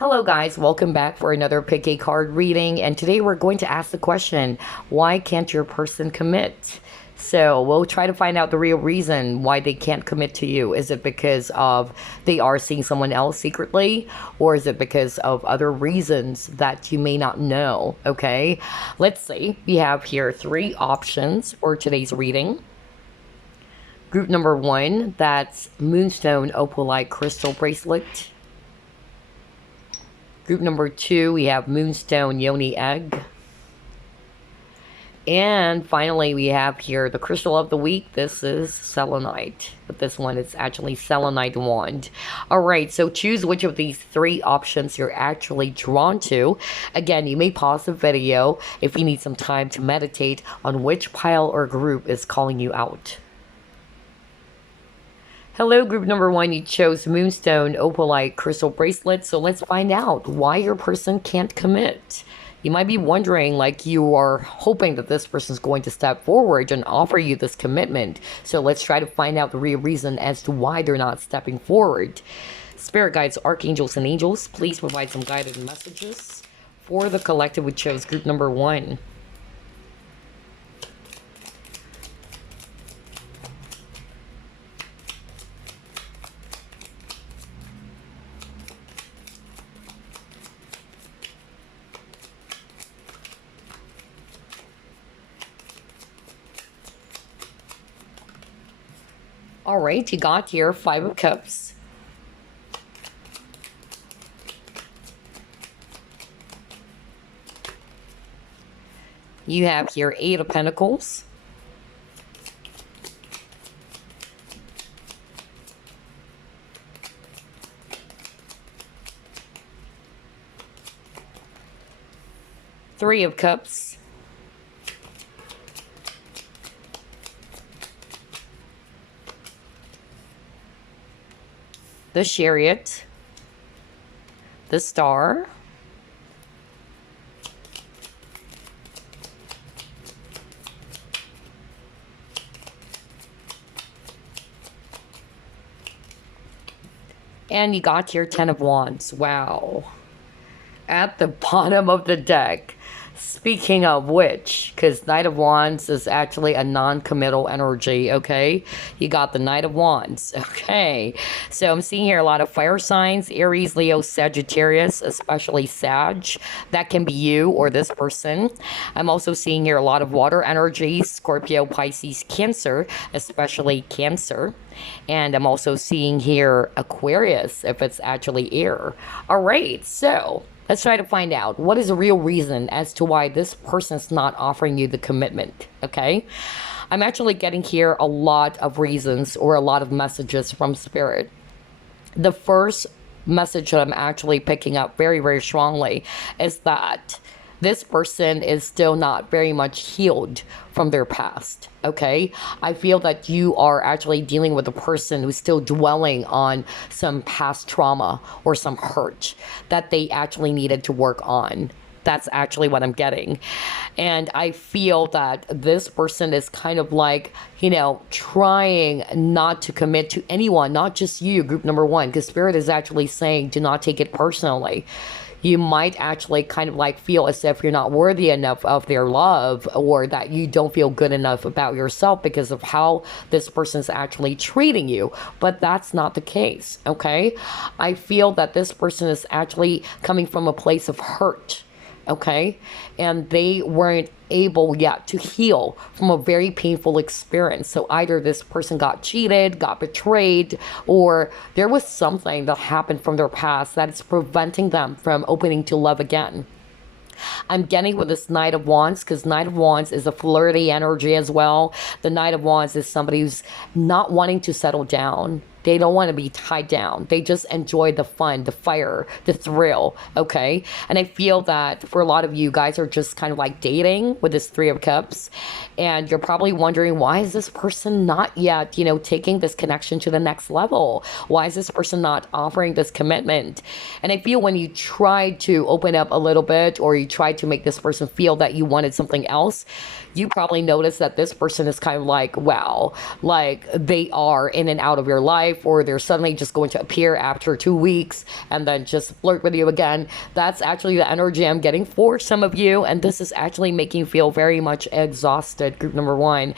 Hello guys, welcome back for another pick a card reading, and today we're going to ask the question, why can't your person commit? So we'll try to find out the real reason why they can't commit to you. Is it because of they are seeing someone else secretly, or is it because of other reasons that you may not know? Okay, let's see. We have here three options for today's reading. Group number one, that's Moonstone Opalite Crystal Bracelet. Group number two, we have Moonstone Yoni Egg. And finally, we have here the crystal of the week. This is Selenite. But this one is actually Selenite Wand. Alright, so choose which of these three options you're actually drawn to. Again, you may pause the video if you need some time to meditate on which pile or group is calling you out. Hello, group number one, you chose Moonstone Opalite Crystal Bracelet, so let's find out why your person can't commit. You might be wondering, like, you are hoping that this person is going to step forward and offer you this commitment, so let's try to find out the real reason as to why they're not stepping forward. Spirit guides, archangels, and angels, please provide some guided messages for the collective who chose group number one. Alright, you got here Five of Cups. You have here Eight of Pentacles. Three of Cups. The Chariot, the Star, and you got your Ten of Wands. Wow. At the bottom of the deck. Speaking of which, because Knight of Wands is actually a non-committal energy, okay? You got the Knight of Wands, okay? So I'm seeing here a lot of fire signs, Aries, Leo, Sagittarius, especially Sag. That can be you or this person. I'm also seeing here a lot of water energies, Scorpio, Pisces, Cancer, especially Cancer. And I'm also seeing here Aquarius, if it's actually air. All right, so let's try to find out what is the real reason as to why this person's not offering you the commitment, okay? I'm actually getting here a lot of reasons or a lot of messages from Spirit. The first message that I'm actually picking up very, very strongly is that this person is still not very much healed from their past, okay? I feel that you are actually dealing with a person who's still dwelling on some past trauma or some hurt that they actually needed to work on. That's actually what I'm getting. And I feel that this person is kind of like, you know, trying not to commit to anyone, not just you, group number one, because Spirit is actually saying, do not take it personally. You might actually kind of like feel as if you're not worthy enough of their love, or that you don't feel good enough about yourself because of how this person's actually treating you. But that's not the case, okay? I feel that this person is actually coming from a place of hurt, okay? And they weren't able yet to heal from a very painful experience. So either this person got cheated, got betrayed, or there was something that happened from their past that is preventing them from opening to love again. I'm getting with this Knight of Wands because Knight of Wands is a flirty energy as well. The Knight of Wands is somebody who's not wanting to settle down. They don't want to be tied down. They just enjoy the fun, the fire, the thrill, okay? And I feel that for a lot of you guys are just kind of like dating with this Three of Cups. And you're probably wondering, why is this person not yet, you know, taking this connection to the next level? Why is this person not offering this commitment? And I feel when you try to open up a little bit, or you try to make this person feel that you wanted something else, you probably notice that this person is kind of like, wow, like they are in and out of your life. life, or they're suddenly just going to appear after 2 weeks and then just flirt with you again. That's actually the energy I'm getting for some of you, and this is actually making you feel very much exhausted, group number one.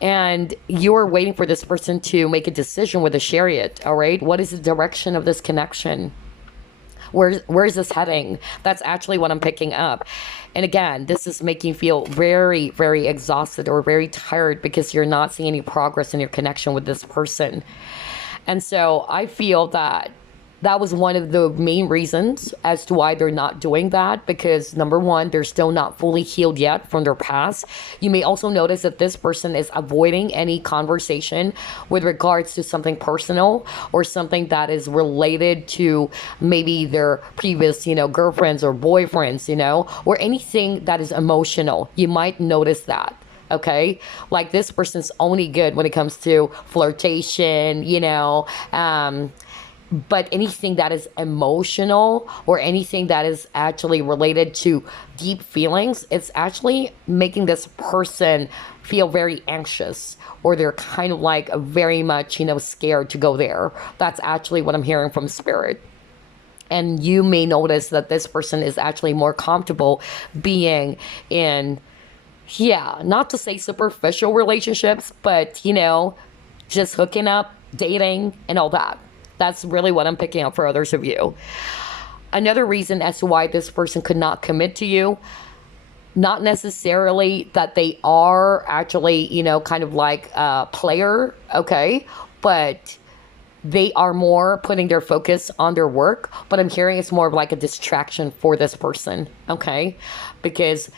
And you're waiting for this person to make a decision with the Chariot. All right, what is the direction of this connection? Where's this heading? That's actually what I'm picking up. And again, this is making you feel very, very exhausted or very tired because you're not seeing any progress in your connection with this person. And so I feel that that was one of the main reasons as to why they're not doing that, because number one, they're still not fully healed yet from their past. You may also notice that this person is avoiding any conversation with regards to something personal or something that is related to maybe their previous, girlfriends or boyfriends, or anything that is emotional. You might notice that. Okay, like this person's only good when it comes to flirtation, but anything that is emotional or anything that is actually related to deep feelings, it's actually making this person feel very anxious, or they're kind of like very much, scared to go there. That's actually what I'm hearing from Spirit. And you may notice that this person is actually more comfortable being in, not to say superficial relationships, but, just hooking up, dating, and all that. That's really what I'm picking up for others of you. Another reason as to why this person could not commit to you, not necessarily that they are actually, kind of like a player, okay? But they are more putting their focus on their work. But I'm hearing it's more of like a distraction for this person, okay? Because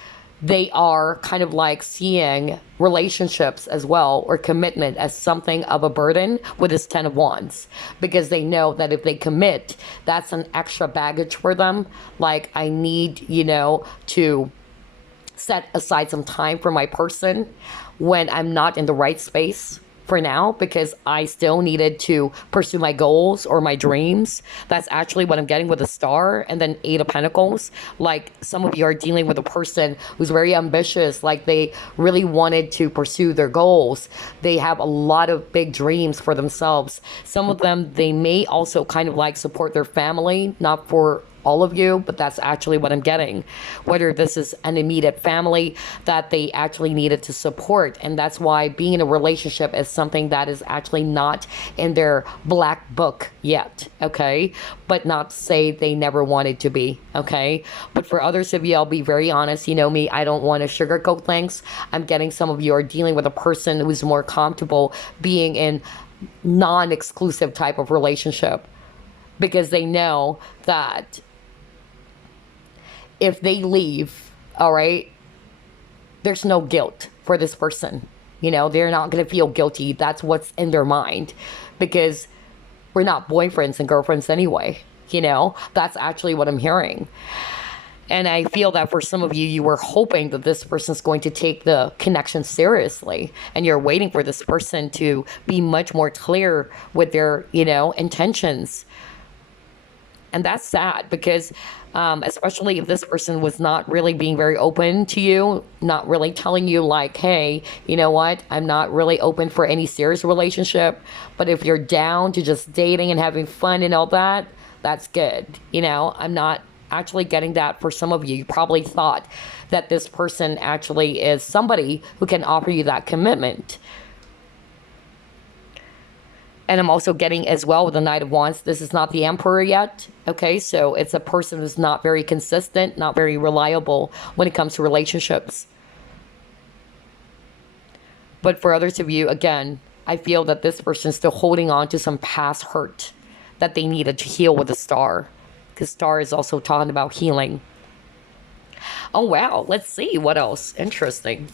they are kind of like seeing relationships as well, or commitment, as something of a burden with this 10 of Wands, because they know that if they commit, that's an extra baggage for them. Like, I need, to set aside some time for my person when I'm not in the right space for now, because I still needed to pursue my goals or my dreams. That's actually what I'm getting with the Star. And then 8 of Pentacles. Like, some of you are dealing with a person who's very ambitious. Like, they really wanted to pursue their goals. They have a lot of big dreams for themselves. Some of them, they may also kind of like support their family, not for all of you, but that's actually what I'm getting. Whether this is an immediate family that they actually needed to support, and that's why being in a relationship is something that is actually not in their black book yet, okay? But not to say they never wanted to be, okay? But for others of you, I'll be very honest. You know me, I don't want to sugarcoat things. I'm getting some of you are dealing with a person who's more comfortable being in non-exclusive type of relationship, because they know that if they leave, all right, there's no guilt for this person. They're not going to feel guilty. That's what's in their mind, because we're not boyfriends and girlfriends anyway. That's actually what I'm hearing. And I feel that for some of you, you were hoping that this person's going to take the connection seriously, and you're waiting for this person to be much more clear with their, intentions. And that's sad, because especially if this person was not really being very open to you, not really telling you like, hey, you know what, I'm not really open for any serious relationship. But if you're down to just dating and having fun and all that, that's good. I'm not actually getting that for some of you. You probably thought that this person actually is somebody who can offer you that commitment. And I'm also getting as well with the Knight of Wands, this is not the Emperor yet. Okay, so it's a person who's not very consistent, not very reliable when it comes to relationships. But for others of you, again, I feel that this person's still holding on to some past hurt that they needed to heal with the Star. Because Star is also talking about healing. Oh, wow. Let's see what else. Interesting.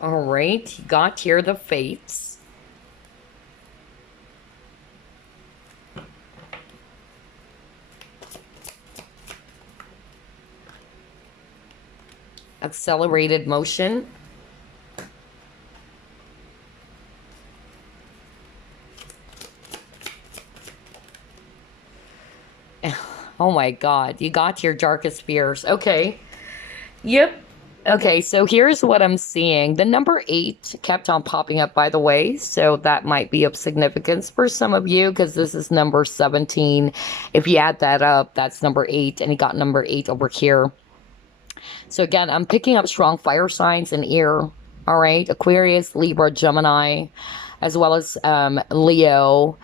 All right, you got here the Fates. accelerated motion. Oh my God, you got your darkest fears. Okay. Yep. Okay, so here's what I'm seeing. The number 8 kept on popping up, by the way, so that might be of significance for some of you because this is number 17. If you add that up, that's number 8, and you got number 8 over here. So again, I'm picking up strong fire signs in air. All right, Aquarius, Libra, Gemini, as well as Leo,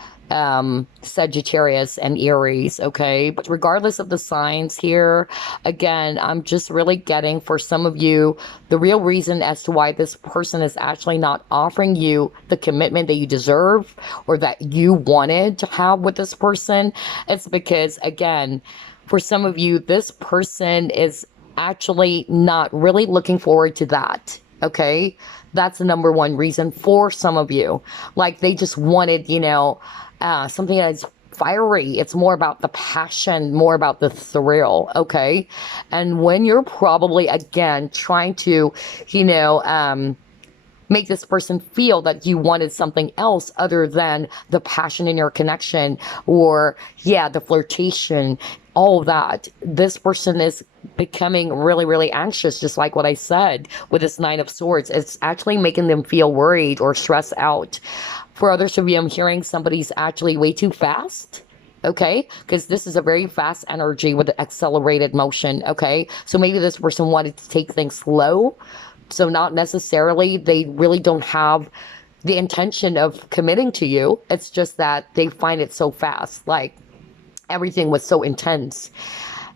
Sagittarius, and Aries. Okay, but regardless of the signs here, again, I'm just really getting for some of you the real reason as to why this person is actually not offering you the commitment that you deserve or that you wanted to have with this person. It's because, again, for some of you, this person is actually not really looking forward to that. Okay, that's the number one reason for some of you. Like they just wanted, something that's fiery. It's more about the passion, more about the thrill. Okay, and when you're probably again trying to, make this person feel that you wanted something else other than the passion in your connection or the flirtation, all of that, this person is becoming really, really anxious, just like what I said with this Nine of Swords. It's actually making them feel worried or stressed out. For others of you, I'm hearing somebody's actually way too fast. Okay, because this is a very fast energy with accelerated motion. Okay, so maybe this person wanted to take things slow. So not necessarily, they really don't have the intention of committing to you. It's just that they find it so fast, like everything was so intense.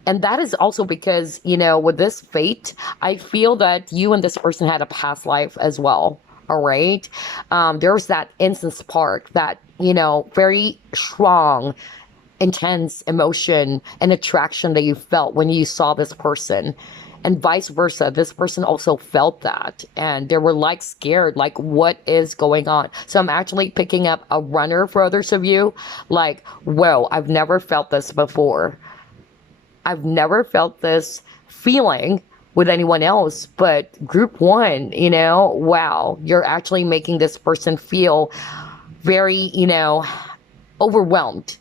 And that is also because, with this fate, I feel that you and this person had a past life as well. All right. There's that instant spark, that, very strong, intense emotion and attraction that you felt when you saw this person. And vice versa, this person also felt that. And they were like scared, like what is going on? So I'm actually picking up a runner for others of you. Like, whoa, I've never felt this before. I've never felt this feeling with anyone else, but group one, wow, you're actually making this person feel very, overwhelmed.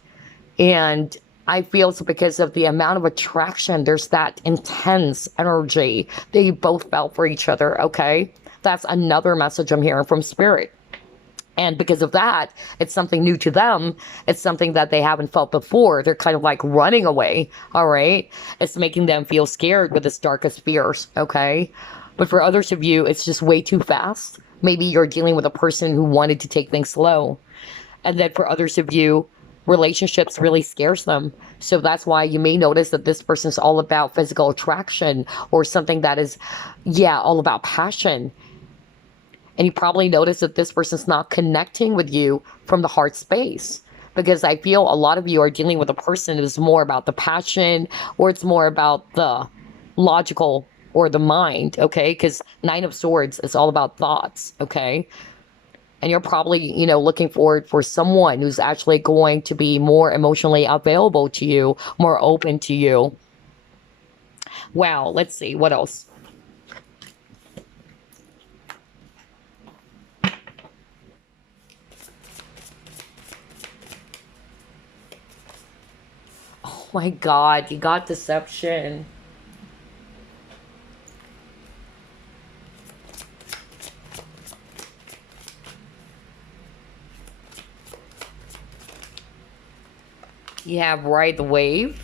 And I feel it's because of the amount of attraction. There's that intense energy that you both felt for each other, okay? That's another message I'm hearing from Spirit. And because of that, it's something new to them. It's something that they haven't felt before. They're kind of like running away, all right? It's making them feel scared with its darkest fears, okay? But for others of you, it's just way too fast. Maybe you're dealing with a person who wanted to take things slow. And then for others of you, relationships really scares them. So that's why you may notice that this person is all about physical attraction or something that is, all about passion. And you probably notice that this person's not connecting with you from the heart space. Because I feel a lot of you are dealing with a person who's more about the passion or it's more about the logical or the mind, okay? Because Nine of Swords is all about thoughts, okay? And you're probably, looking forward for someone who's actually going to be more emotionally available to you, more open to you. Wow, let's see, what else? Oh my God, you got deception. You have Ride the Wave.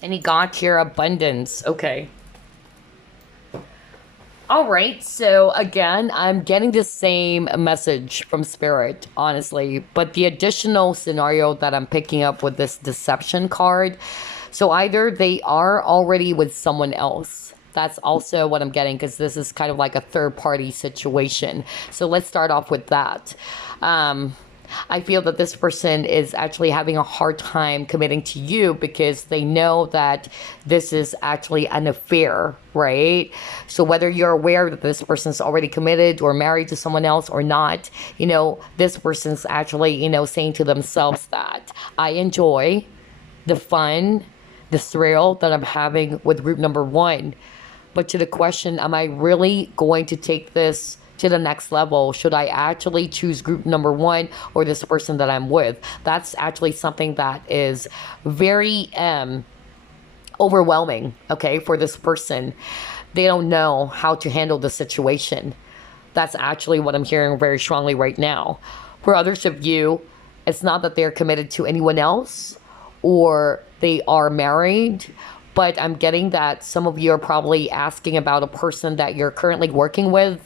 And you got your Abundance. Okay. All right, so again, I'm getting the same message from Spirit, honestly, but the additional scenario that I'm picking up with this deception card, so either they are already with someone else. That's also what I'm getting, because this is kind of like a third-party situation. So let's start off with that. I feel that this person is actually having a hard time committing to you because they know that this is actually an affair, right? So whether you're aware that this person's already committed or married to someone else or not, this person's actually, saying to themselves that I enjoy the fun, the thrill that I'm having with group number one. But to the question, am I really going to take this to the next level? Should I actually choose group number one or this person that I'm with? That's actually something that is very overwhelming, okay, for this person. They don't know how to handle the situation. That's actually what I'm hearing very strongly right now. For others of you, it's not that they're committed to anyone else or they are married, but I'm getting that some of you are probably asking about a person that you're currently working with,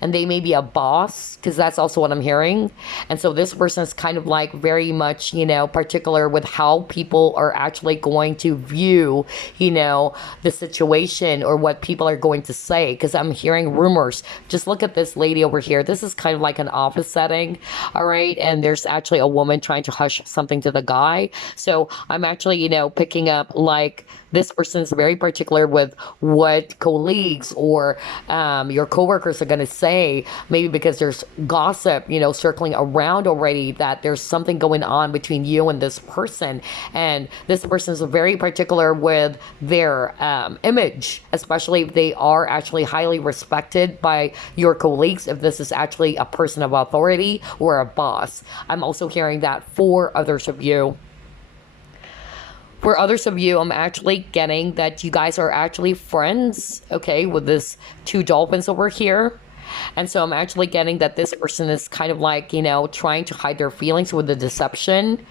and they may be a boss, because that's also what I'm hearing. And so this person is kind of like very much, particular with how people are actually going to view, the situation or what people are going to say, because I'm hearing rumors. Just look at this lady over here. This is kind of like an office setting, all right? And there's actually a woman trying to hush something to the guy. So I'm actually, picking up like this person is very particular with what colleagues or your coworkers are going to say, maybe because there's gossip, circling around already that there's something going on between you and this person. And this person is very particular with their image, especially if they are actually highly respected by your colleagues, if this is actually a person of authority or a boss. I'm also hearing that for others of you. For others of you, I'm actually getting that you guys are actually friends, okay, with this two dolphins over here. And so I'm actually getting that this person is kind of like, trying to hide their feelings with the deception.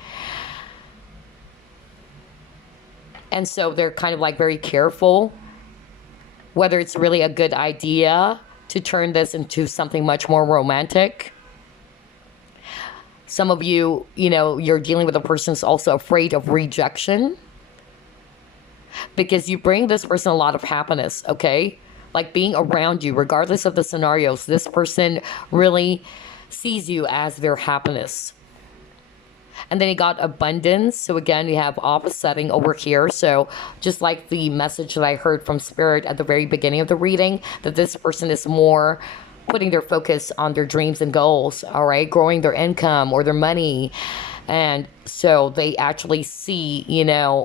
And so they're kind of like very careful whether it's really a good idea to turn this into something much more romantic. Some of you, you're dealing with a person who's also afraid of rejection because you bring this person a lot of happiness, okay? Like being around you, regardless of the scenarios, this person really sees you as their happiness. And then you got abundance. So again, you have offsetting over here. So just like the message that I heard from Spirit at the very beginning of the reading, that this person is more putting their focus on their dreams and goals, all right, growing their income or their money. And so they actually see,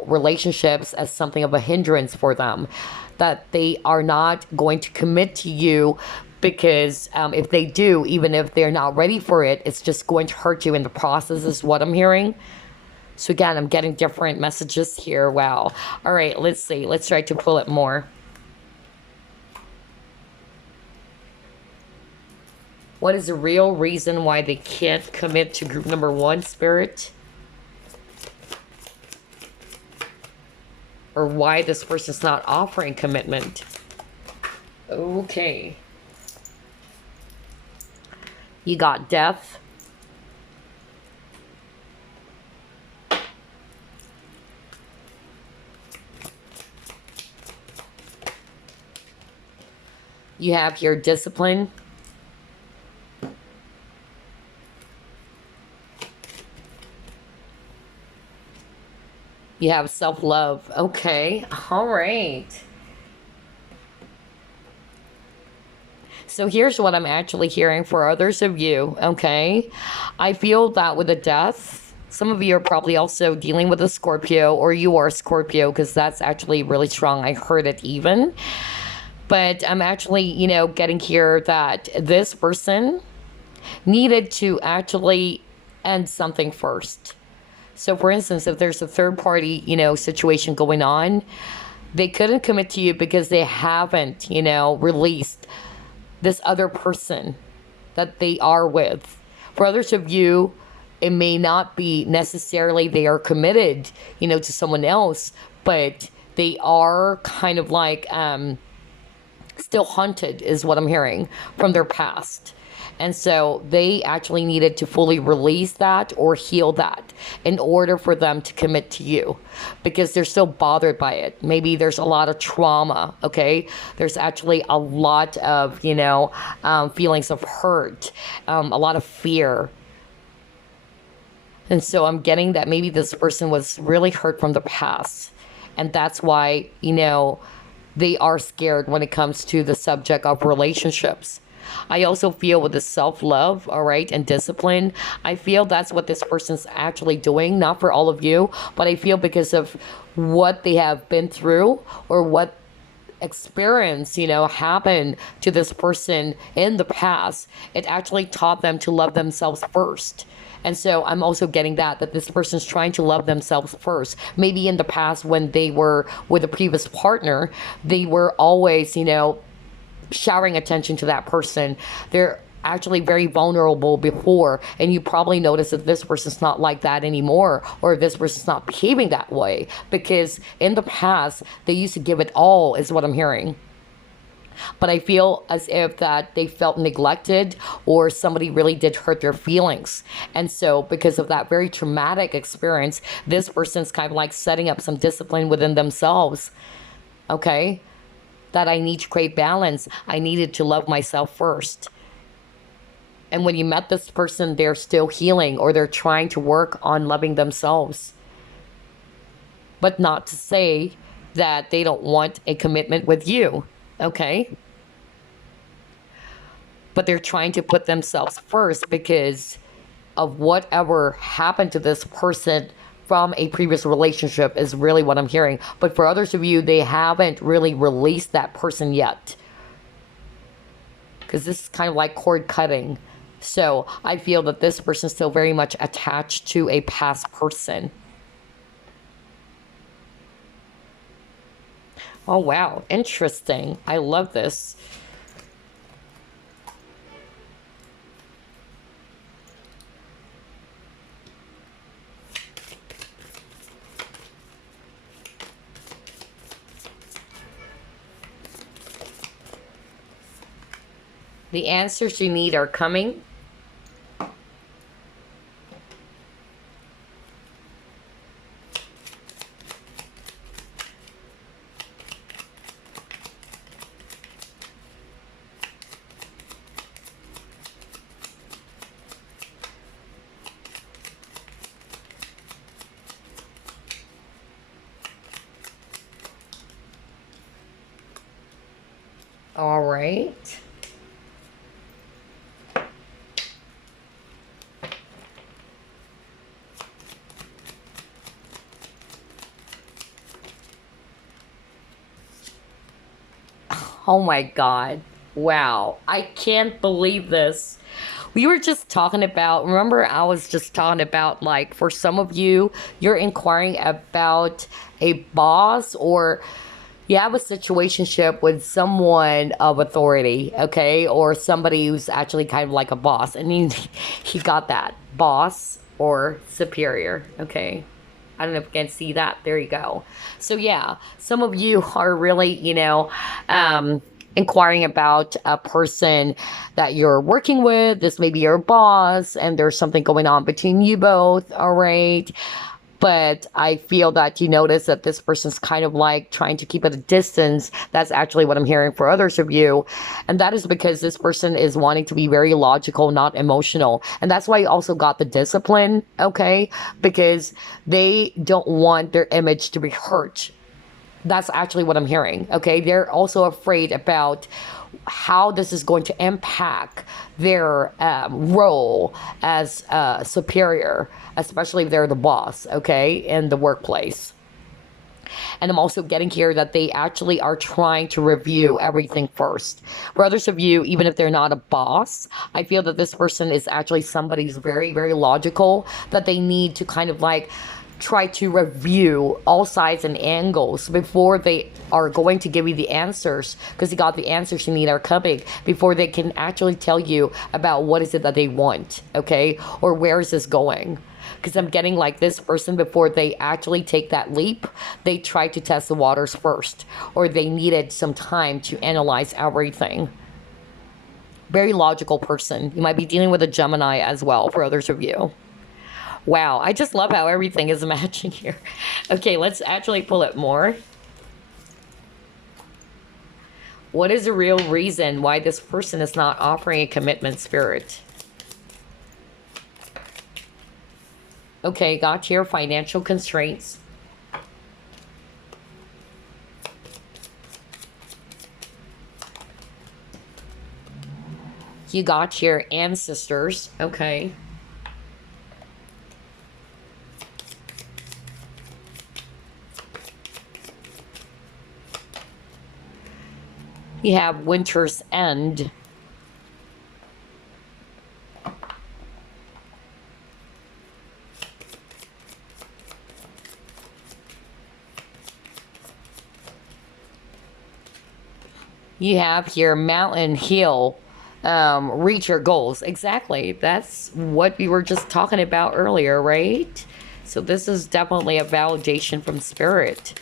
relationships as something of a hindrance for them, that they are not going to commit to you because if they do, even if they're not ready for it, it's just going to hurt you in the process is what I'm hearing. So again, I'm getting different messages here. Wow. All right, let's see. Let's try to pull it more. What is the real reason why they can't commit to group number one, Spirit? Or why this person's not offering commitment? Okay. You got death. You have your discipline. You have self-love. Okay. All right. So here's what I'm actually hearing for others of you, okay? I feel that with the death, some of you are probably also dealing with a Scorpio, or you are Scorpio, because that's actually really strong. I heard it even. But I'm actually, getting here that this person needed to actually end something first. So for instance, if there's a third party, situation going on, they couldn't commit to you because they haven't, released this other person that they are with. For others of you, it may not be necessarily they are committed, to someone else, but they are kind of like still haunted is what I'm hearing from their past. And so they actually needed to fully release that or heal that in order for them to commit to you, because they're still bothered by it. Maybe there's a lot of trauma, okay? There's actually a lot of, feelings of hurt, a lot of fear. And so I'm getting that maybe this person was really hurt from the past. And that's why, you know, they are scared when it comes to the subject of relationships. I also feel with the self love, all right, and discipline, I feel that's what this person's actually doing, not for all of you, but I feel because of what they have been through or what experience, you know, happened to this person in the past, it actually taught them to love themselves first. And so I'm also getting that this person's trying to love themselves first. Maybe in the past when they were with a previous partner, they were always, you know, showering attention to that person. They're actually very vulnerable before, and you probably notice that this person's not like that anymore, or this person's not behaving that way because in the past they used to give it all, is what I'm hearing. But I feel as if that they felt neglected or somebody really did hurt their feelings. And so because of that very traumatic experience, this person's kind of like setting up some discipline within themselves. Okay, that I need to create balance. I needed to love myself first. And when you met this person, they're still healing or they're trying to work on loving themselves. But not to say that they don't want a commitment with you, okay? But they're trying to put themselves first because of whatever happened to this person from a previous relationship is really what I'm hearing. But for others of you, they haven't really released that person yet. Because this is kind of like cord cutting. So I feel that this person is still very much attached to a past person. Oh, wow. Interesting. I love this. The answers you need are coming. All right. Oh my God. Wow. I can't believe this. We were just talking about, remember, I was just talking about, like, for some of you, you're inquiring about a boss or you have a situationship with someone of authority, okay? Or somebody who's actually kind of like a boss. And he got that. Boss or superior, okay? I don't know if you can see that. There you go. So yeah, some of you are really, you know, inquiring about a person that you're working with. This may be your boss, and there's something going on between you both. All right. But I feel that you notice that this person's kind of like trying to keep at a distance. That's actually what I'm hearing for others of you. And that is because this person is wanting to be very logical, not emotional. And that's why you also got the discipline, okay? Because they don't want their image to be hurt. That's actually what I'm hearing, okay? They're also afraid about how this is going to impact their role as superior, especially if they're the boss, okay, in the workplace. And I'm also getting here that they actually are trying to review everything first. For others of you, even if they're not a boss, I feel that this person is actually somebody who's very, very logical, that they need to kind of like try to review all sides and angles before they are going to give you the answers, because you got the answers you need are coming before they can actually tell you about what is it that they want, okay, or where is this going. Because I'm getting like this person, before they actually take that leap, they try to test the waters first, or they needed some time to analyze everything. Very logical person. You might be dealing with a Gemini as well for others of you. Wow, I just love how everything is matching here. Okay, let's actually pull it more. What is the real reason why this person is not offering a commitment, Spirit? Okay, got your financial constraints. You got your ancestors. Okay. You have winter's end. You have your mountain hill, reach your goals. Exactly. That's what we were just talking about earlier, right? So this is definitely a validation from spirit.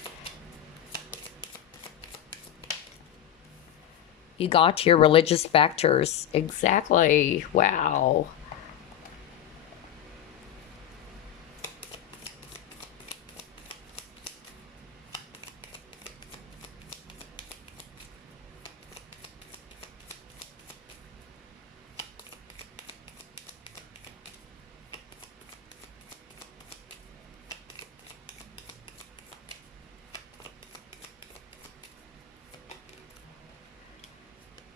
You got your religious factors. Exactly. Wow.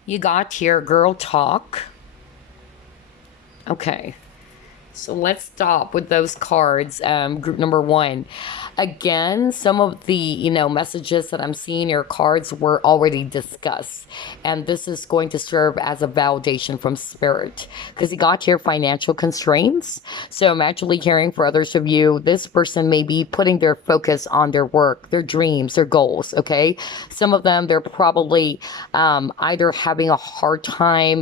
You got your girl talk. Okay. So let's stop with those cards. Group number one. Again, some of the, messages that I'm seeing, your cards were already discussed. And this is going to serve as a validation from spirit. Because you got your financial constraints. So I'm actually caring for others of you. This person may be putting their focus on their work, their dreams, their goals, okay? Some of them, they're probably either having a hard time,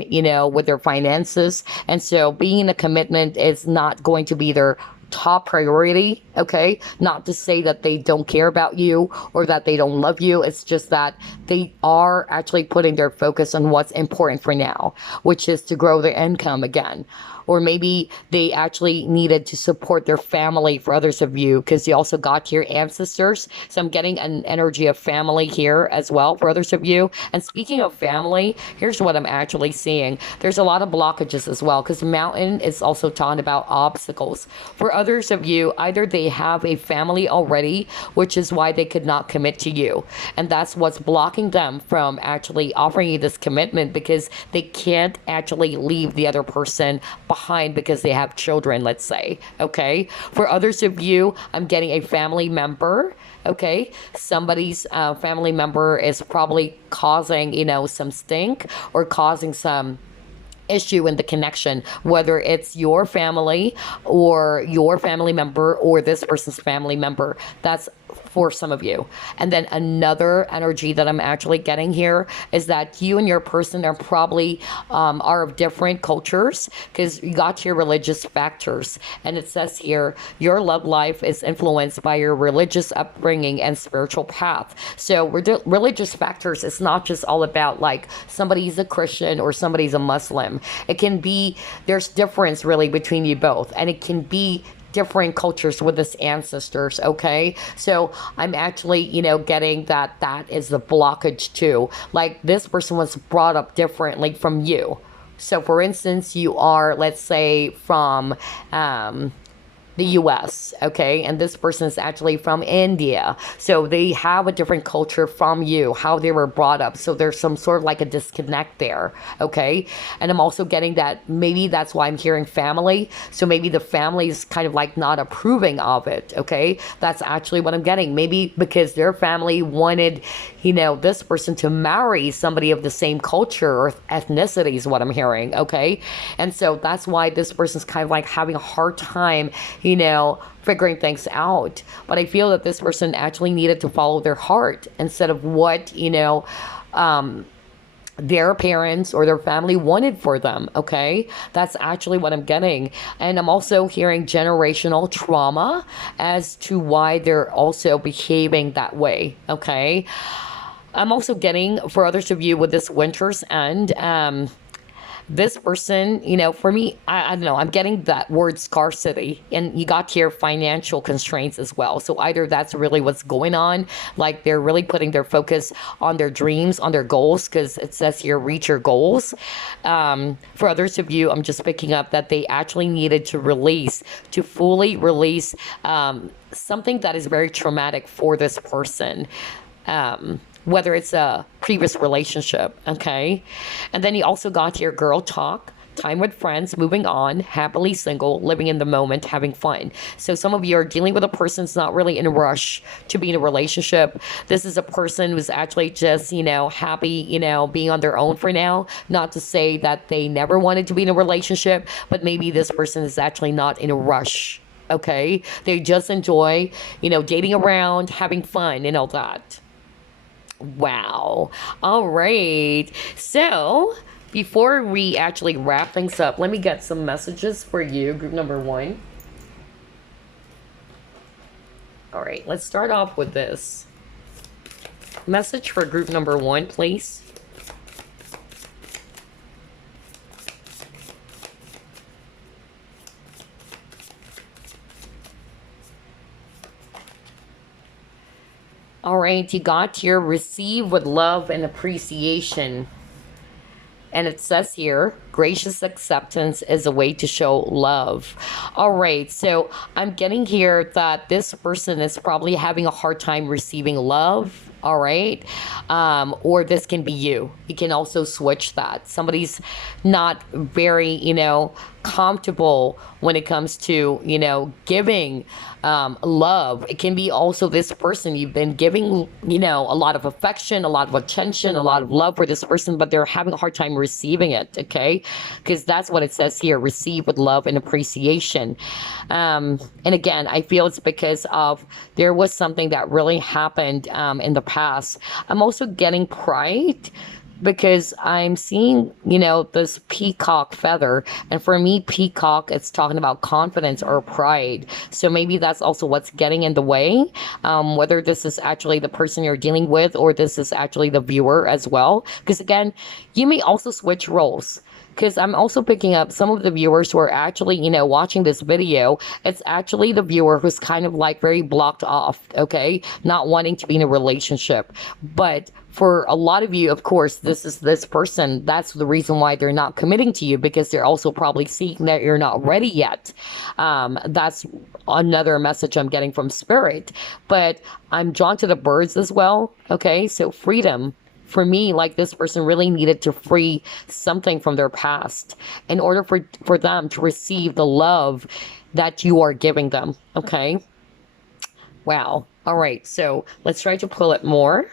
with their finances. And so being in a commitment is not going to be their top priority. Okay, not to say that they don't care about you or that they don't love you. It's just that they are actually putting their focus on what's important for now, which is to grow their income again. Or maybe they actually needed to support their family for others of you, because you also got your ancestors. So I'm getting an energy of family here as well for others of you. And speaking of family, here's what I'm actually seeing. There's a lot of blockages as well, because mountain is also talking about obstacles. For others of you, either they have a family already, which is why they could not commit to you. And that's what's blocking them from actually offering you this commitment, because they can't actually leave the other person behind because they have children, let's say. Okay. For others of you, I'm getting a family member. Okay. Somebody's family member is probably causing, some stink or causing some issue in the connection, whether it's your family or your family member or this person's family member. That's for some of you. And then another energy that I'm actually getting here is that you and your person are probably are of different cultures, because you got your religious factors. And it says here, your love life is influenced by your religious upbringing and spiritual path. So religious factors, it's not just all about like somebody's a Christian or somebody's a Muslim. It can be, there's difference really between you both. And it can be different cultures with his ancestors. Okay, so I'm actually getting that is the blockage too. Like this person was brought up differently from you. So for instance, you are, let's say, from the US, okay? And this person is actually from India. So they have a different culture from you, how they were brought up. So there's some sort of like a disconnect there, okay? And I'm also getting that maybe that's why I'm hearing family. So maybe the family is kind of like not approving of it, okay? That's actually what I'm getting. Maybe because their family wanted, this person to marry somebody of the same culture or ethnicity is what I'm hearing, okay? And so that's why this person's kind of like having a hard time figuring things out. But I feel that this person actually needed to follow their heart instead of what, their parents or their family wanted for them. Okay. That's actually what I'm getting. And I'm also hearing generational trauma as to why they're also behaving that way. Okay. I'm also getting, for others of you with this winter's end, this person, for me, I don't know, I'm getting that word scarcity, and you got here financial constraints as well. So either that's really what's going on, like they're really putting their focus on their dreams, on their goals, because it says here, reach your goals. For others of you, I'm just picking up that they actually needed to fully release something that is very traumatic for this person. Whether it's a previous relationship, okay? And then you also got your girl talk, time with friends, moving on, happily single, living in the moment, having fun. So some of you are dealing with a person that's not really in a rush to be in a relationship. This is a person who's actually just, happy, being on their own for now. Not to say that they never wanted to be in a relationship, but maybe this person is actually not in a rush, okay? They just enjoy, dating around, having fun and all that. Wow. All right. So before we actually wrap things up, let me get some messages for you, group number 1. All right, let's start off with this. Message for group number 1, please. All right, you got here, receive with love and appreciation. And it says here, gracious acceptance is a way to show love. All right, so I'm getting here that this person is probably having a hard time receiving love. All right, or this can be you. You can also switch that. Somebody's not very, comfortable when it comes to, giving love. It can be also this person. You've been giving, a lot of affection, a lot of attention, a lot of love for this person, but they're having a hard time receiving it, okay? Because that's what it says here, receive with love and appreciation. And again, I feel it's because of there was something that really happened in the past. I'm also getting pride, because I'm seeing, this peacock feather. And for me, peacock, it's talking about confidence or pride. So maybe that's also what's getting in the way. Whether this is actually the person you're dealing with, or this is actually the viewer as well. Because again, you may also switch roles. Because I'm also picking up some of the viewers who are actually, watching this video. It's actually the viewer who's kind of like very blocked off, okay? Not wanting to be in a relationship. But for a lot of you, of course, this person, that's the reason why they're not committing to you, because they're also probably seeing that you're not ready yet. That's another message I'm getting from Spirit. But I'm drawn to the birds as well, okay? So freedom. For me, like this person really needed to free something from their past in order for them to receive the love that you are giving them, okay? Wow. All right, so let's try to pull it more.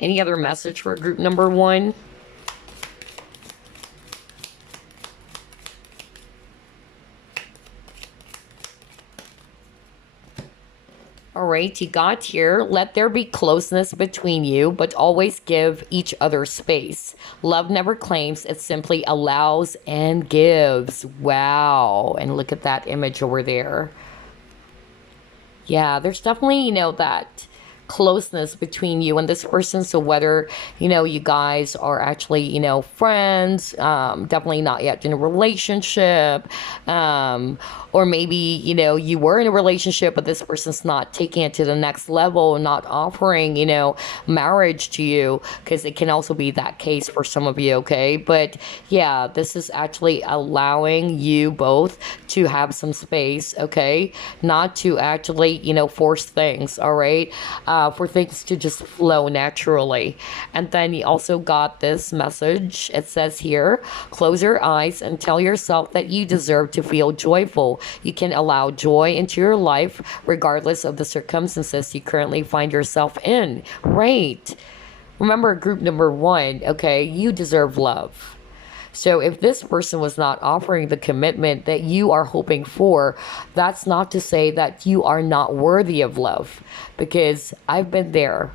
Any other message for group number 1? All right, you got here, let there be closeness between you, but always give each other space. Love never claims, it simply allows and gives. Wow, and look at that image over there. Yeah, there's definitely, that closeness between you and this person. So whether, you guys are actually, friends, definitely not yet in a relationship, or maybe, you were in a relationship, but this person's not taking it to the next level, not offering, marriage to you, because it can also be that case for some of you, okay? But yeah, this is actually allowing you both to have some space, okay? Not to actually, force things, all right? For things to just flow naturally. And then you also got this message. It says here, close your eyes and tell yourself that you deserve to feel joyful. You can allow joy into your life regardless of the circumstances you currently find yourself in. Right. Remember, group number 1, okay, you deserve love. So if this person was not offering the commitment that you are hoping for, that's not to say that you are not worthy of love, because I've been there.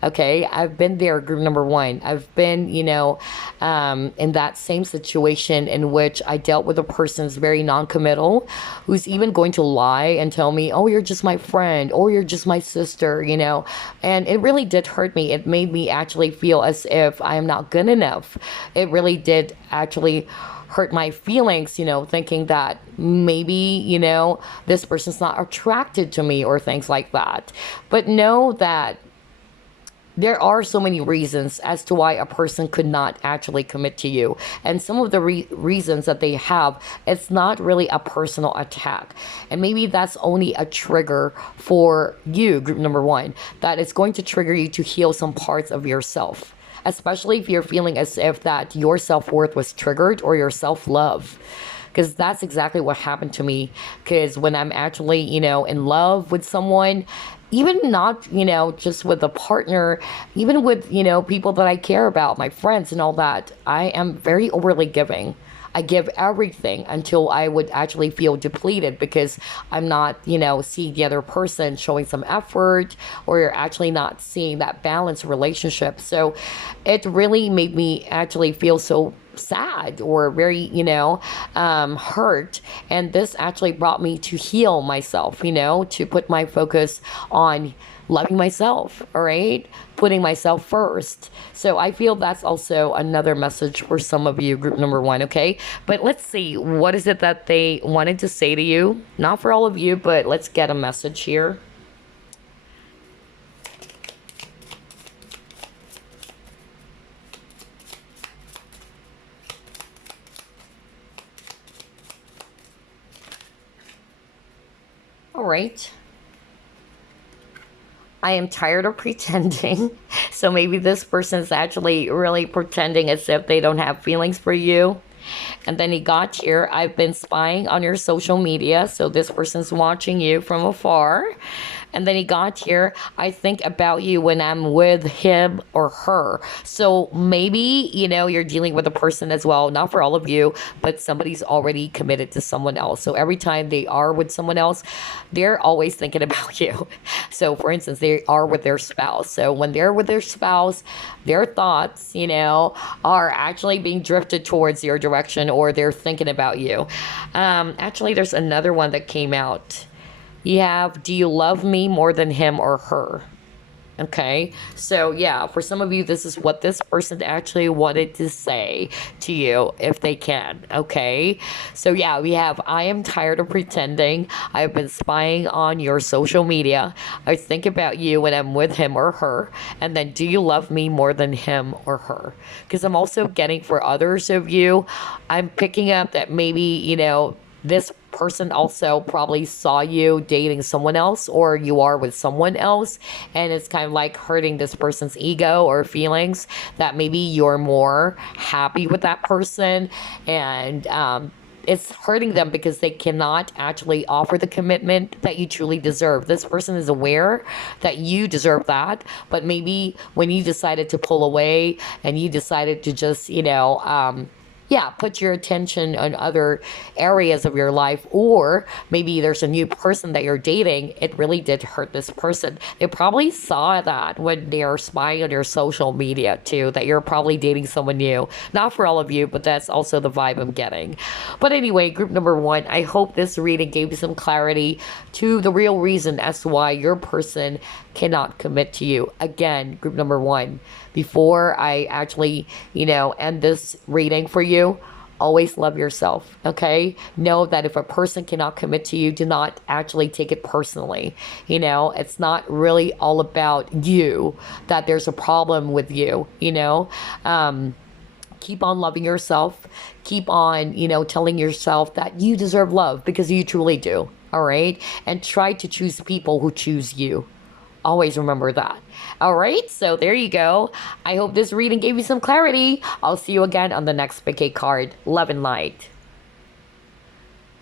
Okay, I've been there, group number one. I've been, in that same situation in which I dealt with a person who's very non-committal, who's even going to lie and tell me, oh, you're just my friend, or you're just my sister, And it really did hurt me. It made me actually feel as if I am not good enough. It really did actually hurt my feelings, thinking that maybe, this person's not attracted to me or things like that. But know that there are so many reasons as to why a person could not actually commit to you. And some of the reasons that they have, it's not really a personal attack. And maybe that's only a trigger for you, group number one, that it's going to trigger you to heal some parts of yourself. Especially if you're feeling as if that your self-worth was triggered or your self-love. Because that's exactly what happened to me. Because when I'm actually, in love with someone, even not, just with a partner, even with, people that I care about, my friends and all that, I am very overly giving. I give everything until I would actually feel depleted because I'm not, seeing the other person showing some effort, or you're actually not seeing that balanced relationship. So it really made me actually feel so sad or very, hurt. And this actually brought me to heal myself, to put my focus on loving myself, all right? Putting myself first. So I feel that's also another message for some of you, group number one, okay? But let's see, what is it that they wanted to say to you? Not for all of you, but let's get a message here. All right. I am tired of pretending. So maybe this person is actually really pretending as if they don't have feelings for you. And then he got here. I've been spying on your social media. So this person's watching you from afar. And then he got here. I think about you when I'm with him or her. So maybe, you're dealing with a person as well. Not for all of you, but somebody's already committed to someone else. So every time they are with someone else, they're always thinking about you. So for instance, they are with their spouse. So when they're with their spouse, their thoughts, are actually being drifted towards your direction, or they're thinking about you. Actually, there's another one that came out. You have, do you love me more than him or her? Okay, so yeah, for some of you, this is what this person actually wanted to say to you, if they can, okay? So yeah, we have, I am tired of pretending. I've been spying on your social media. I think about you when I'm with him or her. And then, do you love me more than him or her? Because I'm also getting for others of you, I'm picking up that maybe, this person also probably saw you dating someone else, or you are with someone else, and it's kind of like hurting this person's ego or feelings that maybe you're more happy with that person, and it's hurting them because they cannot actually offer the commitment that you truly deserve. This person is aware that you deserve that, but maybe when you decided to pull away and you decided to just, put your attention on other areas of your life, or maybe there's a new person that you're dating, it really did hurt this person. They probably saw that when they are spying on your social media too, that you're probably dating someone new. Not for all of you, but that's also the vibe I'm getting. But anyway, group number one, I hope this reading gave you some clarity to the real reason as to why your person cannot commit to you. Again, group number one, before I actually, end this reading for you, always love yourself, okay? Know that if a person cannot commit to you, do not actually take it personally. It's not really all about you, that there's a problem with you, keep on loving yourself. Keep on, telling yourself that you deserve love, because you truly do, all right? And try to choose people who choose you. Always remember that. All right, so there you go. I hope this reading gave you some clarity. I'll see you again on the next Big card. Love and light.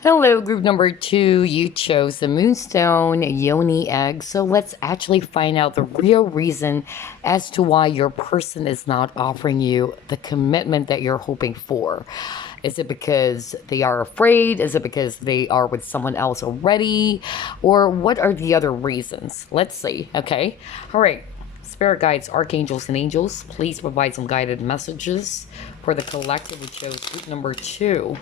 Hello, group number two. You chose the Moonstone Yoni egg. So let's actually find out the real reason as to why your person is not offering you the commitment that you're hoping for. Is it because they are afraid? Is it because they are with someone else already? Or what are the other reasons? Let's see, okay? All right. Spirit guides, archangels, and angels, please provide some guided messages for the collective. We chose group number 2.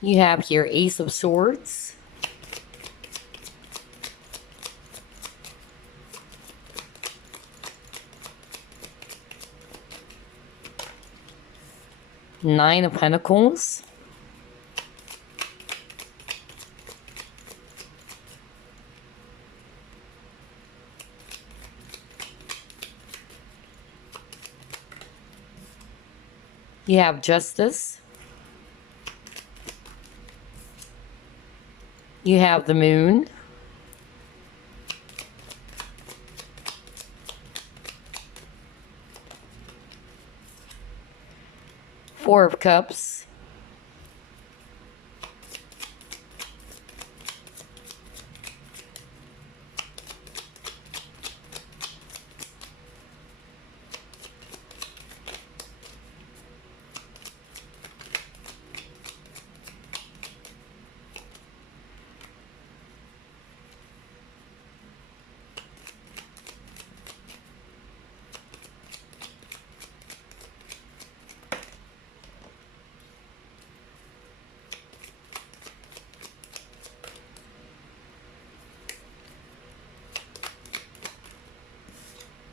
You have here Ace of Swords, Nine of Pentacles, you have Justice, you have the Moon, Four of Cups,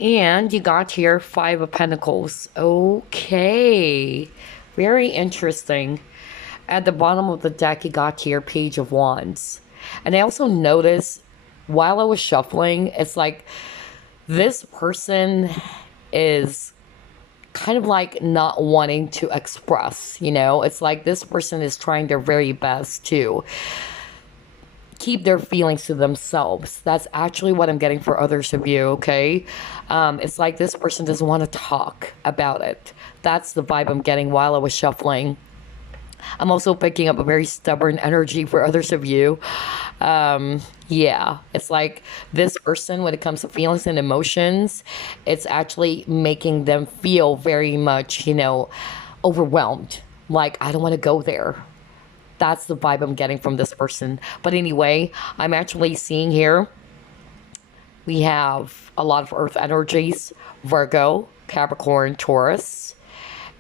and you got here Five of Pentacles. Okay, very interesting. At the bottom of the deck, you got here Page of Wands. And I also noticed while I was shuffling, it's like this person is kind of like not wanting to express, you know? It's like this person is trying their very best to keep their feelings to themselves. That's actually what I'm getting for others of you, okay? It's like this person doesn't want to talk about it. That's the vibe I'm getting while I was shuffling. I'm also picking up a very stubborn energy for others of you. Yeah, it's like this person, when it comes to feelings and emotions, it's actually making them feel very much, you know, overwhelmed. Like, I don't want to go there. That's the vibe I'm getting from this person. But anyway, I'm actually seeing here, we have a lot of earth energies, Virgo, Capricorn, Taurus.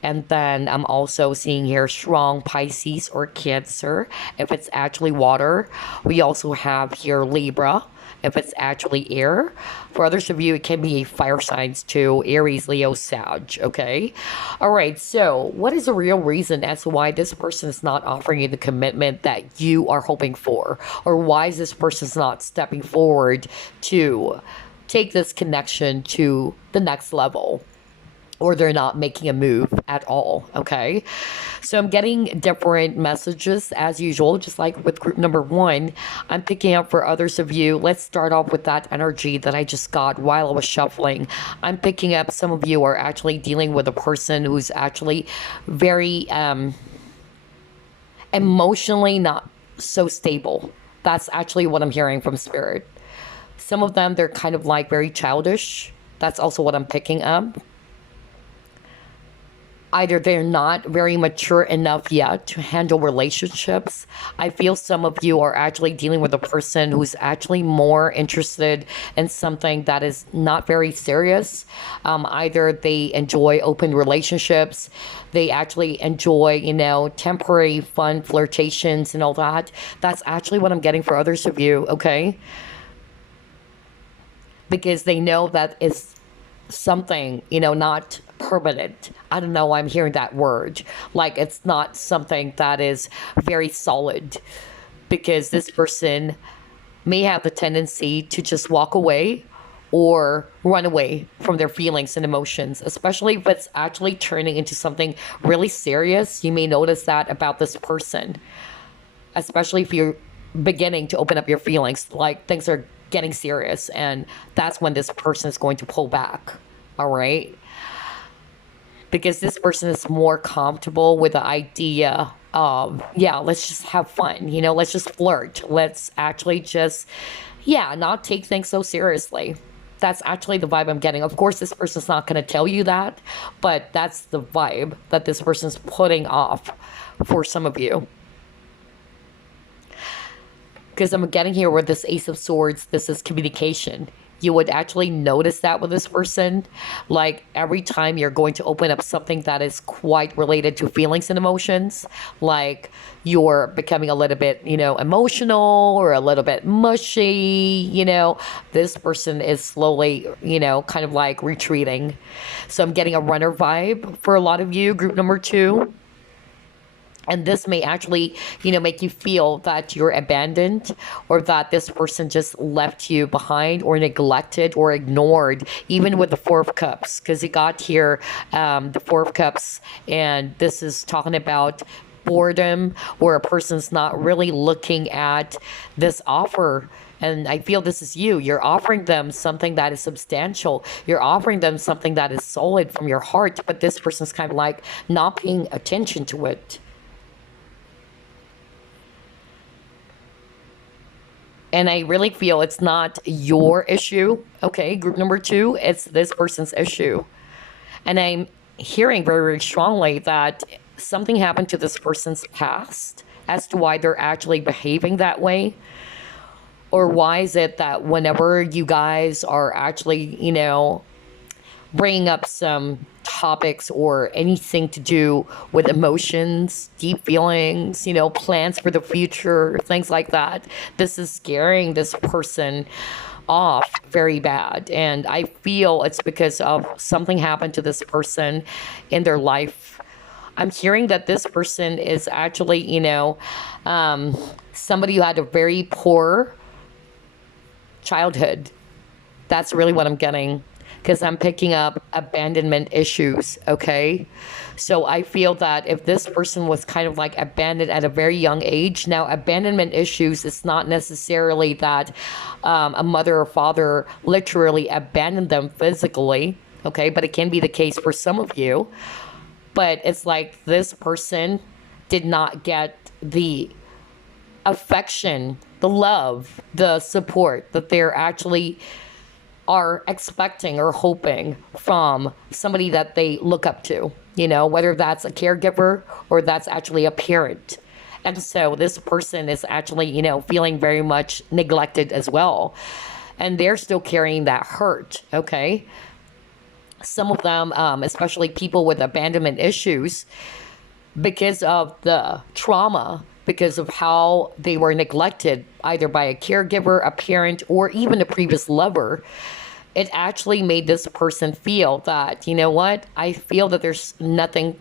And then I'm also seeing here strong Pisces or Cancer, if it's actually water. We also have here Libra, if it's actually air. For others of you, it can be fire signs too, Aries, Leo, Sag, okay? All right, so what is the real reason as to why this person is not offering you the commitment that you are hoping for? Or why is this person not stepping forward to take this connection to the next level? Or they're not making a move at all, okay? So I'm getting different messages as usual, just like with group number 1. I'm picking up for others of you. Let's start off with that energy that I just got while I was shuffling. I'm picking up some of you are actually dealing with a person who's actually very emotionally not so stable. That's actually what I'm hearing from Spirit. Some of them, they're kind of like very childish. That's also what I'm picking up. Either they're not very mature enough yet to handle relationships. I feel some of you are actually dealing with a person who's actually more interested in something that is not very serious. Either they enjoy open relationships, they actually enjoy, you know, temporary fun flirtations and all that. That's actually what I'm getting for others of you, okay? Because they know that it's something, you know, not permanent. I don't know why I'm hearing that word. Like, it's not something that is very solid, because this person may have the tendency to just walk away or run away from their feelings and emotions, especially if it's actually turning into something really serious. You may notice that about this person, especially if you're beginning to open up your feelings, like things are getting serious, and that's when this person is going to pull back. All right, because this person is more comfortable with the idea of, yeah, let's just have fun, let's just flirt, let's actually just, yeah, not take things so seriously. That's actually the vibe I'm getting. Of course, this person's not going to tell you that, but that's the vibe that this person's putting off for some of you. Because I'm getting here with this Ace of Swords, this is communication. You would actually notice that with this person. Like every time you're going to open up something that is quite related to feelings and emotions, like you're becoming a little bit, emotional or a little bit mushy, this person is slowly, kind of like retreating. So I'm getting a runner vibe for a lot of you, group number 2. And this may actually, make you feel that you're abandoned, or that this person just left you behind or neglected or ignored, even with the Four of Cups. Because you got here, the Four of Cups, and this is talking about boredom, where a person's not really looking at this offer. And I feel this is you. You're offering them something that is substantial. You're offering them something that is solid from your heart, but this person's kind of like not paying attention to it. And I really feel it's not your issue, okay? Group number 2, it's this person's issue. And I'm hearing very, very strongly that something happened to this person's past as to why they're actually behaving that way. Or why is it that whenever you guys are actually, bringing up some topics or anything to do with emotions, deep feelings, plans for the future, things like that, this is scaring this person off very bad. And I feel it's because of something happened to this person in their life. I'm hearing that this person is actually, somebody who had a very poor childhood. That's really what I'm getting. Because I'm picking up abandonment issues, okay? So I feel that if this person was kind of like abandoned at a very young age, now abandonment issues, it's not necessarily that a mother or father literally abandoned them physically, okay? But it can be the case for some of you. But it's like this person did not get the affection, the love, the support that they're actually are expecting or hoping from somebody that they look up to, whether that's a caregiver or that's actually a parent. And so this person is actually, feeling very much neglected as well. And they're still carrying that hurt, okay? Some of them, especially people with abandonment issues, because of the trauma, because of how they were neglected, either by a caregiver, a parent, or even a previous lover, it actually made this person feel that, what? I feel that there's nothing,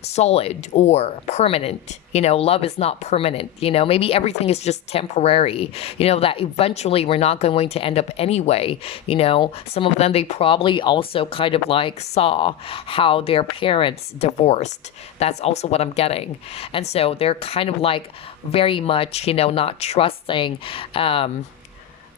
solid or permanent. Love is not permanent. Maybe everything is just temporary, that eventually we're not going to end up anyway. Some of them, they probably also kind of like saw how their parents divorced. That's also what I'm getting. And so they're kind of like very much, not trusting,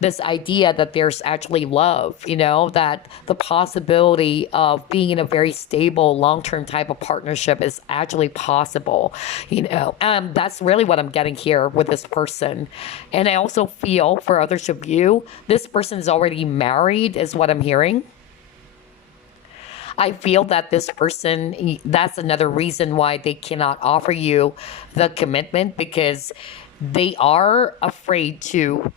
this idea that there's actually love, that the possibility of being in a very stable, long-term type of partnership is actually possible, that's really what I'm getting here with this person. And I also feel for others of you, this person is already married is what I'm hearing. I feel that this person, that's another reason why they cannot offer you the commitment, because they are afraid to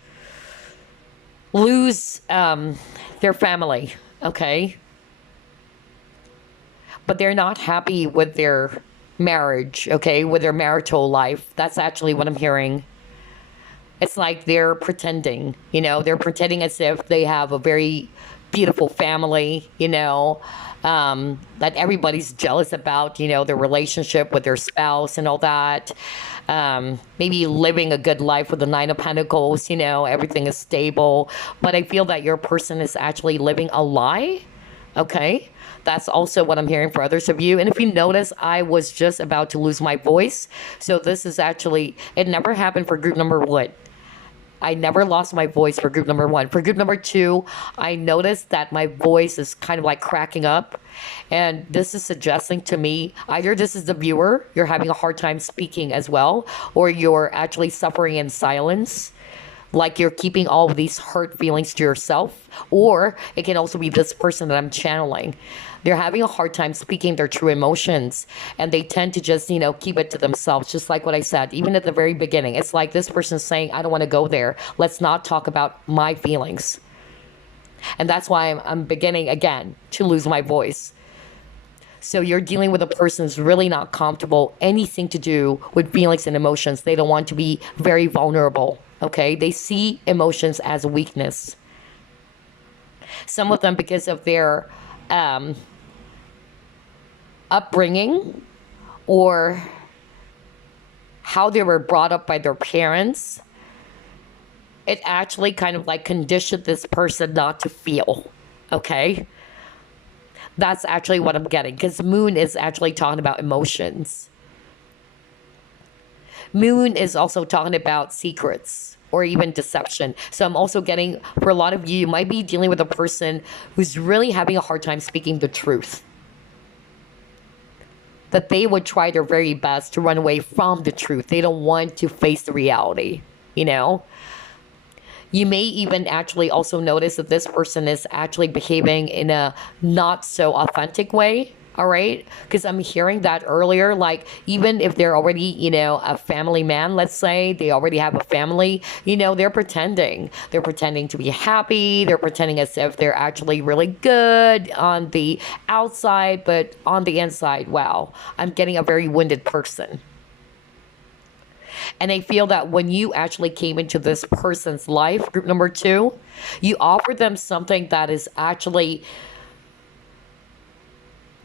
lose their family, okay? But they're not happy with their marriage, okay? With their marital life. That's actually what I'm hearing. It's like they're pretending, they're pretending as if they have a very beautiful family, that everybody's jealous about, their relationship with their spouse and all that. Maybe living a good life with the Nine of Pentacles, everything is stable. But I feel that your person is actually living a lie, okay? That's also what I'm hearing for others of you. And if you notice, I was just about to lose my voice. So this is actually, it never happened for group number 1. I never lost my voice for group number 1. For group number 2, I noticed that my voice is kind of like cracking up. And this is suggesting to me either this is the viewer, you're having a hard time speaking as well, or you're actually suffering in silence. Like you're keeping all of these hurt feelings to yourself, or it can also be this person that I'm channeling. They're having a hard time speaking their true emotions, and they tend to just, keep it to themselves, just like what I said, even at the very beginning. It's like this person's saying, I don't want to go there. Let's not talk about my feelings. And that's why I'm beginning again to lose my voice. So you're dealing with a person who's really not comfortable, anything to do with feelings and emotions. They don't want to be very vulnerable. Okay, they see emotions as a weakness. Some of them, because of their upbringing or how they were brought up by their parents, it actually kind of like conditioned this person not to feel. Okay, that's actually what I'm getting, because Moon is actually talking about emotions. Moon is also talking about secrets or even deception. So I'm also getting, for a lot of you, you might be dealing with a person who's really having a hard time speaking the truth. That they would try their very best to run away from the truth. They don't want to face the reality, You may even actually also notice that this person is actually behaving in a not so authentic way. All right, because I'm hearing that earlier, like even if they're already, a family man, let's say they already have a family, they're pretending to be happy. They're pretending as if they're actually really good on the outside, but on the inside, wow, I'm getting a very wounded person. And I feel that when you actually came into this person's life, group number 2, you offered them something that is actually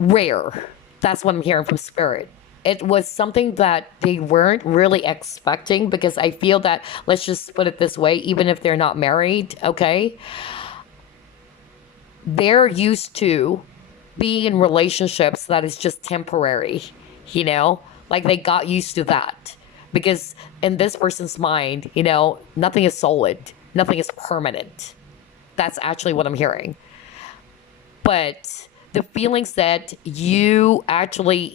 rare. That's what I'm hearing from Spirit. It was something that they weren't really expecting, because I feel that, let's just put it this way, even if they're not married, okay, they're used to being in relationships that is just temporary, like they got used to that, because in this person's mind, nothing is solid, nothing is permanent. That's actually what I'm hearing. But the feelings that you actually,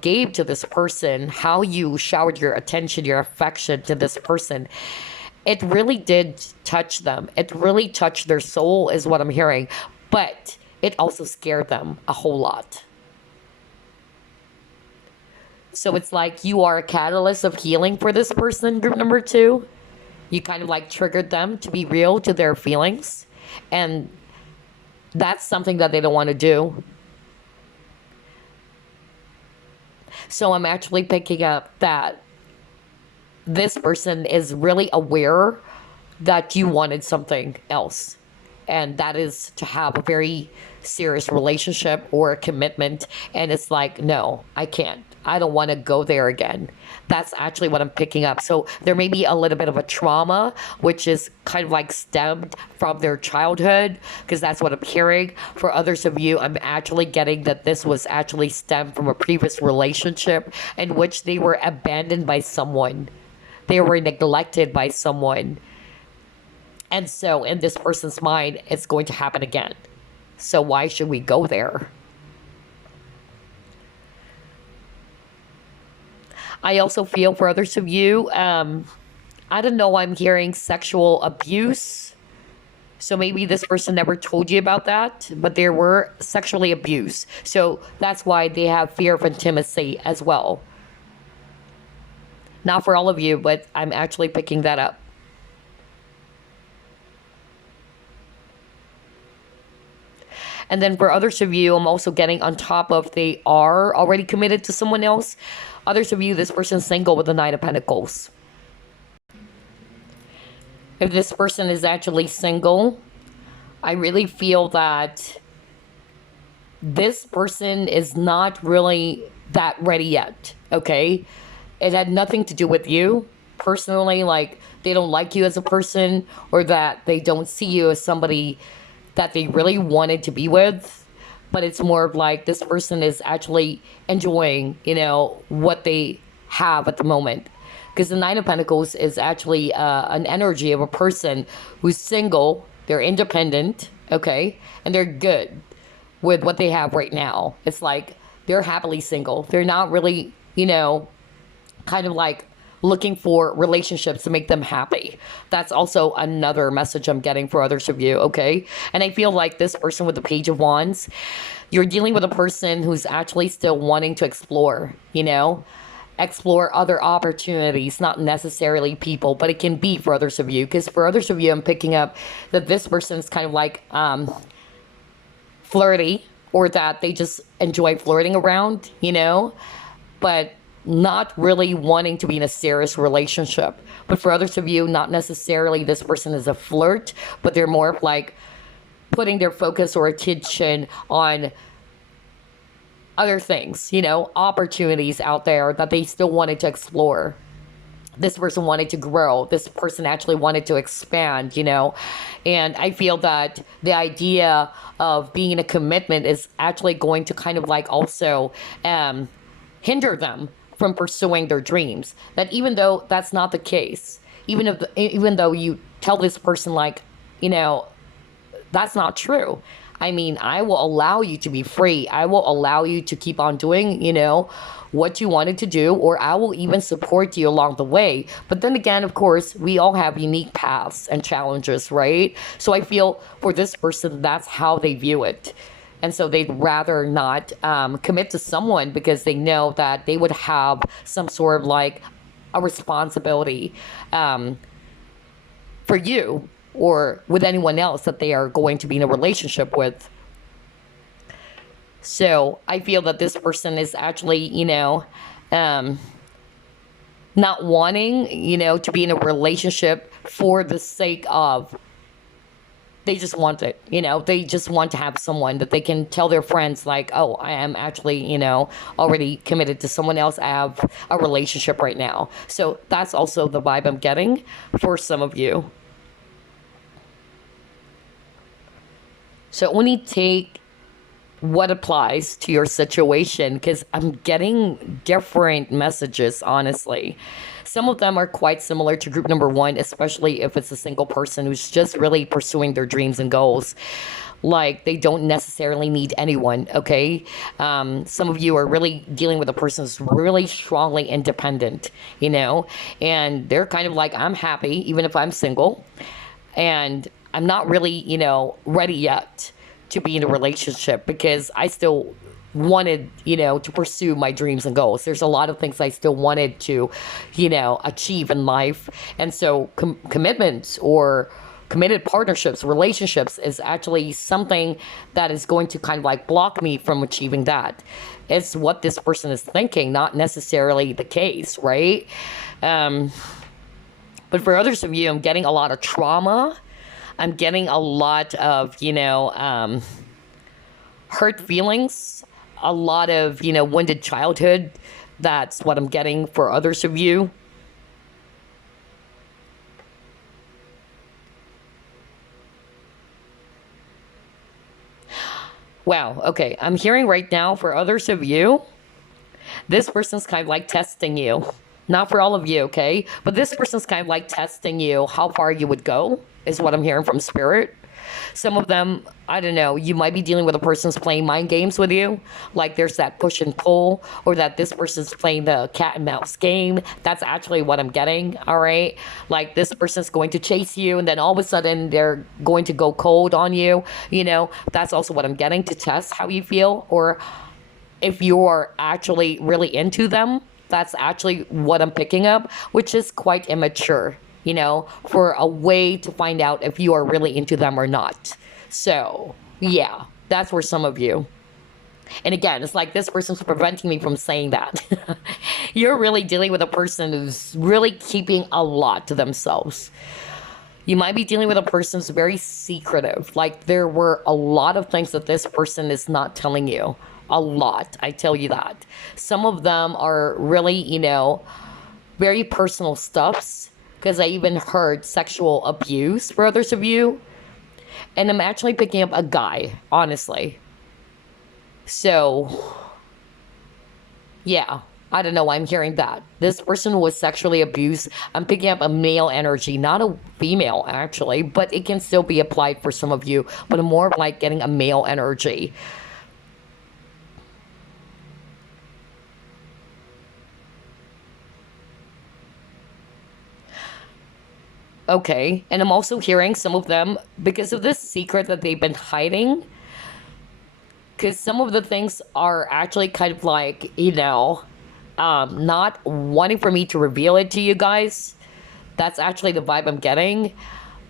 gave to this person, how you showered your attention, your affection to this person, it really did touch them. It really touched their soul, is what I'm hearing. But it also scared them a whole lot. So it's like you are a catalyst of healing for this person, group number 2. You kind of like triggered them to be real to their feelings. And that's something that they don't want to do. So I'm actually picking up that this person is really aware that you wanted something else. And that is to have a very serious relationship or a commitment. And it's like, no, I can't. I don't want to go there again. That's actually what I'm picking up. So there may be a little bit of a trauma, which is kind of like stemmed from their childhood, because that's what I'm hearing. For others of you, I'm actually getting that this was actually stemmed from a previous relationship in which they were abandoned by someone. They were neglected by someone. And so in this person's mind, it's going to happen again. So why should we go there? I also feel for others of you, I don't know, I'm hearing sexual abuse. So maybe this person never told you about that, but they were sexually abused. So that's why they have fear of intimacy as well. Not for all of you, but I'm actually picking that up. And then for others of you, I'm also getting on top of they are already committed to someone else. Others of you, this person's single with the Knight of Pentacles. If this person is actually single, I really feel that this person is not really that ready yet, okay? It had nothing to do with you personally, like they don't like you as a person, or that they don't see you as somebody that they really wanted to be with. but it's more of like this person is actually enjoying, what they have at the moment. Because the Nine of Pentacles is actually an energy of a person who's single, they're independent, okay, and they're good with what they have right now. It's like they're happily single. They're not really, kind of like looking for relationships to make them happy. That's also another message I'm getting for others of you, okay? And I feel like this person with the Page of Wands, you're dealing with a person who's actually still wanting to explore, explore other opportunities, not necessarily people, but it can be for others of you. Because for others of you, I'm picking up that this person's kind of like flirty, or that they just enjoy flirting around, but not really wanting to be in a serious relationship. But for others of you, not necessarily this person is a flirt, but they're more of like putting their focus or attention on other things, opportunities out there that they still wanted to explore. This person wanted to grow. This person actually wanted to expand, and I feel that the idea of being in a commitment is actually going to kind of like also hinder them from pursuing their dreams. That even though that's not the case, even though you tell this person like, that's not true. I mean, I will allow you to be free. I will allow you to keep on doing, what you wanted to do, or I will even support you along the way. But then again, of course, we all have unique paths and challenges, right? So I feel for this person, that's how they view it. And so they'd rather not commit to someone because they know that they would have some sort of like a responsibility for you or with anyone else that they are going to be in a relationship with. So I feel that this person is actually, not wanting, to be in a relationship for the sake of, they just want it, they just want to have someone that they can tell their friends like, oh, I am actually, already committed to someone else. I have a relationship right now. So that's also the vibe I'm getting for some of you. So only take what applies to your situation, because I'm getting different messages, honestly. Some of them are quite similar to group number one, especially if it's a single person who's just really pursuing their dreams and goals. Like, they don't necessarily need anyone, okay? Some of you are really dealing with a person who's really strongly independent, and they're kind of like, I'm happy, even if I'm single, and I'm not really, ready yet to be in a relationship because I still wanted, to pursue my dreams and goals. There's a lot of things I still wanted to, achieve in life. And so commitments or committed partnerships, relationships is actually something that is going to kind of like block me from achieving that. It's what this person is thinking, not necessarily the case, right? But for others of you, I'm getting a lot of trauma. I'm getting a lot of, hurt feelings, a lot of, wounded childhood. That's what I'm getting for others of you. Wow, okay. I'm hearing right now for others of you, this person's kind of like testing you. Not for all of you, okay? But this person's kind of like testing you how far you would go, is what I'm hearing from Spirit. Some of them, I don't know, you might be dealing with a person who's playing mind games with you. Like there's that push and pull, or that this person's playing the cat and mouse game. That's actually what I'm getting, all right? Like this person's going to chase you, and then all of a sudden they're going to go cold on you. That's also what I'm getting, to test how you feel, or if you're actually really into them. That's actually what I'm picking up, which is quite immature, for a way to find out if you are really into them or not. So, yeah, that's for some of you. And again, it's like this person's preventing me from saying that. You're really dealing with a person who's really keeping a lot to themselves. You might be dealing with a person who's very secretive. Like there were a lot of things that this person is not telling you. A lot, I tell you that. Some of them are really, very personal stuffs, because I even heard sexual abuse for others of you. And I'm actually picking up a guy, honestly. So, yeah. I don't know why I'm hearing that. This person was sexually abused. I'm picking up a male energy, not a female, actually, but it can still be applied for some of you, but I'm more of like getting a male energy. Okay, and I'm also hearing some of them because of this secret that they've been hiding. Because some of the things are actually kind of like, not wanting for me to reveal it to you guys. That's actually the vibe I'm getting.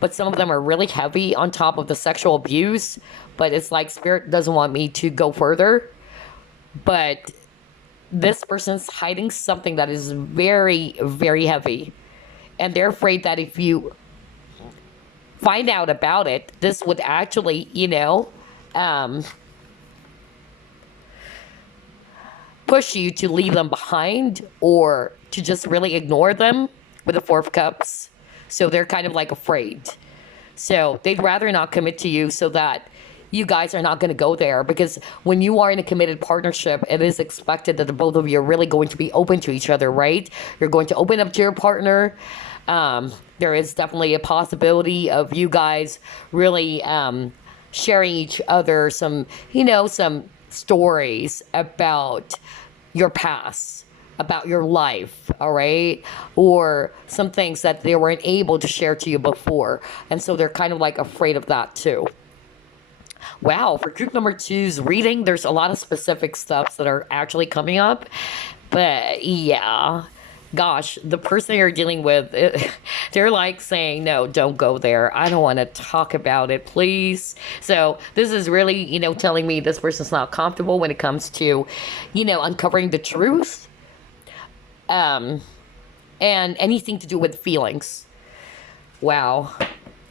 But some of them are really heavy on top of the sexual abuse. But it's like Spirit doesn't want me to go further. But this person's hiding something that is very, very heavy. And they're afraid that if you find out about it, this would actually, push you to leave them behind or to just really ignore them with the Four of Cups. So they're kind of like afraid. So they'd rather not commit to you so that you guys are not going to go there, because when you are in a committed partnership, it is expected that the both of you are really going to be open to each other, right? You're going to open up to your partner. There is definitely a possibility of you guys really sharing each other some stories about your past, about your life, all right? Or some things that they weren't able to share to you before. And so they're kind of like afraid of that too. Wow, for group number two's reading, there's a lot of specific stuff that are actually coming up. But yeah, gosh, the person you're dealing with, they're like saying, no, don't go there. I don't want to talk about it, please. So this is really, telling me this person's not comfortable when it comes to, uncovering the truth. And anything to do with feelings. Wow.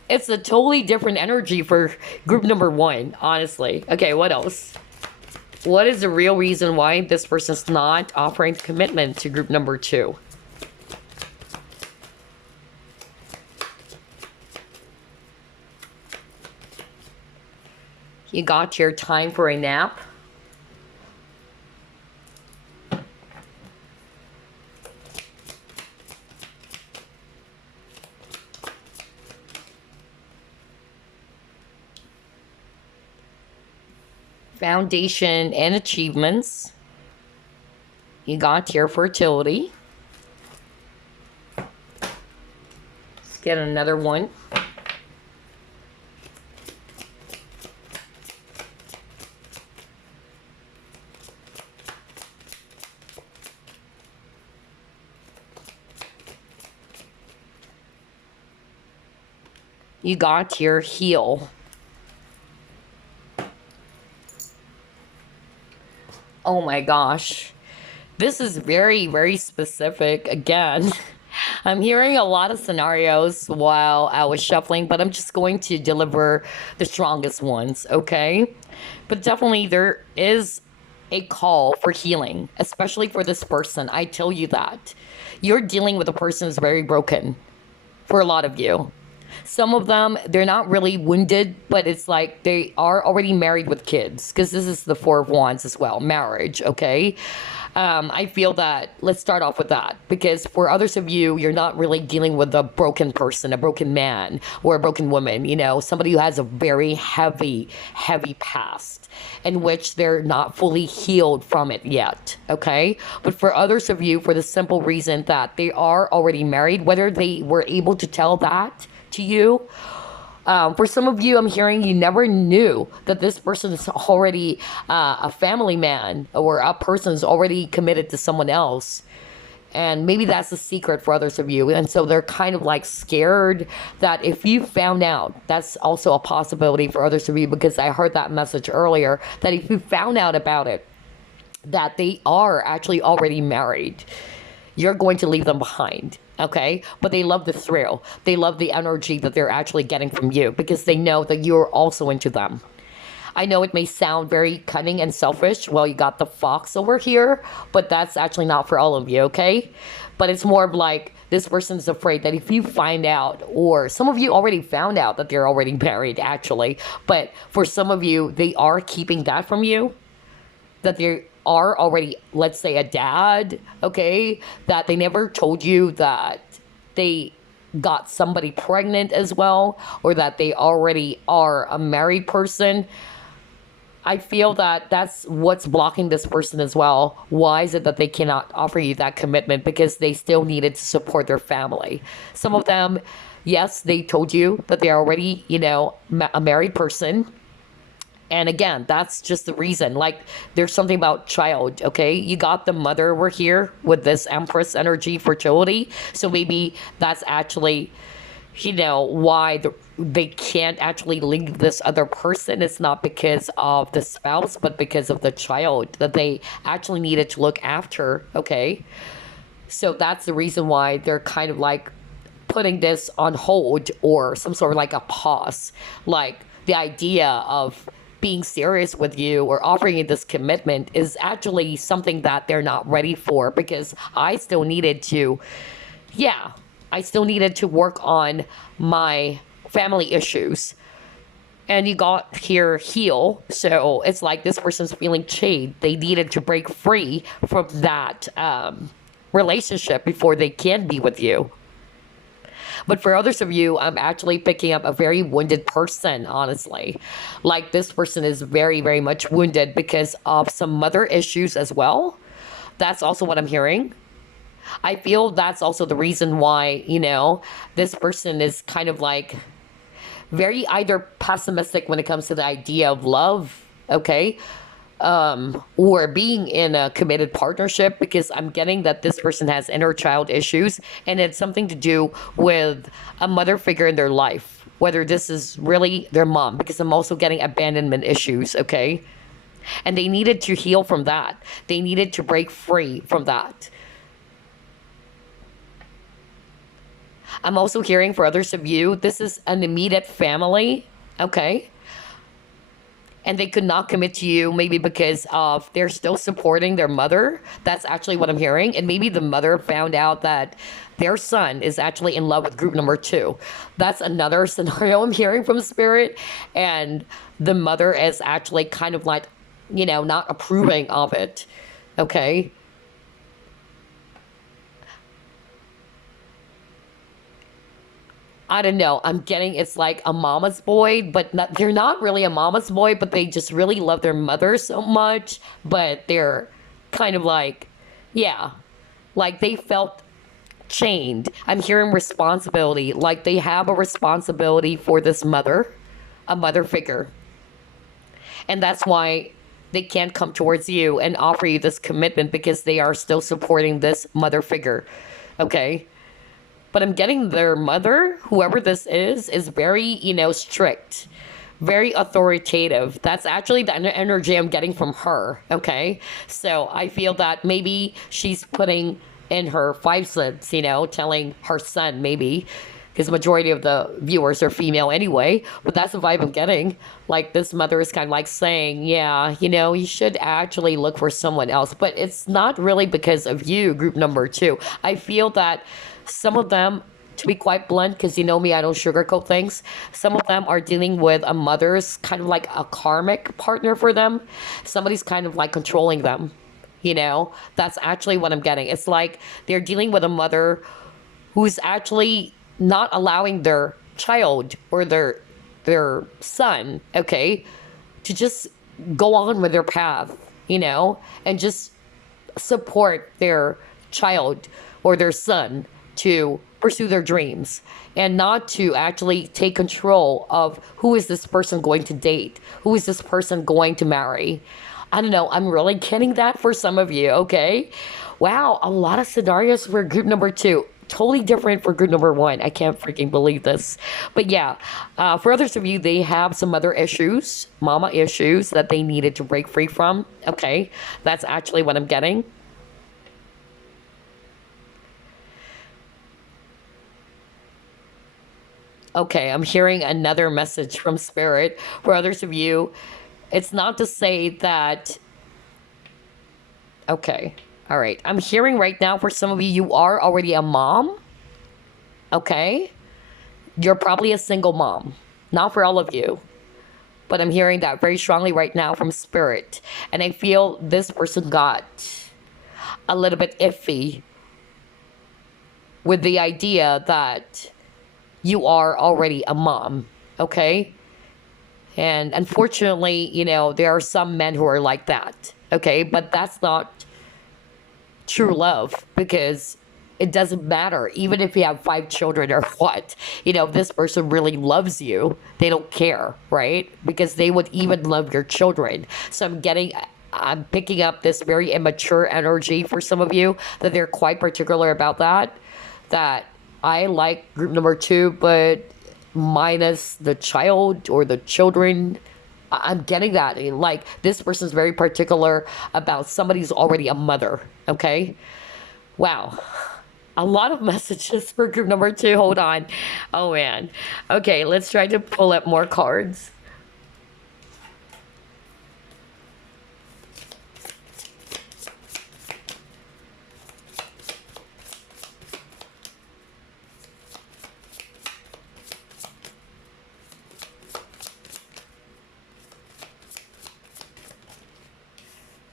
It's a totally different energy for group number one, honestly. Okay, what else? What is the real reason why this person's not offering commitment to group number two? You got your time for a nap. Foundation and achievements. You got your fertility. Let's get another one. You got your heal. Oh my gosh. This is very, very specific. Again, I'm hearing a lot of scenarios while I was shuffling, but I'm just going to deliver the strongest ones, okay? But definitely there is a call for healing, especially for this person. I tell you that. You're dealing with a person who's very broken for a lot of you. Some of them, they're not really wounded, but it's like they are already married with kids, because this is the Four of Wands as well, marriage, okay? I feel that, let's start off with that, because for others of you, you're not really dealing with a broken person, a broken man, or a broken woman, somebody who has a very heavy, heavy past, in which they're not fully healed from it yet, okay? But for others of you, for the simple reason that they are already married, whether they were able to tell that to you. For some of you, I'm hearing you never knew that this person is already a family man, or a person is already committed to someone else. And maybe that's the secret for others of you. And so they're kind of like scared that if you found out, that's also a possibility for others of you, because I heard that message earlier, that if you found out about it, that they are actually already married, you're going to leave them behind. Okay, but they love the thrill. They love the energy that they're actually getting from you, because they know that you're also into them. I know it may sound very cunning and selfish. Well, you got the fox over here, but that's actually not for all of you, okay? But it's more of like, this person's afraid that if you find out, or some of you already found out that they're already married, actually, but for some of you, they are keeping that from you. that they are already, let's say, a dad, okay, that they never told you that they got somebody pregnant as well, or that they already are a married person. I feel that that's what's blocking this person as well. Why is it that they cannot offer you that commitment? Because they still needed to support their family. Some of them, yes, they told you that they're already, a married person. And again, that's just the reason. Like, there's something about child, okay? You got the mother over here with this Empress energy fertility. So maybe that's actually, why they can't actually leave this other person. It's not because of the spouse, but because of the child that they actually needed to look after, okay? So that's the reason why they're kind of like putting this on hold, or some sort of like a pause. Like, the idea of being serious with you or offering you this commitment is actually something that they're not ready for, because I still needed to work on my family issues. And you got here heal. So it's like this person's feeling chained. They needed to break free from that relationship before they can be with you. But for others of you, I'm actually picking up a very wounded person, honestly. Like, this person is very, very much wounded because of some mother issues as well. That's also what I'm hearing. I feel that's also the reason why, this person is kind of like very either pessimistic when it comes to the idea of love, okay? Or being in a committed partnership, because I'm getting that this person has inner child issues, and it's something to do with a mother figure in their life, whether this is really their mom, because I'm also getting abandonment issues, okay? And they needed to heal from that. They needed to break free from that. I'm also hearing for others of you, this is an immediate family, okay? And they could not commit to you, maybe because of they're still supporting their mother. That's actually what I'm hearing. And maybe the mother found out that their son is actually in love with group number 2. That's another scenario I'm hearing from Spirit. And the mother is actually kind of like, not approving of it. Okay? I don't know. I'm getting it's like a mama's boy, but they're not really a mama's boy, but they just really love their mother so much. But they're kind of like, like they felt chained. I'm hearing responsibility, like they have a responsibility for this mother, a mother figure. And that's why they can't come towards you and offer you this commitment, because they are still supporting this mother figure. Okay? But I'm getting their mother, whoever this is very, strict, very authoritative. That's actually the energy I'm getting from her, okay? So I feel that maybe she's putting in her 5 cents, telling her son maybe, because majority of the viewers are female anyway, but that's the vibe I'm getting. Like, this mother is kind of like saying, you should actually look for someone else. But it's not really because of you, group number 2. I feel that some of them, to be quite blunt, because you know me, I don't sugarcoat things. Some of them are dealing with a mother's kind of like a karmic partner for them. Somebody's kind of like controlling them. That's actually what I'm getting. It's like they're dealing with a mother who's actually not allowing their child or their son, okay, to just go on with their path, and just support their child or their son to pursue their dreams, and not to actually take control of who is this person going to date, who is this person going to marry. I don't know, I'm really getting that for some of you, okay? Wow, a lot of scenarios for group number 2. Totally different for group number 1. I can't freaking believe this. But for others of you, they have some other issues, mama issues, that they needed to break free from. Okay, that's actually what I'm getting. Okay, I'm hearing another message from Spirit. For others of you, it's not to say that... Okay, all right. I'm hearing right now for some of you, you are already a mom. Okay? You're probably a single mom. Not for all of you. but I'm hearing that very strongly right now from spirit. And I feel this person got a little bit iffy with the idea that you are already a mom, okay? And unfortunately, there are some men who are like that, okay? But that's not true love, because it doesn't matter. Even if you have 5 children or what, this person really loves you. They don't care, right? Because they would even love your children. So I'm picking up this very immature energy for some of you, that they're quite particular about that I like group number 2, but minus the child or the children. I'm getting that. Like, this person's very particular about somebody who's already a mother, okay? Wow. A lot of messages for group number 2. Hold on. Oh, man. Okay, let's try to pull up more cards.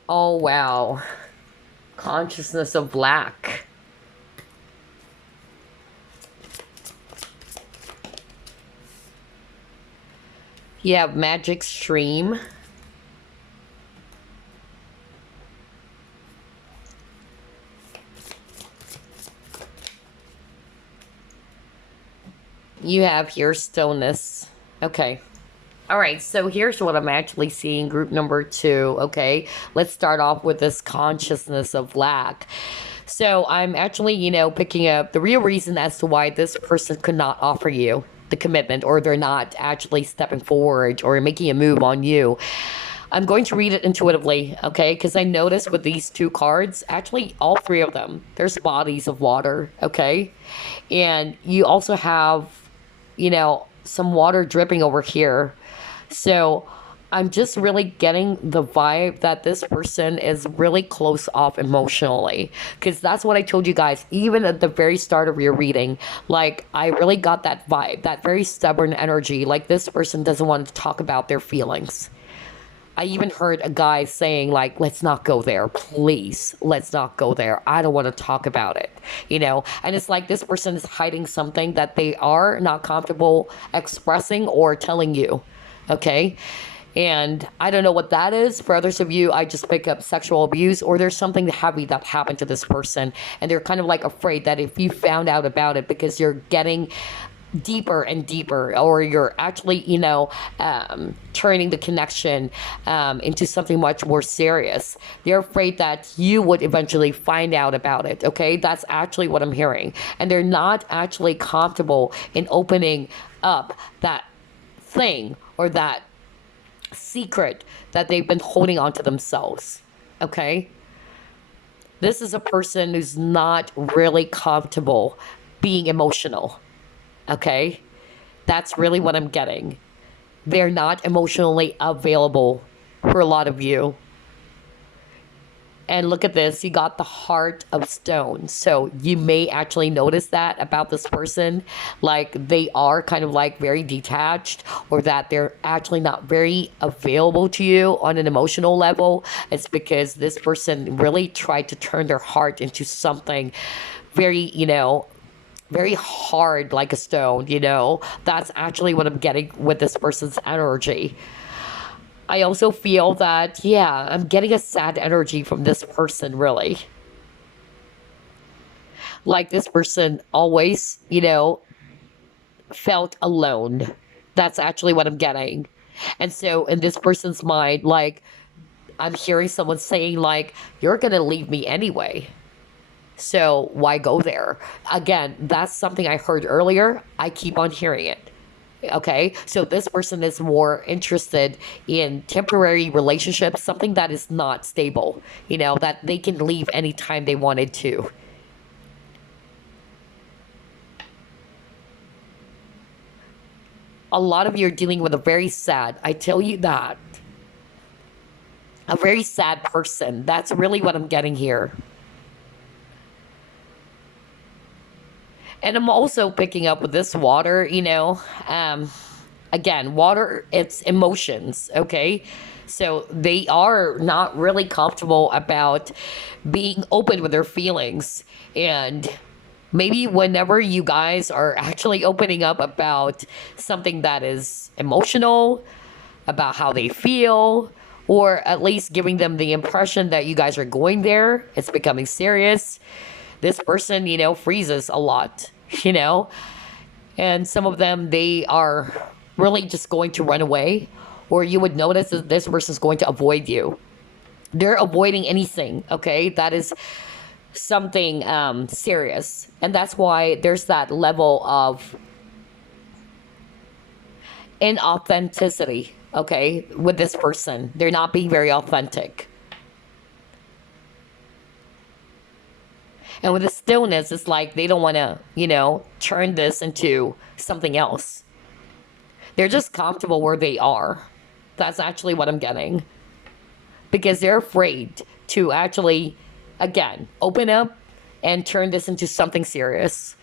Oh, wow. Consciousness of black. You have magic stream. You have here stillness. Okay. All right, so here's what I'm actually seeing, group number 2, okay? Let's start off with this consciousness of lack. So I'm actually, picking up the real reason as to why this person could not offer you the commitment, or they're not actually stepping forward or making a move on you. I'm going to read it intuitively, okay? Because I noticed with these 2 cards, actually all 3 of them, there's bodies of water, okay? And you also have, some water dripping over here. So I'm just really getting the vibe that this person is really close off emotionally, because that's what I told you guys even at the very start of your reading. Like, I really got that vibe, that very stubborn energy, like this person doesn't want to talk about their feelings. I even heard a guy saying, like, let's not go there, please, let's not go there, I don't want to talk about it, and it's like this person is hiding something that they are not comfortable expressing or telling you, okay? And I don't know what that is. For others of you, I just pick up sexual abuse, or there's something heavy that happened to this person, and they're kind of like afraid that if you found out about it, because you're getting deeper and deeper, or you're actually, turning the connection into something much more serious, they're afraid that you would eventually find out about it, okay? That's actually what I'm hearing. And they're not actually comfortable in opening up that thing or that secret that they've been holding on to themselves, okay? This is a person who's not really comfortable being emotional, okay? That's really what I'm getting. They're not emotionally available for a lot of you. And look at this, you got the heart of stone. So you may actually notice that about this person, like they are kind of like very detached, or that they're actually not very available to you on an emotional level. It's because this person really tried to turn their heart into something very, very hard, like a stone, That's actually what I'm getting with this person's energy. I also feel that, yeah, I'm getting a sad energy from this person, really. Like this person always, felt alone. That's actually what I'm getting. And so in this person's mind, like, I'm hearing someone saying, like, you're going to leave me anyway, so why go there? Again, that's something I heard earlier. I keep on hearing it. Okay, so this person is more interested in temporary relationships, something that is not stable, that they can leave anytime they wanted to. A lot of you are dealing with a very sad, I tell you that, a very sad person. That's really what I'm getting here. And I'm also picking up with this water, Again, water, it's emotions, okay? So they are not really comfortable about being open with their feelings. And maybe whenever you guys are actually opening up about something that is emotional, about how they feel, or at least giving them the impression that you guys are going there, it's becoming serious. This person, freezes a lot, and some of them, they are really just going to run away, or you would notice that this person's going to avoid you. They're avoiding anything, okay? That is something serious. And that's why there's that level of inauthenticity, okay, with this person. They're not being very authentic. And with the stillness, it's like they don't want to, turn this into something else. They're just comfortable where they are. That's actually what I'm getting. Because they're afraid to actually, again, open up and turn this into something serious.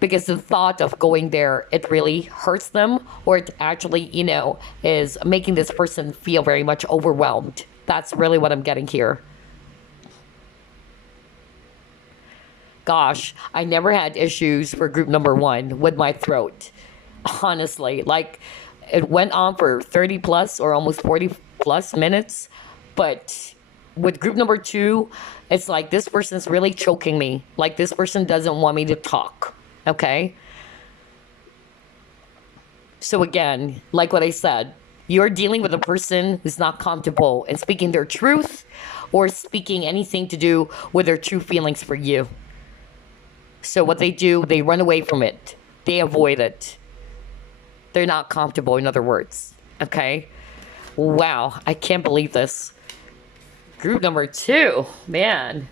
Because the thought of going there, it really hurts them, or it actually, is making this person feel very much overwhelmed. That's really what I'm getting here. Gosh, I never had issues for group number 1 with my throat. Honestly, like, it went on for 30 plus or almost 40 plus minutes. But with group number 2, it's like this person's really choking me. Like, this person doesn't want me to talk. Okay? So again, like what I said, you're dealing with a person who's not comfortable in speaking their truth or speaking anything to do with their true feelings for you. So what they do, they run away from it. They avoid it. They're not comfortable, in other words. Okay? Wow, I can't believe this. Group number 2, man.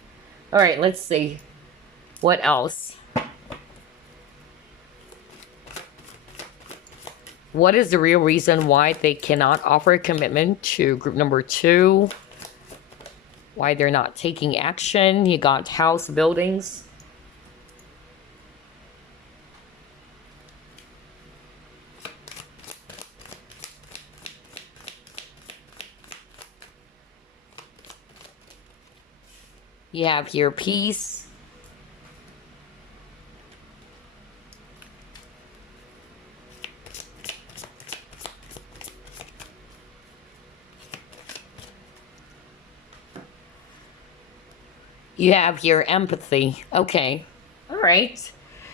All right, let's see. What else? What is the real reason why they cannot offer a commitment to group number 2? Why they're not taking action? You got house buildings. You have here peace. You have here empathy. Okay. All right.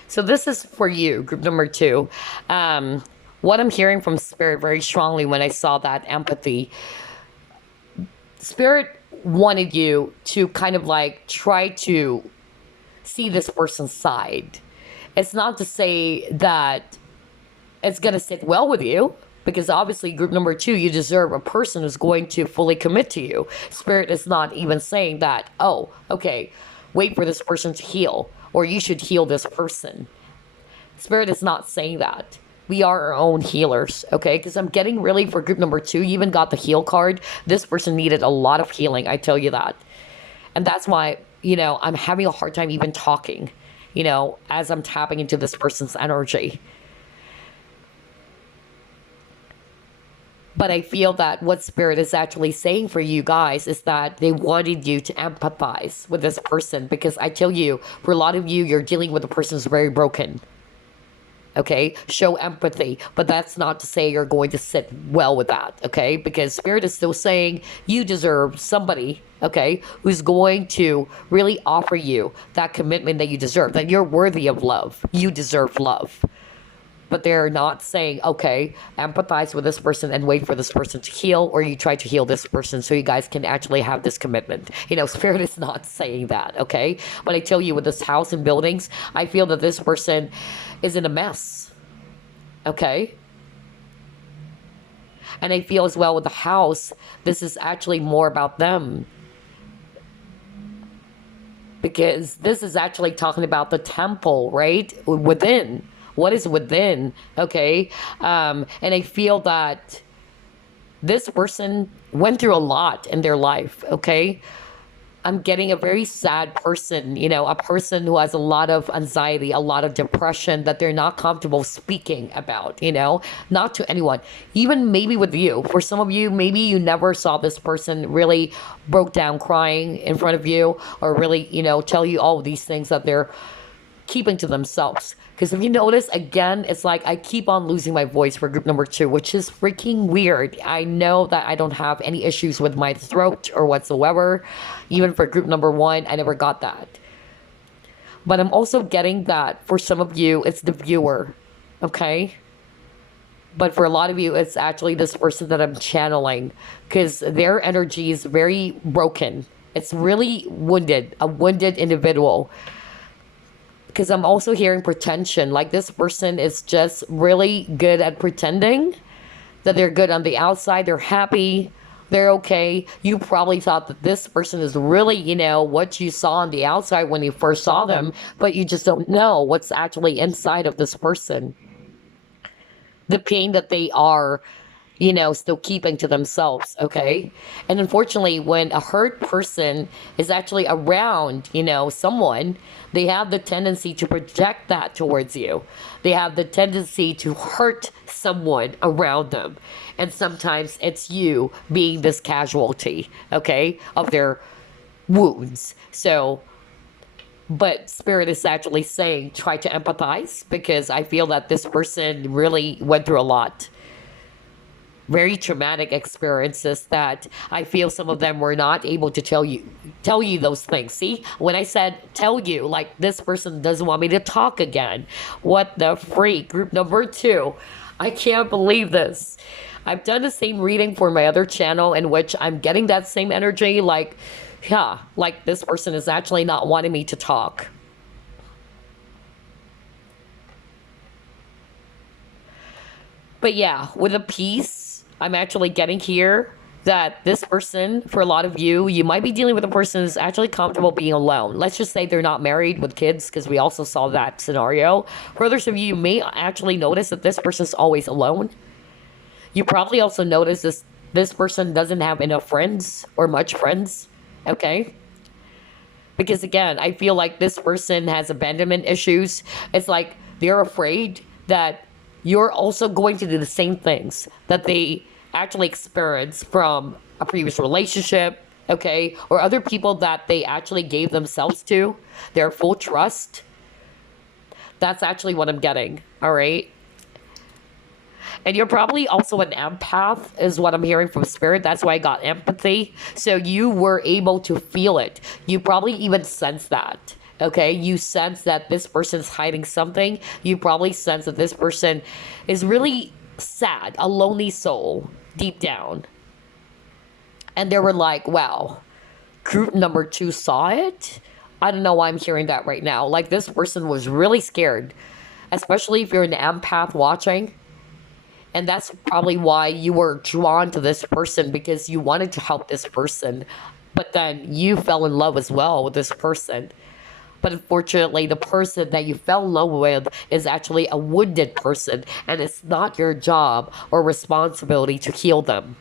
So this is for you, group number 2. What I'm hearing from Spirit very strongly when I saw that empathy, Spirit wanted you to kind of like try to see this person's side. It's not to say that it's going to sit well with you, because obviously group number 2, you deserve a person who's going to fully commit to you. Spirit is not even saying that, oh, okay, wait for this person to heal, or you should heal this person. Spirit is not saying that. We are our own healers, okay? Because I'm getting really, for group number 2, you even got the heal card. This person needed a lot of healing, I tell you that. And that's why, I'm having a hard time even talking, as I'm tapping into this person's energy. But I feel that what Spirit is actually saying for you guys is that they wanted you to empathize with this person. Because I tell you, for a lot of you, you're dealing with a person who's very broken. Okay, show empathy, but that's not to say you're going to sit well with that, okay? Because Spirit is still saying you deserve somebody, okay, who's going to really offer you that commitment that you deserve, that you're worthy of love. You deserve love. But they're not saying, okay, empathize with this person and wait for this person to heal, or you try to heal this person so you guys can actually have this commitment. Spirit is not saying that, okay? But I tell you, with this house and buildings, I feel that this person is in a mess, okay? And I feel as well with the house, this is actually more about them. Because this is actually talking about the temple, right? Within. What is within, okay? And I feel that this person went through a lot in their life, okay? I'm getting a very sad person, you know, a person who has a lot of anxiety, a lot of depression that they're not comfortable speaking about, you know, not to anyone, even maybe with you. For some of you, maybe you never saw this person really broke down crying in front of you, or really, you know, tell you all of these things that they're keeping to themselves. Because if you notice, again, it's like I keep on losing my voice for group number two, which is freaking weird. I know that I don't have any issues with my throat or whatsoever. Even for group number one, I never got that. But I'm also getting that for some of you, it's the viewer, okay? But for a lot of you, it's actually this person that I'm channeling, because their energy is very broken. It's really wounded, a wounded individual. Because I'm also hearing pretension. Like this person is just really good at pretending that they're good on the outside. They're happy. They're okay. You probably thought that this person is really, you know, what you saw on the outside when you first saw them, but you just don't know what's actually inside of this person. The pain that they are, you know, still keeping to themselves, okay? And unfortunately, when a hurt person is actually around, you know, someone, they have the tendency to project that towards you. They have the tendency to hurt someone around them. And sometimes it's you being this casualty, okay, of their wounds. So, but Spirit is actually saying, try to empathize, because I feel that this person really went through a lot. Very traumatic experiences that I feel some of them were not able to tell you those things. See, when I said tell you, like this person doesn't want me to talk again. What the freak? Group number two. I can't believe this. I've done the same reading for my other channel in which I'm getting that same energy. Like, yeah, like this person is actually not wanting me to talk. But yeah, with a piece, I'm actually getting here that this person, for a lot of you, you might be dealing with a person who's actually comfortable being alone. Let's just say they're not married with kids, because we also saw that scenario. For others of you, you may actually notice that this person's always alone. You probably also notice this person doesn't have enough friends or much friends, okay? Because again, I feel like this person has abandonment issues. It's like they're afraid that you're also going to do the same things that they actually experienced from a previous relationship, okay? Or other people that they actually gave themselves to, their full trust. That's actually what I'm getting, all right? And you're probably also an empath, is what I'm hearing from Spirit. That's why I got empathy. So you were able to feel it. You probably even sense that. Okay, you sense that this person's hiding something. You probably sense that this person is really sad, a lonely soul deep down. And they were like, wow, group number two saw it? I don't know why I'm hearing that right now. Like this person was really scared, especially if you're an empath watching. And that's probably why you were drawn to this person, because you wanted to help this person. But then you fell in love as well with this person. But unfortunately, the person that you fell in love with is actually a wounded person, and it's not your job or responsibility to heal them.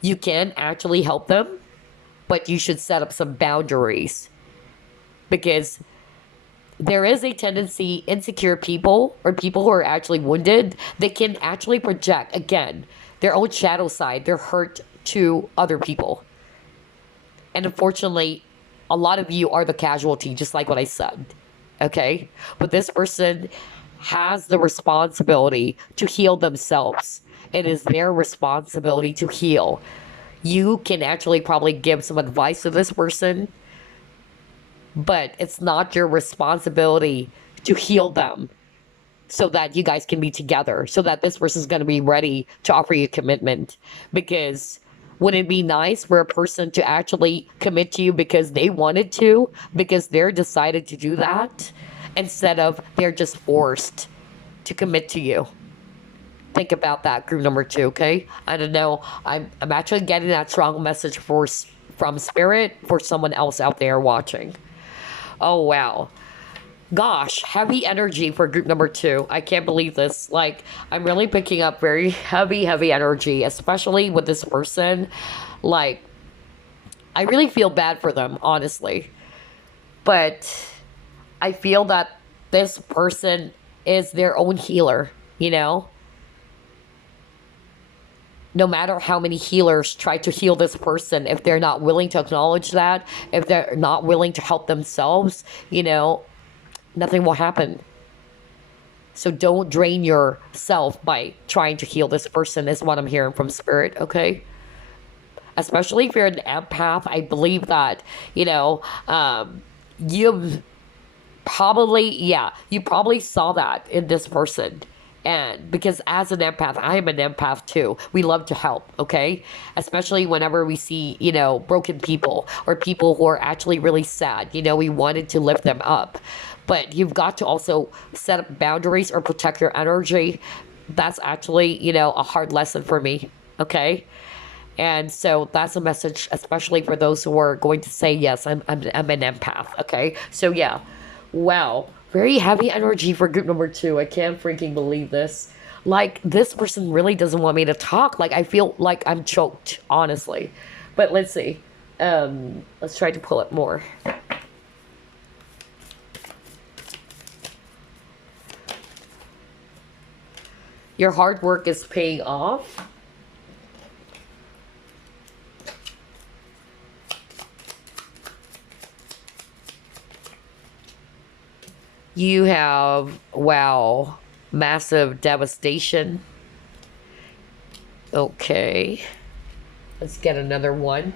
You can actually help them, but you should set up some boundaries, because there is a tendency, insecure people or people who are actually wounded, they can actually project, again, their own shadow side, their hurt to other people. And unfortunately, a lot of you are the casualty, just like what I said, okay? But this person has the responsibility to heal themselves. It is their responsibility to heal. You can actually probably give some advice to this person, but it's not your responsibility to heal them so that you guys can be together, so that this person's going to be ready to offer you commitment. Because wouldn't it be nice for a person to actually commit to you because they wanted to, because they're decided to do that, instead of they're just forced to commit to you? Think about that, group number two, okay? I don't know. I'm actually getting that strong message from Spirit for someone else out there watching. Oh, wow. Gosh, heavy energy for group number two. I can't believe this. Like, I'm really picking up very heavy energy, especially with this person. Like, I really feel bad for them, honestly. But I feel that this person is their own healer, you know? No matter how many healers try to heal this person, if they're not willing to acknowledge that, if they're not willing to help themselves, nothing will happen. So don't drain yourself by trying to heal this person, is what I'm hearing from Spirit, okay? Especially if you're an empath, I believe that, you've you probably saw that in this person. And because as an empath, I am an empath too. We love to help, okay? Especially whenever we see, broken people or people who are actually really sad. We wanted to lift them up. But you've got to also set up boundaries or protect your energy. That's actually, a hard lesson for me, okay? And so that's a message, especially for those who are going to say, yes, I'm an empath, okay? So yeah, wow. Very heavy energy for group number 2. I can't freaking believe this. Like, this person really doesn't want me to talk. Like, I feel like I'm choked, honestly. But let's see. Let's try to pull it more. Your hard work is paying off. You have, wow, massive devastation. Okay. Let's get another one.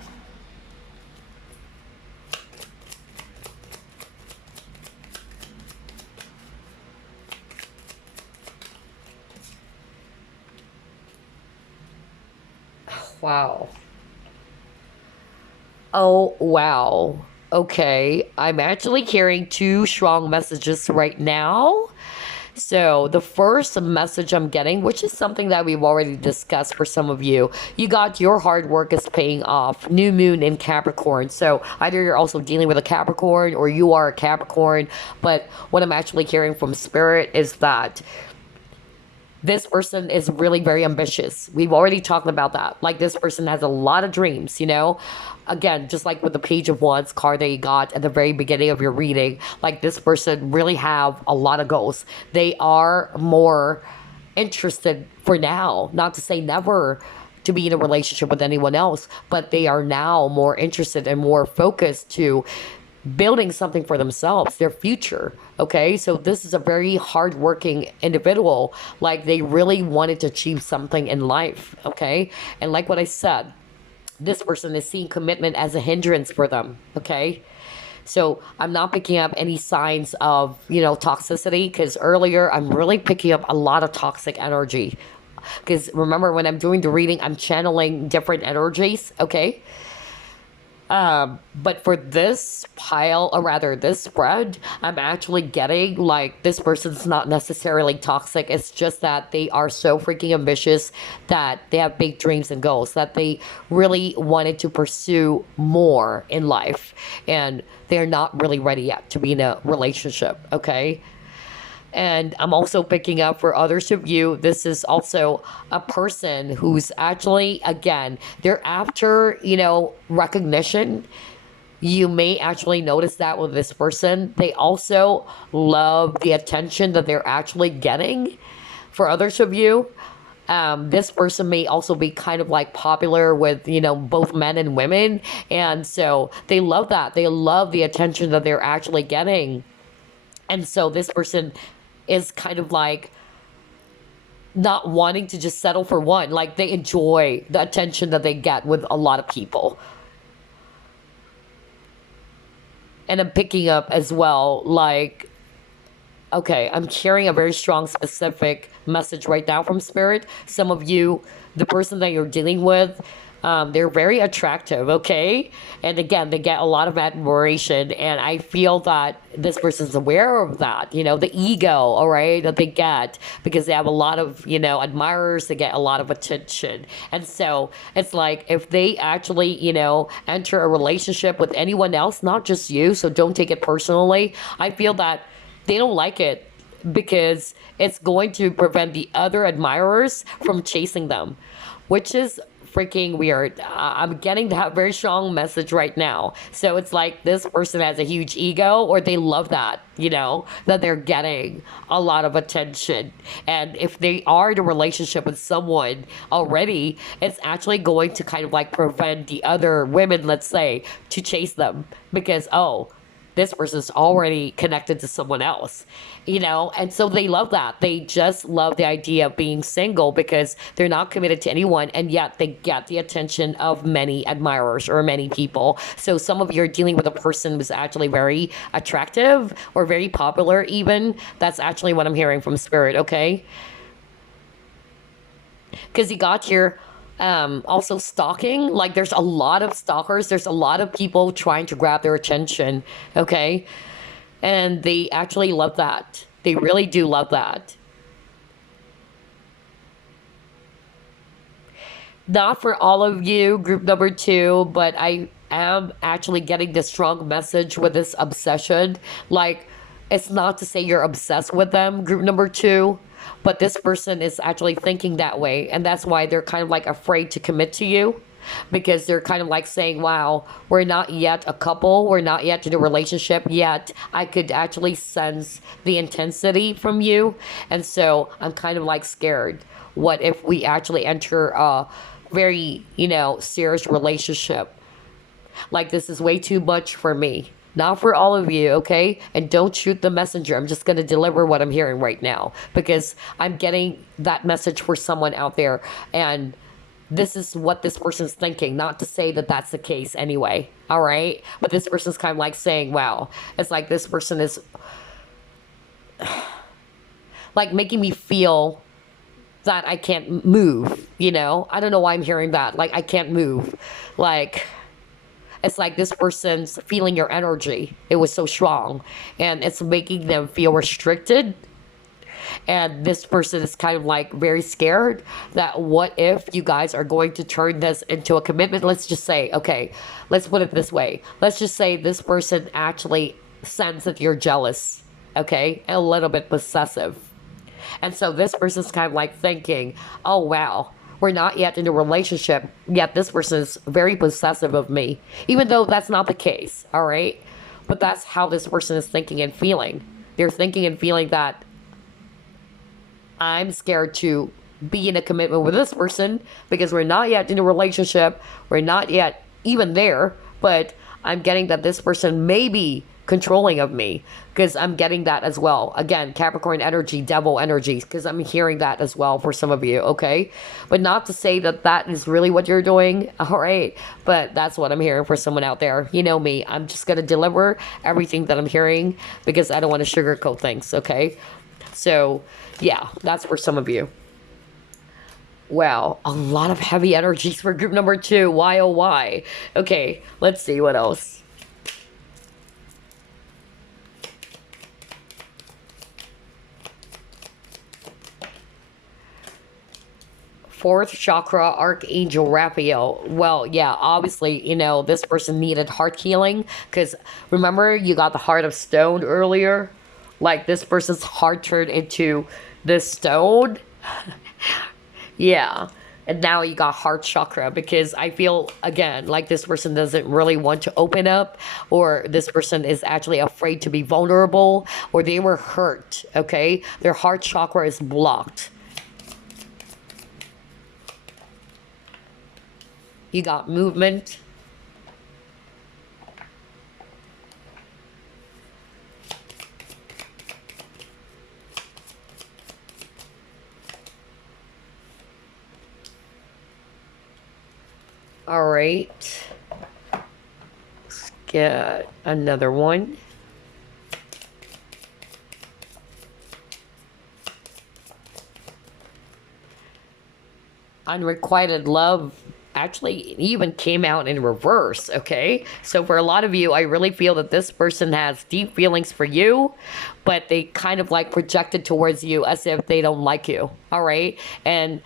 Wow. Oh, wow. Okay, I'm actually carrying 2 strong messages right now. So the first message I'm getting, which is something that we've already discussed for some of you, you got your hard work is paying off. New moon in Capricorn. So either you're also dealing with a Capricorn or you are a Capricorn. But what I'm actually hearing from Spirit is that this person is really very ambitious. We've already talked about that. Like, this person has a lot of dreams, Again, just like with the Page of Wands card that you got at the very beginning of your reading, like, this person really have a lot of goals. They are more interested for now, not to say never to be in a relationship with anyone else, but they are now more interested and more focused to building something for themselves, their future, okay? So this is a very hardworking individual. Like, they really wanted to achieve something in life, okay? And like what I said, this person is seeing commitment as a hindrance for them, okay? So I'm not picking up any signs of, toxicity, because earlier I'm really picking up a lot of toxic energy. Because remember, when I'm doing the reading, I'm channeling different energies, okay? But for this pile, or rather this spread, I'm actually getting, like, this person's not necessarily toxic. It's just that they are so freaking ambitious, that they have big dreams and goals, that they really wanted to pursue more in life. And they're not really ready yet to be in a relationship, okay? And I'm also picking up for others of you, this is also a person who's actually, again, they're after, recognition. You may actually notice that with this person. They also love the attention that they're actually getting. For others of you, this person may also be kind of like popular with, both men and women. And so they love that. They love the attention that they're actually getting. And so this person is kind of like not wanting to just settle for one. Like, they enjoy the attention that they get with a lot of people. And I'm picking up as well, like, okay, I'm carrying a very strong, specific message right now from Spirit. Some of you, the person that you're dealing with, they're very attractive, okay? And again, they get a lot of admiration, and I feel that this person's aware of that, the ego, all right, that they get, because they have a lot of, admirers, they get a lot of attention. And so it's like, if they actually, enter a relationship with anyone else, not just you, so don't take it personally, I feel that they don't like it, because it's going to prevent the other admirers from chasing them, which is freaking weird. I'm getting that very strong message right now. So it's like this person has a huge ego, or they love that, you know, that they're getting a lot of attention. And if they are in a relationship with someone already, it's actually going to kind of like prevent the other women, let's say, to chase them because, oh, this person's already connected to someone else, you know? And so they love that. They just love the idea of being single because they're not committed to anyone, and yet they get the attention of many admirers or many people. So some of you are dealing with a person who's actually very attractive or very popular even. That's actually what I'm hearing from Spirit, okay? Because you got your also stalking. Like there's a lot of stalkers, there's a lot of people trying to grab their attention, okay? And they actually love that. They really do love that. Not for all of you, group number 2, but I am actually getting this strong message with this obsession. Like, it's not to say you're obsessed with them, group number 2, but this person is actually thinking that way, and that's why they're kind of like afraid to commit to you, because they're kind of like saying, wow, we're not yet a couple, we're not yet in a relationship yet. I could actually sense the intensity from you, and so I'm kind of like scared. What if we actually enter a very, you know, serious relationship? Like, this is way too much for me. Not for all of you, okay? And don't shoot the messenger. I'm just going to deliver what I'm hearing right now, because I'm getting that message for someone out there. And this is what this person's thinking. Not to say that that's the case anyway, all right? But this person's kind of like saying, wow. It's like this person is like making me feel that I can't move, you know? I don't know why I'm hearing that. Like, I can't move. Like, it's like this person's feeling your energy. It was so strong. And it's making them feel restricted. And this person is kind of like very scared that what if you guys are going to turn this into a commitment? Let's just say, okay, let's put it this way. Let's just say this person actually senses that you're jealous, okay? And a little bit possessive. And so this person's kind of like thinking, oh, wow, we're not yet in a relationship, yet this person is very possessive of me, even though that's not the case, all right? But that's how this person is thinking and feeling. They're thinking and feeling that I'm scared to be in a commitment with this person because we're not yet in a relationship. We're not yet even there, but I'm getting that this person may be controlling of me, because I'm getting that as well. Again, Capricorn energy, devil energy, because I'm hearing that as well for some of you, okay? But not to say that that is really what you're doing, all right? But that's what I'm hearing for someone out there. You know me, I'm just going to deliver everything that I'm hearing because I don't want to sugarcoat things, okay? So, yeah, that's for some of you. Wow, a lot of heavy energies for group number 2. Why, oh, why? Okay, let's see what else. Fourth chakra, Archangel Raphael. Well, yeah, obviously, you know, this person needed heart healing, because remember you got the heart of stone earlier? Like, this person's heart turned into this stone. Yeah. And now you got heart chakra, because I feel, again, like this person doesn't really want to open up, or this person is actually afraid to be vulnerable, or they were hurt, okay? Their heart chakra is blocked. You got movement. All right. Let's get another one. Unrequited love actually even came out in reverse, okay? So for a lot of you, I really feel that this person has deep feelings for you, but they kind of like projected towards you as if they don't like you, all right? And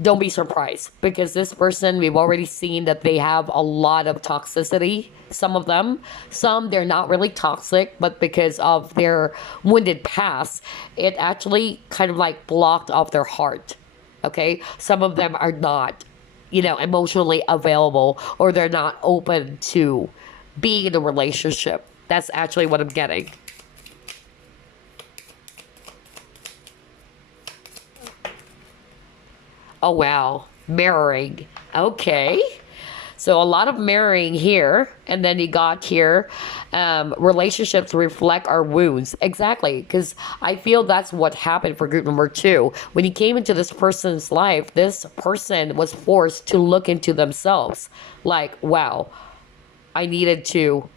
don't be surprised, because this person, we've already seen that they have a lot of toxicity. Some of them, some they're not really toxic, but because of their wounded past, it actually kind of like blocked off their heart, okay? Some of them are not. emotionally available, or they're not open to being in a relationship. That's actually what I'm getting. Oh, wow. Mirroring. Okay. So a lot of mirroring here. And then you got here, relationships reflect our wounds. Exactly. Because I feel that's what happened for group number 2. When you came into this person's life, this person was forced to look into themselves. Like, wow, I needed to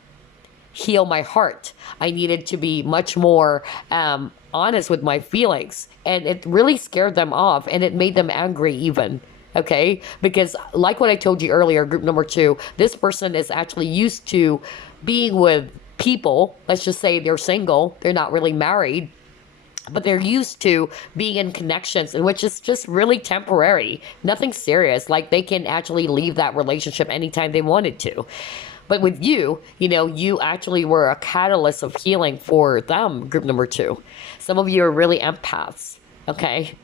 heal my heart. I needed to be much more honest with my feelings. And it really scared them off, and it made them angry even. Okay? Because, like what I told you earlier, group number 2, this person is actually used to being with people. Let's just say they're single, they're not really married, but they're used to being in connections, and which is just really temporary, nothing serious. Like, they can actually leave that relationship anytime they wanted to. But with you, you actually were a catalyst of healing for them, group number 2. Some of you are really empaths, okay?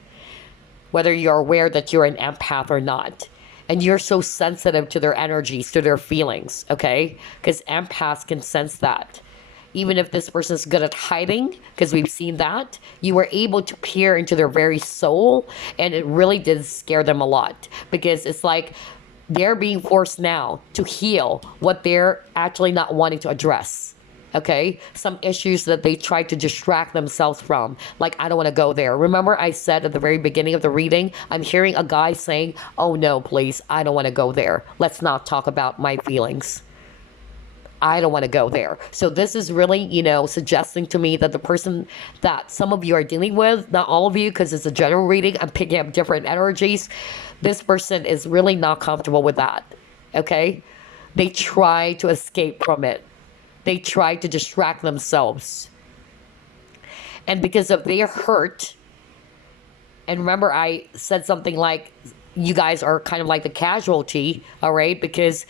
Whether you're aware that you're an empath or not. And you're so sensitive to their energies, to their feelings, okay? Because empaths can sense that. Even if this person's good at hiding, because we've seen that, you were able to peer into their very soul, and it really did scare them a lot. Because it's like, they're being forced now to heal what they're actually not wanting to address. Okay? Some issues that they tried to distract themselves from. Like, I don't want to go there. Remember I said at the very beginning of the reading, I'm hearing a guy saying, oh no, please, I don't want to go there. Let's not talk about my feelings. I don't want to go there. So this is really, suggesting to me that the person that some of you are dealing with, not all of you, because it's a general reading, I'm picking up different energies. This person is really not comfortable with that. Okay? They try to escape from it. They try to distract themselves. And because of their hurt, and remember I said something like, you guys are kind of like the casualty, all right? Because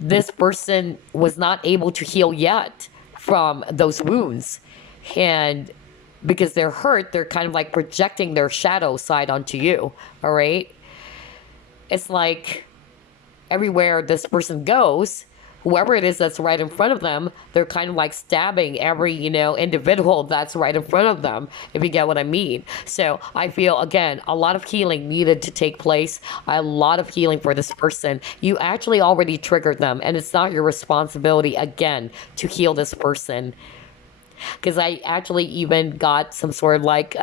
this person was not able to heal yet from those wounds. And because they're hurt, they're kind of like projecting their shadow side onto you, all right? It's like everywhere this person goes, whoever it is that's right in front of them, they're kind of like stabbing every, individual that's right in front of them, if you get what I mean. So I feel, again, a lot of healing needed to take place, a lot of healing for this person. You actually already triggered them, and it's not your responsibility, again, to heal this person. Because I actually even got some sort of like,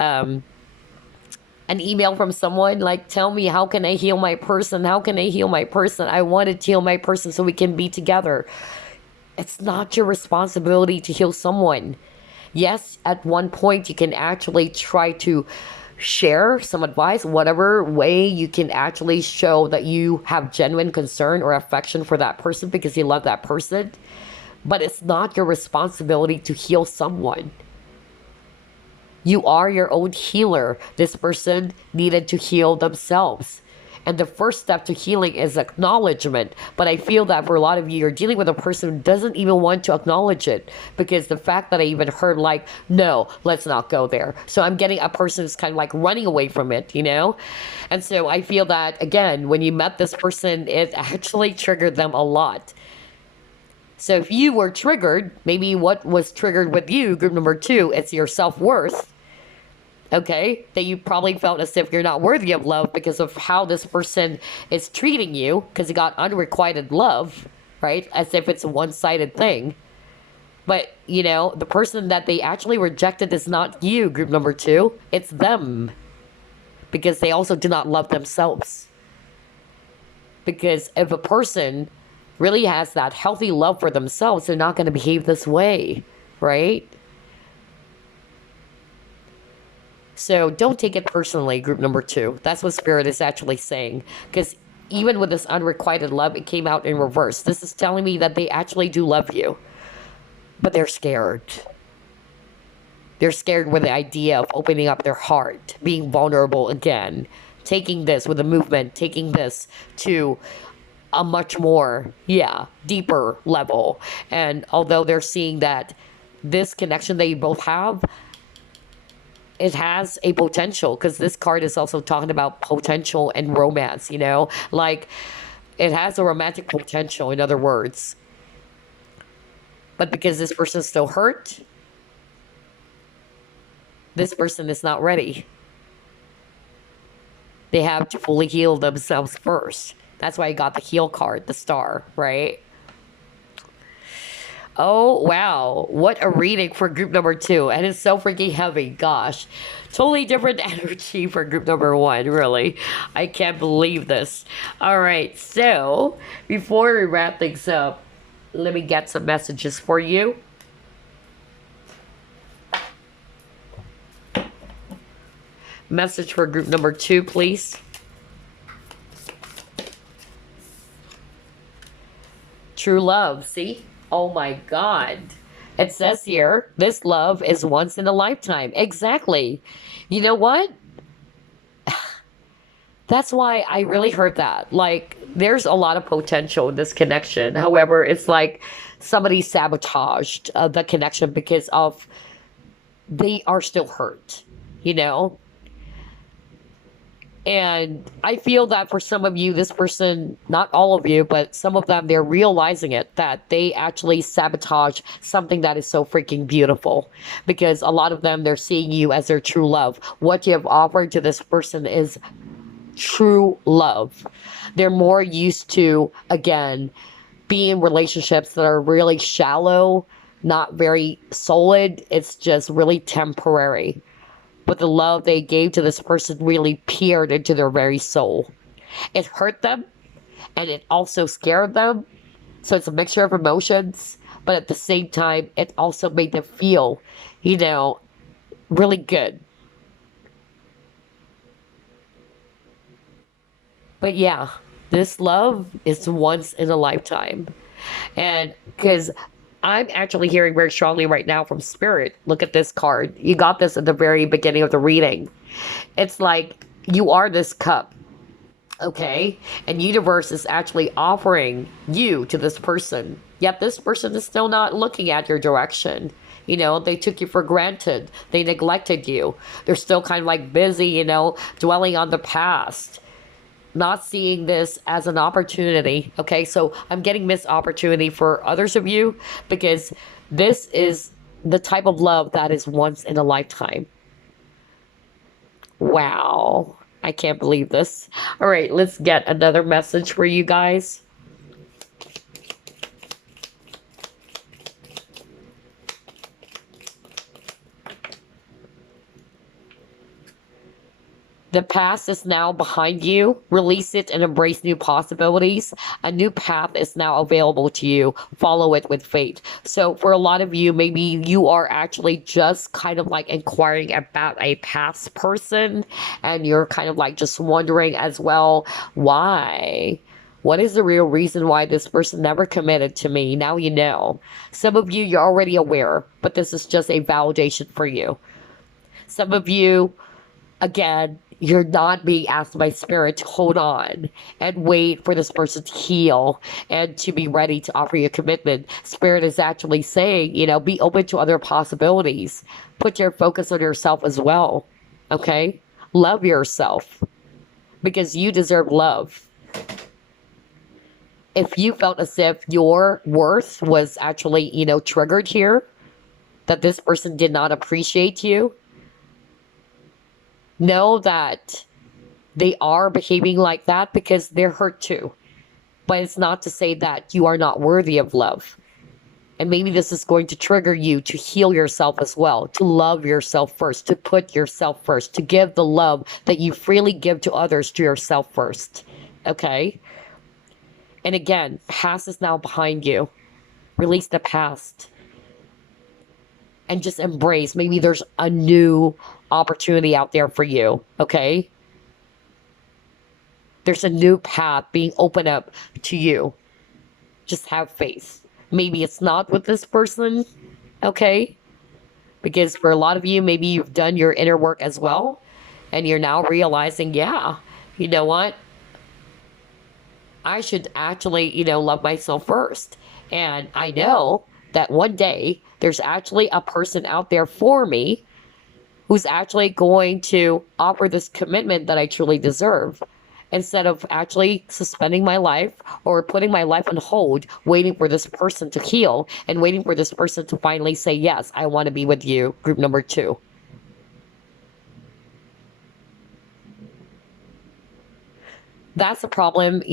an email from someone like, tell me, how can I heal my person? How can I heal my person? I wanted to heal my person so we can be together. It's not your responsibility to heal someone. Yes, at one point you can actually try to share some advice, whatever way you can actually show that you have genuine concern or affection for that person because you love that person. But it's not your responsibility to heal someone. You are your own healer. This person needed to heal themselves. And the first step to healing is acknowledgement. But I feel that for a lot of you, you're dealing with a person who doesn't even want to acknowledge it. Because the fact that I even heard like, no, let's not go there. So I'm getting a person who's kind of like running away from it, And so I feel that, again, when you met this person, it actually triggered them a lot. So if you were triggered, maybe what was triggered with you, group number 2, it's your self-worth. Okay, that you probably felt as if you're not worthy of love because of how this person is treating you, because you got unrequited love, right? As if it's a one-sided thing. But, the person that they actually rejected is not you, group number 2. It's them. Because they also do not love themselves. Because if a person really has that healthy love for themselves, they're not going to behave this way, right? So don't take it personally, group number 2. That's what Spirit is actually saying. Because even with this unrequited love, it came out in reverse. This is telling me that they actually do love you. But they're scared. They're scared with the idea of opening up their heart, being vulnerable again. Taking this with a movement, taking this to a much more, deeper level. And although they're seeing that this connection that you both have, it has a potential, because this card is also talking about potential and romance, you know? Like, it has a romantic potential, in other words. But because this person is still hurt, this person is not ready. They have to fully heal themselves first. That's why I got the heal card, the star, right? Oh, wow. What a reading for group number 2. And it's so freaking heavy. Gosh. Totally different energy for group number 1, really. I can't believe this. All right. So, before we wrap things up, let me get some messages for you. Message for group number 2, please. True love. See? Oh my God. It says here, this love is once in a lifetime. Exactly. You know what? That's why I really heard that. Like, there's a lot of potential in this connection. However, it's like somebody sabotaged the connection because of they are still hurt, you know? And I feel that for some of you, this person, not all of you, but some of them, they're realizing it, that they actually sabotage something that is so freaking beautiful. Because a lot of them, they're seeing you as their true love. What you have offered to this person is true love. They're more used to, again, being in relationships that are really shallow, not very solid. It's just really temporary. But the love they gave to this person really peered into their very soul. It hurt them, and it also scared them. So it's a mixture of emotions, but at the same time, it also made them feel, you know, really good. But yeah, this love is once in a lifetime. And because I'm actually hearing very strongly right now from Spirit. Look at this card. You got this at the very beginning of the reading. It's like you are this cup, okay? And universe is actually offering you to this person. Yet this person is still not looking at your direction. You know, they took you for granted. They neglected you. They're still kind of like busy, you know, dwelling on the past, not seeing this as an opportunity. Okay, so I'm getting missed opportunity for others of you, because this is the type of love that is once in a lifetime. Wow, I can't believe this. All right, let's get another message for you guys. The past is now behind you. Release it and embrace new possibilities. A new path is now available to you. Follow it with faith. So for a lot of you, maybe you are actually just kind of like inquiring about a past person, and you're kind of like just wondering as well, why? What is the real reason why this person never committed to me? Now you know. Some of you, you're already aware, but this is just a validation for you. Some of you, again, you're not being asked by Spirit to hold on and wait for this person to heal and to be ready to offer you a commitment. Spirit is actually saying, you know, be open to other possibilities. Put your focus on yourself as well. Okay? Love yourself, because you deserve love. If you felt as if your worth was actually, you know, triggered here, that this person did not appreciate you, know that they are behaving like that because they're hurt too. But it's not to say that you are not worthy of love. And maybe this is going to trigger you to heal yourself as well, to love yourself first, to put yourself first, to give the love that you freely give to others to yourself first. Okay? And again, past is now behind you. Release the past. And just embrace. Maybe there's a new opportunity out there for you. Okay? There's a new path being opened up to you. Just have faith. Maybe it's not with this person. Okay? Because for a lot of you, maybe you've done your inner work as well. And you're now realizing, yeah, you know what? I should actually, you know, love myself first. And I know that one day there's actually a person out there for me who's actually going to offer this commitment that I truly deserve, instead of actually suspending my life or putting my life on hold, waiting for this person to heal and waiting for this person to finally say, yes, I want to be with you. Group number 2. That's the problem,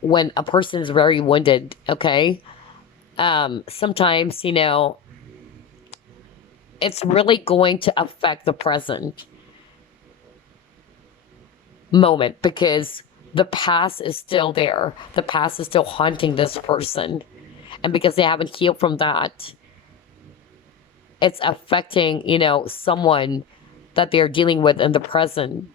when a person is very wounded, okay? Sometimes, it's really going to affect the present moment, because the past is still there. The past is still haunting this person. And because they haven't healed from that, it's affecting, someone that they're dealing with in the present.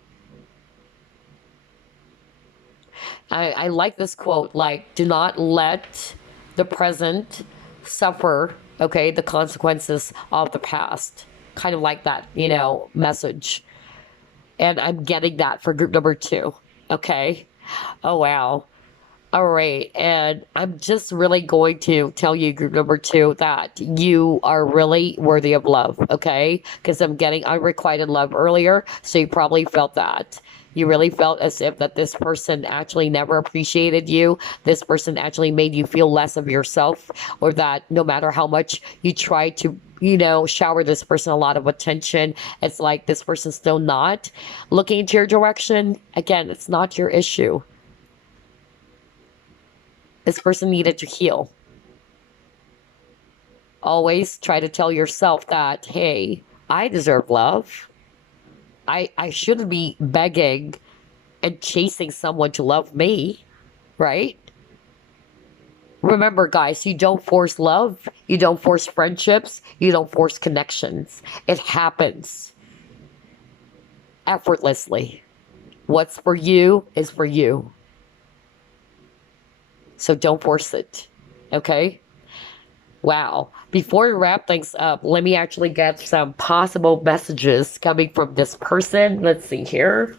I like this quote, like, do not let the present suffer, okay, the consequences of the past. Kind of like that, message. And I'm getting that for group number 2. Okay. Oh, wow. All right. And I'm just really going to tell you, group number 2, that you are really worthy of love. Okay. Because I'm getting unrequited love earlier. So you probably felt that. You really felt as if that this person actually never appreciated you. This person actually made you feel less of yourself, or that no matter how much you try to, shower this person a lot of attention, it's like this person's still not looking into your direction. Again, it's not your issue. This person needed to heal. Always try to tell yourself that, hey, I deserve love. I shouldn't be begging and chasing someone to love me, right? Remember, guys, you don't force love. You don't force friendships. You don't force connections. It happens effortlessly. What's for you is for you. So don't force it, okay? Wow. Before we wrap things up, let me actually get some possible messages coming from this person. Let's see here.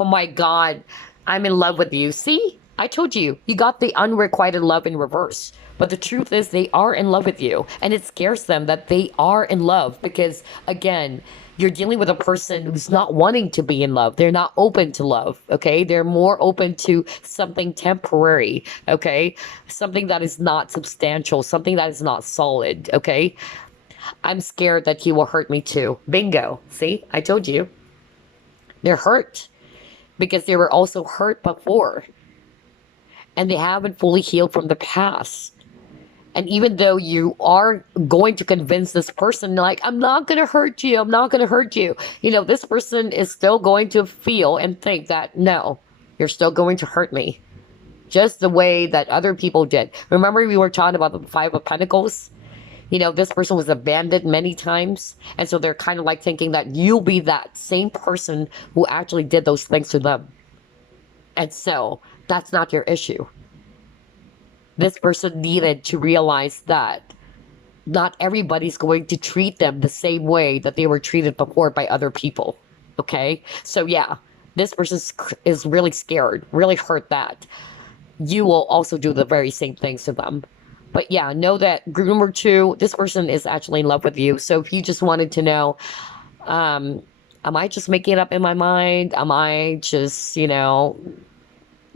Oh my God. I'm in love with you. See? I told you. You got the unrequited love in reverse. But the truth is, they are in love with you. And it scares them that they are in love because, again, you're dealing with a person who's not wanting to be in love. They're not open to love, okay? They're more open to something temporary, okay? Something that is not substantial, something that is not solid, okay? I'm scared that he will hurt me too. Bingo. See? I told you. They're hurt because they were also hurt before. And they haven't fully healed from the past. And even though you are going to convince this person, like, I'm not going to hurt you, I'm not going to hurt you, this person is still going to feel and think that, no, you're still going to hurt me. Just the way that other people did. Remember we were talking about the 5 of Pentacles? This person was abandoned many times. And so they're kind of like thinking that you'll be that same person who actually did those things to them. And so that's not your issue. This person needed to realize that not everybody's going to treat them the same way that they were treated before by other people. Okay? So yeah, this person is really scared, really hurt that you will also do the very same things to them. But yeah, know that group number 2, this person is actually in love with you. So if you just wanted to know, am I just making it up in my mind? Am I just,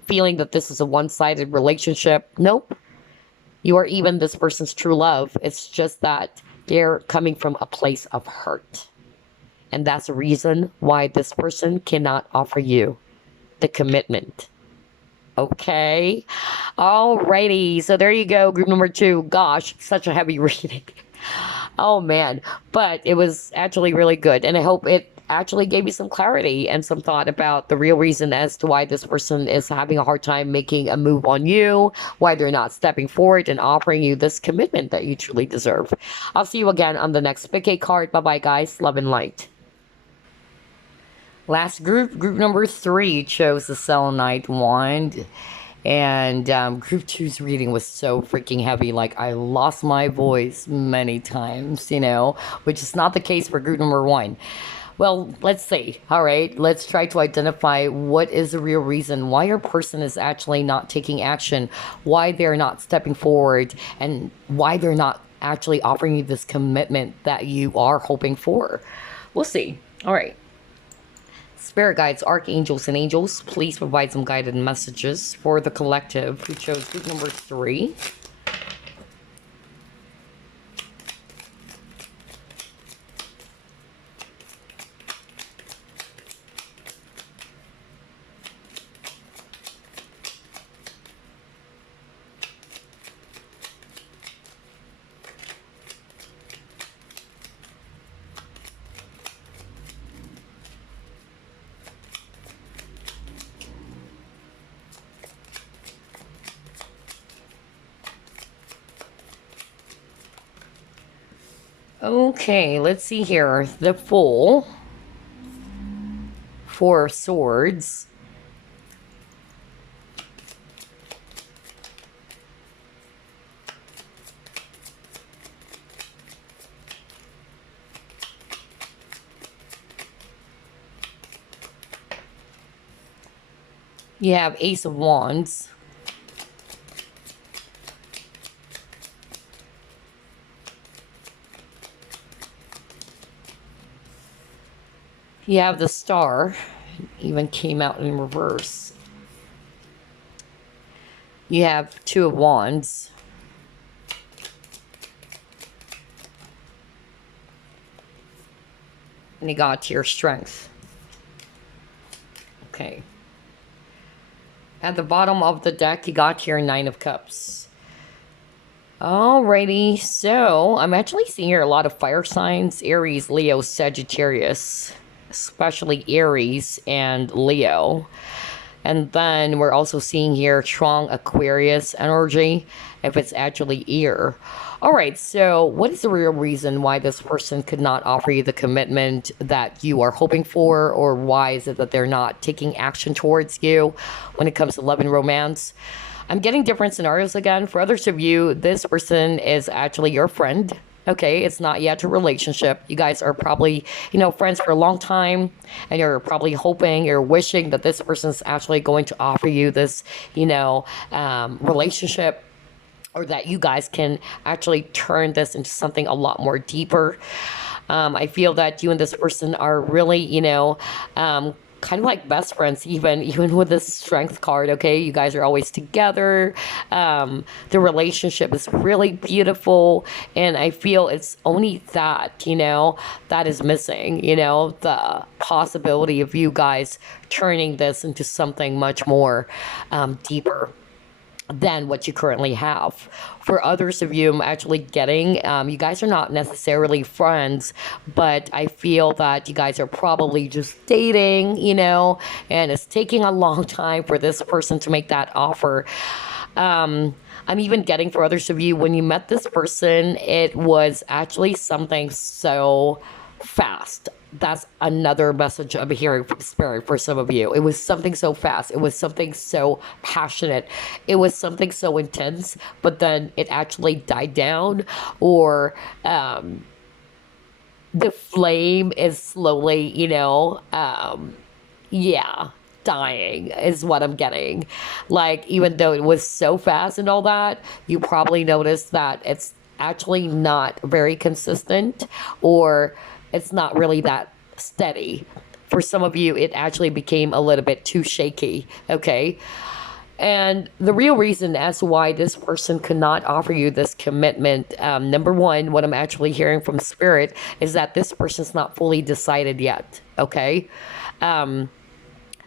feeling that this is a one-sided relationship? Nope. You are even this person's true love. It's just that they're coming from a place of hurt. And that's the reason why this person cannot offer you the commitment. Okay? Alrighty. So there you go. Group number 2. Gosh, such a heavy reading. Oh man. But it was actually really good. And I hope it actually gave you some clarity and some thought about the real reason as to why this person is having a hard time making a move on you, why they're not stepping forward and offering you this commitment that you truly deserve. I'll see you again on the next Big K card. Bye-bye, guys. Love and light. Last group number 3 chose the Selenite wand. And group 2's reading was so freaking heavy. Like, I lost my voice many times, which is not the case for group number 1. Well, let's see. All right, let's try to identify what is the real reason why your person is actually not taking action, why they're not stepping forward, and why they're not actually offering you this commitment that you are hoping for. We'll see. All right. Spirit guides, archangels, and angels, please provide some guided messages for the collective who chose group number 3. Okay, let's see here. The Fool, 4 of Swords. You have Ace of Wands. You have the Star, even came out in reverse. You have 2 of Wands. And you got your Strength. Okay. At the bottom of the deck, you got your 9 of Cups. Alrighty, so I'm actually seeing here a lot of fire signs: Aries, Leo, Sagittarius. Especially Aries and Leo. And then we're also seeing here strong Aquarius energy, if it's actually ear. All right, so what is the real reason why this person could not offer you the commitment that you are hoping for, or why is it that they're not taking action towards you when it comes to love and romance? I'm getting different scenarios again. For others of you, this person is actually your friend. Okay, it's not yet a relationship. You guys are probably, friends for a long time, and you're probably hoping, you're wishing that this person's actually going to offer you this, relationship, or that you guys can actually turn this into something a lot more deeper. I feel that you and this person are really, kind of like best friends, even with this Strength card. Okay, you guys are always together. The relationship is really beautiful, and I feel it's only that that is missing, the possibility of you guys turning this into something much more deeper than what you currently have. For others of you, I'm actually getting, you guys are not necessarily friends, but I feel that you guys are probably just dating, and it's taking a long time for this person to make that offer. I'm even getting, for others of you, when you met this person, it was actually something so fast. That's another message I'm hearing from Spirit for some of you. It was something so fast. It was something so passionate. It was something so intense, but then it actually died down, or the flame is slowly, dying is what I'm getting. Like, even though it was so fast and all that, you probably noticed that it's actually not very consistent, or it's not really that steady. For some of you, it actually became a little bit too shaky, okay? And the real reason as to why this person could not offer you this commitment, number one, what I'm actually hearing from Spirit is that this person's not fully decided yet, okay?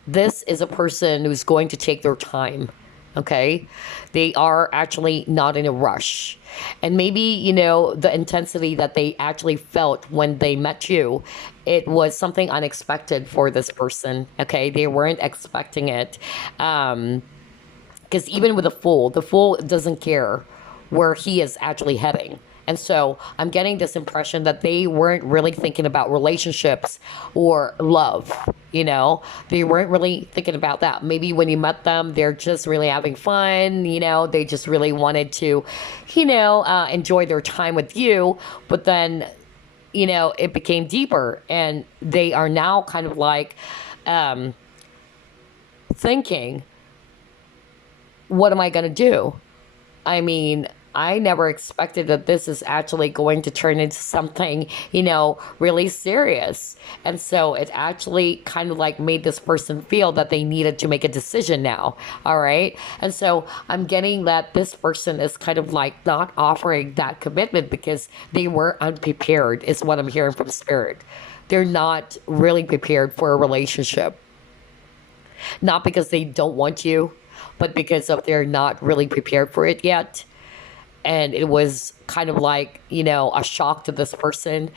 This is a person who's going to take their time. Okay, they are actually not in a rush. And maybe, the intensity that they actually felt when they met you, it was something unexpected for this person. Okay, they weren't expecting it. Because even with the Fool doesn't care where he is actually heading. And so I'm getting this impression that they weren't really thinking about relationships or love, They weren't really thinking about that. Maybe when you met them, they're just really having fun, They just really wanted to, enjoy their time with you. But then it became deeper, and they are now kind of like um, thinking, what am I going to do? I mean, I never expected that this is actually going to turn into something, really serious. And so it actually kind of like made this person feel that they needed to make a decision now. All right. And so I'm getting that this person is kind of like not offering that commitment because they were unprepared, is what I'm hearing from Spirit. They're not really prepared for a relationship. Not because they don't want you, but because of they're not really prepared for it yet. And it was kind of like, a shock to this person.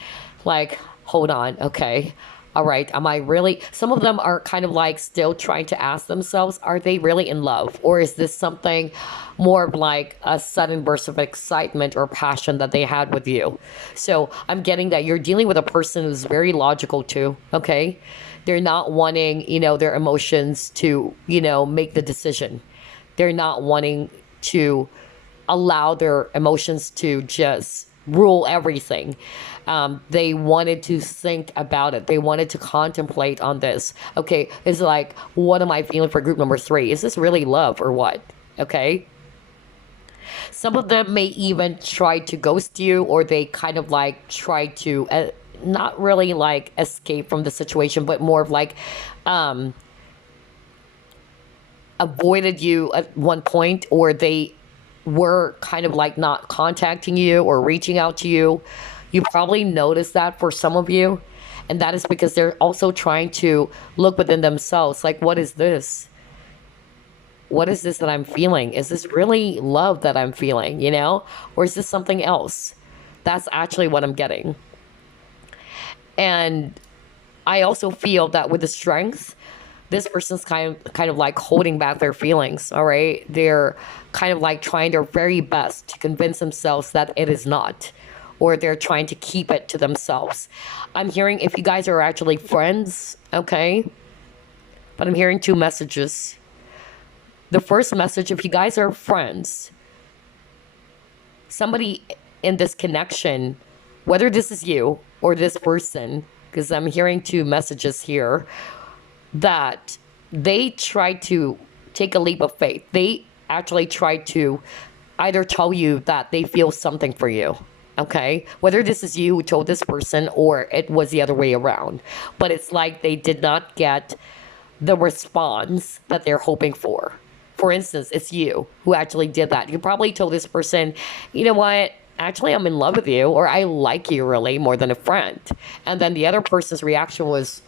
Like, hold on, okay. All right, am I really? Some of them are kind of like still trying to ask themselves, are they really in love? Or is this something more of like a sudden burst of excitement or passion that they had with you? So I'm getting that you're dealing with a person who's very logical too, okay? They're not wanting, their emotions to, make the decision. They're not wanting to allow their emotions to just rule everything. They wanted to think about it. They wanted to contemplate on this. Okay, it's like, what am I feeling for group number 3? Is this really love or what? Okay. Some of them may even try to ghost you, or they kind of like try to not really like escape from the situation, but more of like avoided you at one point, or they were kind of like not contacting you or reaching out to you. You probably noticed that for some of you. And that is because they're also trying to look within themselves. Like, what is this? What is this that I'm feeling? Is this really love that I'm feeling, Or is this something else? That's actually what I'm getting. And I also feel that with the strength, this person's kind of like holding back their feelings, all right? They're kind of like trying their very best to convince themselves that it is not, or they're trying to keep it to themselves. I'm hearing if you guys are actually friends, okay? But I'm hearing 2 messages. The first message, if you guys are friends, somebody in this connection, whether this is you or this person, because I'm hearing 2 messages here, that they try to take a leap of faith. They actually try to either tell you that they feel something for you, okay? Whether this is you who told this person or it was the other way around. But it's like they did not get the response that they're hoping for. For instance, it's you who actually did that. You probably told this person, you know what? Actually, I'm in love with you, or I like you really more than a friend. And then the other person's reaction was,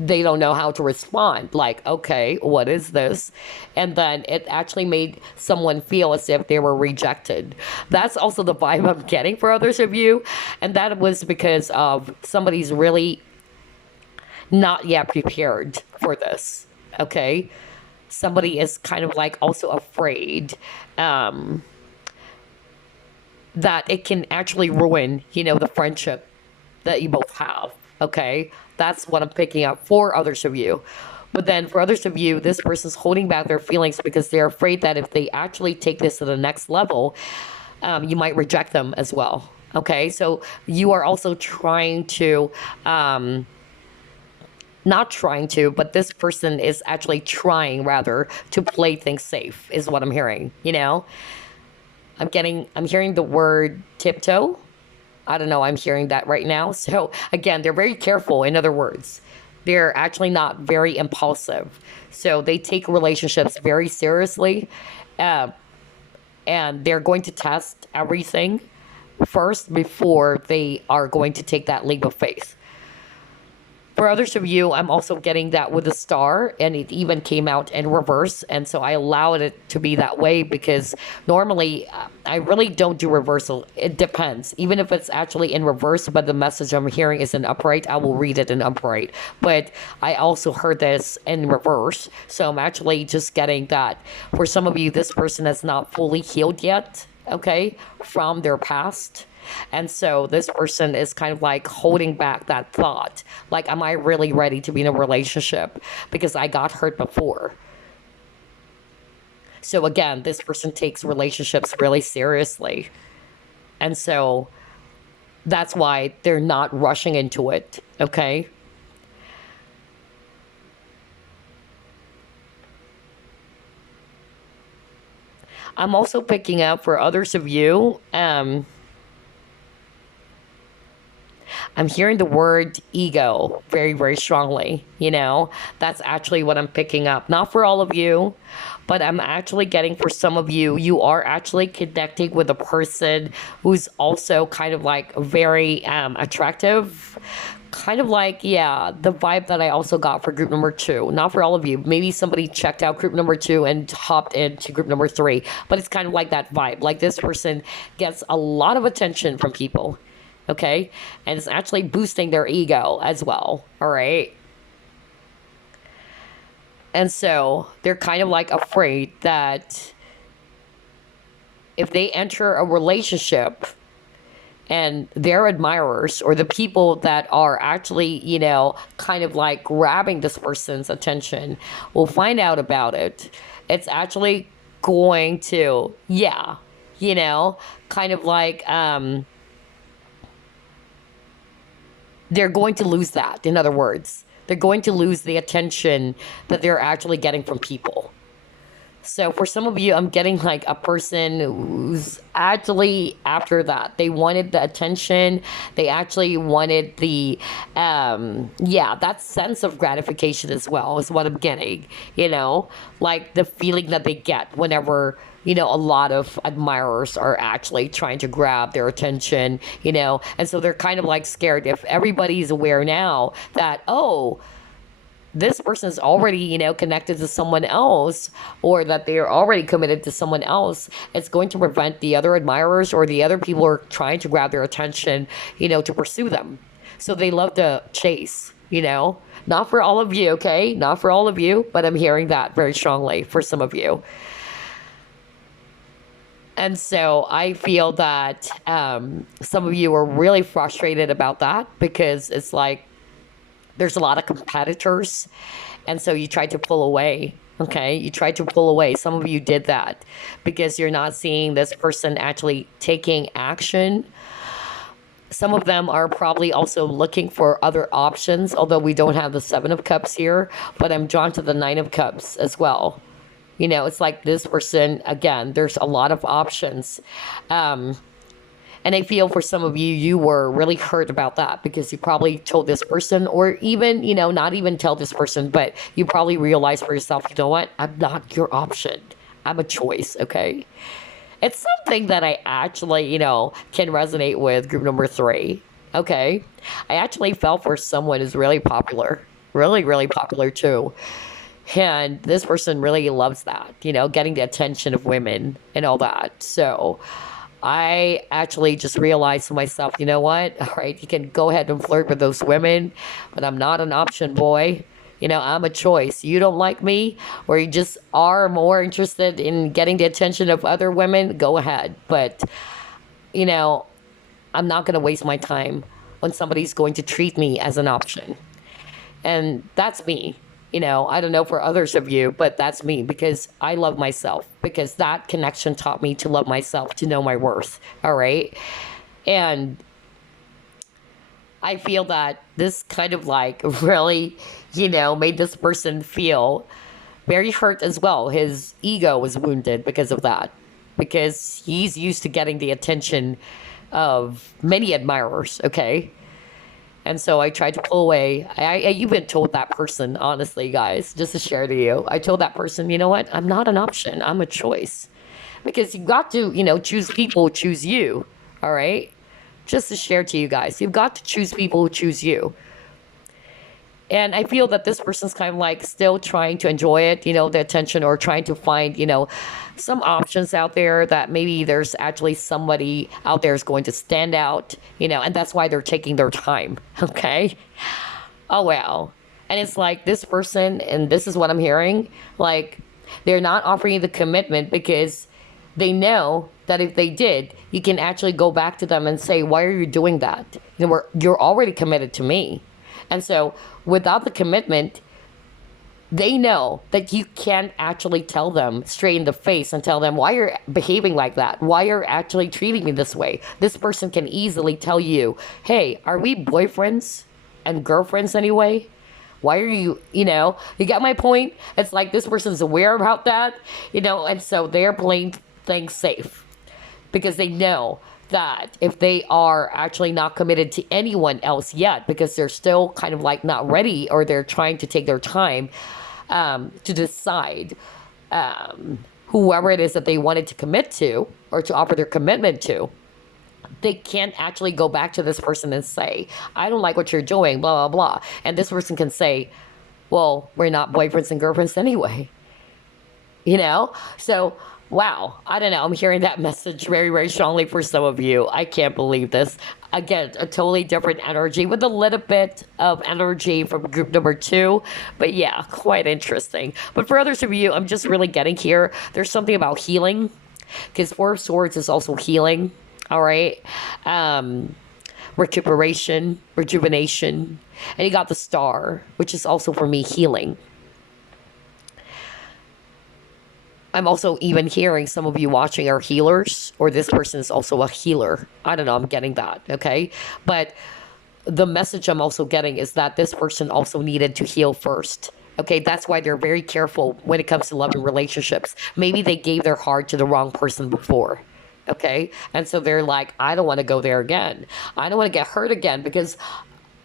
they don't know how to respond. Like, okay, what is this? And then it actually made someone feel as if they were rejected. That's also the vibe I'm getting for others of you. And that was because of somebody's really not yet prepared for this. Okay. Somebody is kind of like also afraid that it can actually ruin, the friendship that you both have. Okay. That's what I'm picking up for others of you. But then for others of you, this person's holding back their feelings because they're afraid that if they actually take this to the next level, you might reject them as well. Okay. So you are also trying to, not trying to, but this person is actually trying rather to play things safe is what I'm hearing, I'm hearing the word tiptoe. I don't know, I'm hearing that right now. So again, they're very careful. In other words, they're actually not very impulsive. So they take relationships very seriously. And they're going to test everything first before they are going to take that leap of faith. For others of you, I'm also getting that with a star, and it even came out in reverse. And so I allowed it to be that way because normally I really don't do reversal. It depends. Even if it's actually in reverse, but the message I'm hearing is in upright, I will read it in upright. But I also heard this in reverse. So I'm actually just getting that. For some of you, this person has not fully healed yet, okay, from their past. And so this person is kind of like holding back that thought. Like, am I really ready to be in a relationship? Because I got hurt before. So again, this person takes relationships really seriously. And so That's why they're not rushing into it, okay? I'm also picking up for others of you, I'm hearing the word ego very, very strongly. That's actually what I'm picking up. Not for all of you, but I'm actually getting for some of you, you are actually connecting with a person who's also kind of like very attractive. Kind of like, yeah, the vibe that I also got for group number 2. Not for all of you. Maybe somebody checked out group number 2 and hopped into group number 3. But it's kind of like that vibe. Like this person gets a lot of attention from people. Okay? And it's actually boosting their ego as well. All right? And so they're kind of like afraid that if they enter a relationship and their admirers or the people that are actually, kind of like grabbing this person's attention will find out about it. It's actually going to, yeah, kind of like, they're going to lose that. In other words, they're going to lose the attention that they're actually getting from people. So for some of you, I'm getting like a person who's actually after that. They wanted the attention. They actually wanted the, that sense of gratification as well is what I'm getting, like the feeling that they get whenever, a lot of admirers are actually trying to grab their attention, and so they're kind of like scared if everybody's aware now that, oh, this person is already, connected to someone else, or that they are already committed to someone else, it's going to prevent the other admirers or the other people who are trying to grab their attention, to pursue them. So they love to chase, Not for all of you, okay? Not for all of you, but I'm hearing that very strongly for some of you. And so I feel that some of you are really frustrated about that because it's like, there's a lot of competitors, and so you try to pull away, okay? You try to pull away. Some of you did that because you're not seeing this person actually taking action. Some of them are probably also looking for other options, although we don't have the 7 of Cups here, but I'm drawn to the 9 of Cups as well. It's like this person, again, there's a lot of options. And I feel for some of you, you were really hurt about that because you probably told this person, or even, not even tell this person, but you probably realized for yourself, you know what? I'm not your option. I'm a choice, okay? It's something that I actually, can resonate with group number 3, okay? I actually fell for someone who's really popular, really, really popular too. And this person really loves that, getting the attention of women and all that. So I actually just realized to myself, you know what? All right, you can go ahead and flirt with those women, but I'm not an option, boy. I'm a choice. You don't like me, or you just are more interested in getting the attention of other women, go ahead. But, I'm not going to waste my time when somebody's going to treat me as an option. And that's me. I don't know for others of you, but that's me because I love myself, because that connection taught me to love myself, to know my worth. All right. And I feel that this kind of like really, made this person feel very hurt as well. His ego was wounded because of that, because he's used to getting the attention of many admirers. Okay. And so I tried to pull away. I even told that person, honestly, guys, just to share to you, I told that person, you know what? I'm not an option. I'm a choice. Because you've got to, choose people who choose you. All right? Just to share to you guys, you've got to choose people who choose you. And I feel that this person's kind of like still trying to enjoy it, the attention, or trying to find, some options out there that maybe there's actually somebody out there is going to stand out, and that's why they're taking their time. Okay. Oh, wow. And it's like this person, and this is what I'm hearing, like they're not offering you the commitment because they know that if they did, you can actually go back to them and say, why are you doing that? You're already committed to me. And so without the commitment, they know that you can't actually tell them straight in the face and tell them why you're behaving like that, why you're actually treating me this way. This person can easily tell you, hey, are we boyfriends and girlfriends anyway? Why are you, you get my point? It's like this person's aware about that, and so they're playing things safe because they know that if they are actually not committed to anyone else yet, because they're still kind of like not ready, or they're trying to take their time to decide whoever it is that they wanted to commit to or to offer their commitment to, they can't actually go back to this person and say, I don't like what you're doing, blah, blah, blah. And this person can say, well, we're not boyfriends and girlfriends anyway. So, wow, I don't know. I'm hearing that message very, very strongly for some of you. I can't believe this. Again, a totally different energy with a little bit of energy from group number 2. But yeah, quite interesting. But for others of you, I'm just really getting here. There's something about healing, because 4 of Swords is also healing. All right. Recuperation, rejuvenation. And you got the Star, which is also for me healing. I'm also even hearing some of you watching are healers, or this person is also a healer. I don't know, I'm getting that, okay? But the message I'm also getting is that this person also needed to heal first. Okay, that's why they're very careful when it comes to love and relationships. Maybe they gave their heart to the wrong person before. Okay, and so they're like, I don't want to go there again. I don't want to get hurt again, because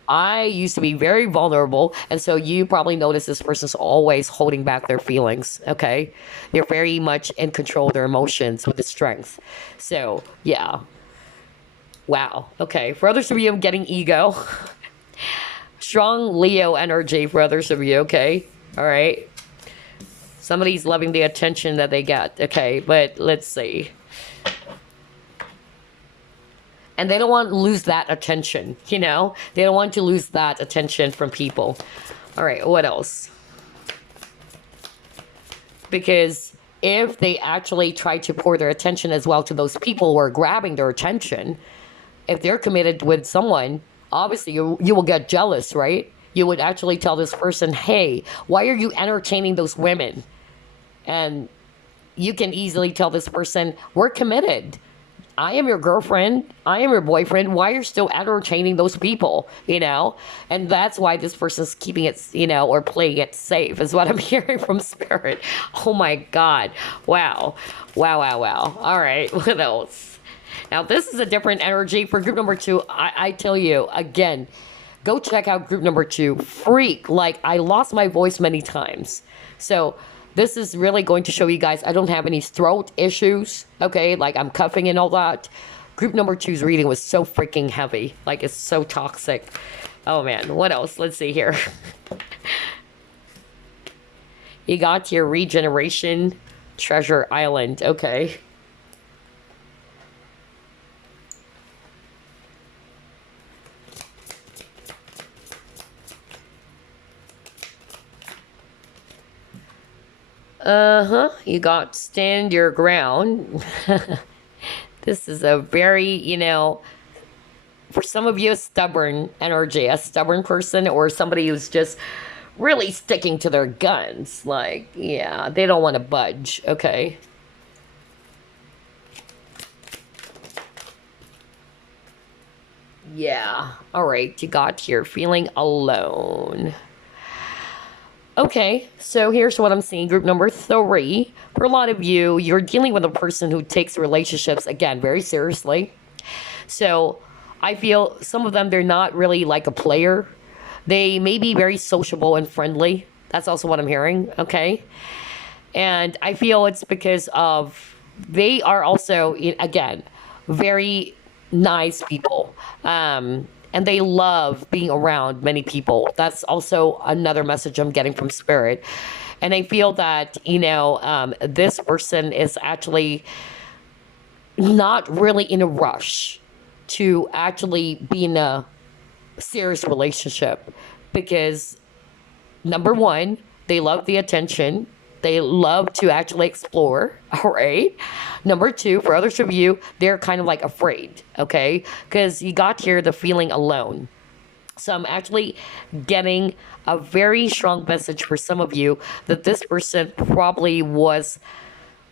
I used to be very vulnerable, and so you probably notice this person's always holding back their feelings, okay? They're very much in control of their emotions with the strength. So, yeah. Wow. Okay, for others of you, I'm getting ego. Strong Leo energy for others of you, okay? All right. Somebody's loving the attention that they get, okay? But let's see. And they don't want to lose that attention, They don't want to lose that attention from people. All right, what else? Because if they actually try to pour their attention as well to those people who are grabbing their attention, if they're committed with someone, obviously you will get jealous, right? You would actually tell this person, hey, why are you entertaining those women? And you can easily tell this person, we're committed. I am your girlfriend. I am your boyfriend. Why are you still entertaining those people, And that's why this person's keeping it, or playing it safe, is what I'm hearing from Spirit. Oh my God. Wow. Wow, wow, wow. All right. What else? Now, this is a different energy for group number 2. I tell you, again, go check out group number 2. Freak. Like, I lost my voice many times. So, this is really going to show you guys I don't have any throat issues, okay? Like, I'm coughing and all that. Group number 2's reading was so freaking heavy. Like, it's so toxic. Oh, man. What else? Let's see here. You got your regeneration, Treasure Island. Okay. You got stand your ground. This is a very, for some of you, a stubborn energy, a stubborn person, or somebody who's just really sticking to their guns. Like, yeah, they don't want to budge, okay? Yeah, all right, you got here, feeling alone. Okay, so here's what I'm seeing. Group number 3. For a lot of you, you're dealing with a person who takes relationships, again, very seriously. So I feel some of them, they're not really like a player. They may be very sociable and friendly. That's also what I'm hearing, okay? And I feel it's because of, they are also, again, very nice people. And they love being around many people. That's also another message I'm getting from Spirit. And I feel that, this person is actually not really in a rush to actually be in a serious relationship. Because, number 1, they love the attention. They love to actually explore, all right? Number 2, for others of you, they're kind of like afraid, okay? Because you got here the feeling alone. So I'm actually getting a very strong message for some of you that this person probably was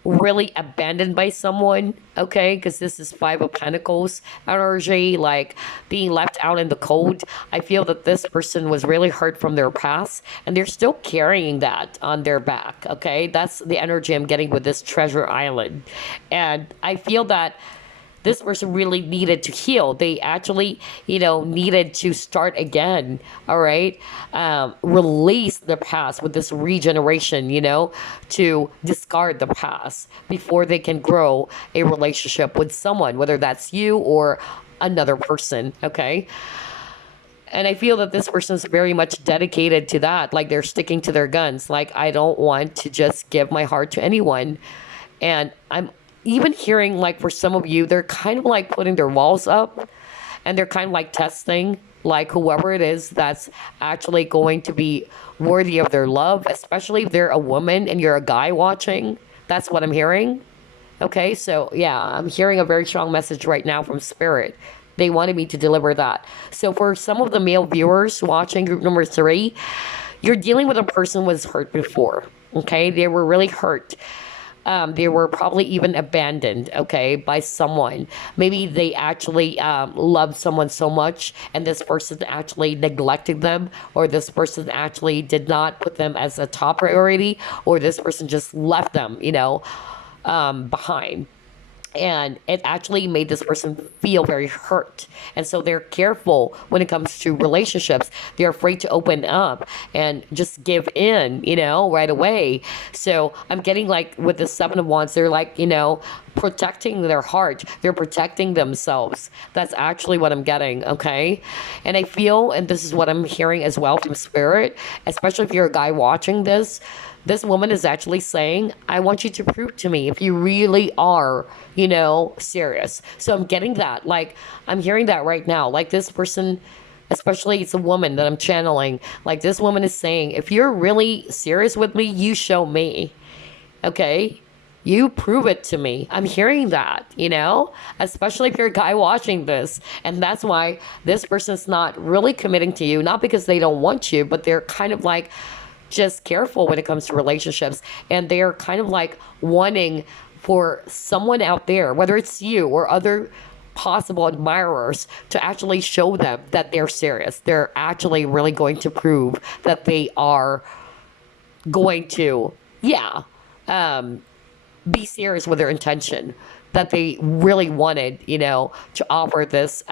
really abandoned by someone, okay? Because this is Five of Pentacles energy, like being left out in the cold. I feel that this person was really hurt from their past, and they're still carrying that on their back, okay? That's the energy I'm getting with this treasure island. And I feel that this person really needed to heal. They actually, needed to start again. All right. Release the past with this regeneration, to discard the past before they can grow a relationship with someone, whether that's you or another person. Okay. And I feel that this person is very much dedicated to that. Like they're sticking to their guns. Like, I don't want to just give my heart to anyone. And I'm even hearing, like, for some of you, they're kind of like putting their walls up, and they're kind of like testing, like, whoever it is that's actually going to be worthy of their love, especially if they're a woman and you're a guy watching. That's what I'm hearing. Okay, so yeah, I'm hearing a very strong message right now from Spirit. They wanted me to deliver that. So for some of the male viewers watching group number 3, you're dealing with a person who was hurt before. Okay, they were really hurt. They were probably even abandoned, okay, by someone. Maybe they actually loved someone so much, and this person actually neglected them, or this person actually did not put them as a top priority, or this person just left them, behind. And it actually made this person feel very hurt. And so they're careful when it comes to relationships. They're afraid to open up and just give in, right away. So I'm getting, like, with the Seven of Wands, they're like, protecting their heart. They're protecting themselves. That's actually what I'm getting, okay? And I feel, and this is what I'm hearing as well from Spirit, especially if you're a guy watching this woman is actually saying, I want you to prove to me if you really are, serious. So I'm getting that. Like, I'm hearing that right now. Like, this person, especially it's a woman that I'm channeling, like, this woman is saying, if you're really serious with me, you show me. Okay? You prove it to me. I'm hearing that, especially if you're a guy watching this. And that's why this person's not really committing to you, not because they don't want you, but they're kind of like, just careful when it comes to relationships, and they're kind of like wanting for someone out there, whether it's you or other possible admirers, to actually show them that they're serious. They're actually really going to prove that they are going to, be serious with their intention, that they really wanted, to offer this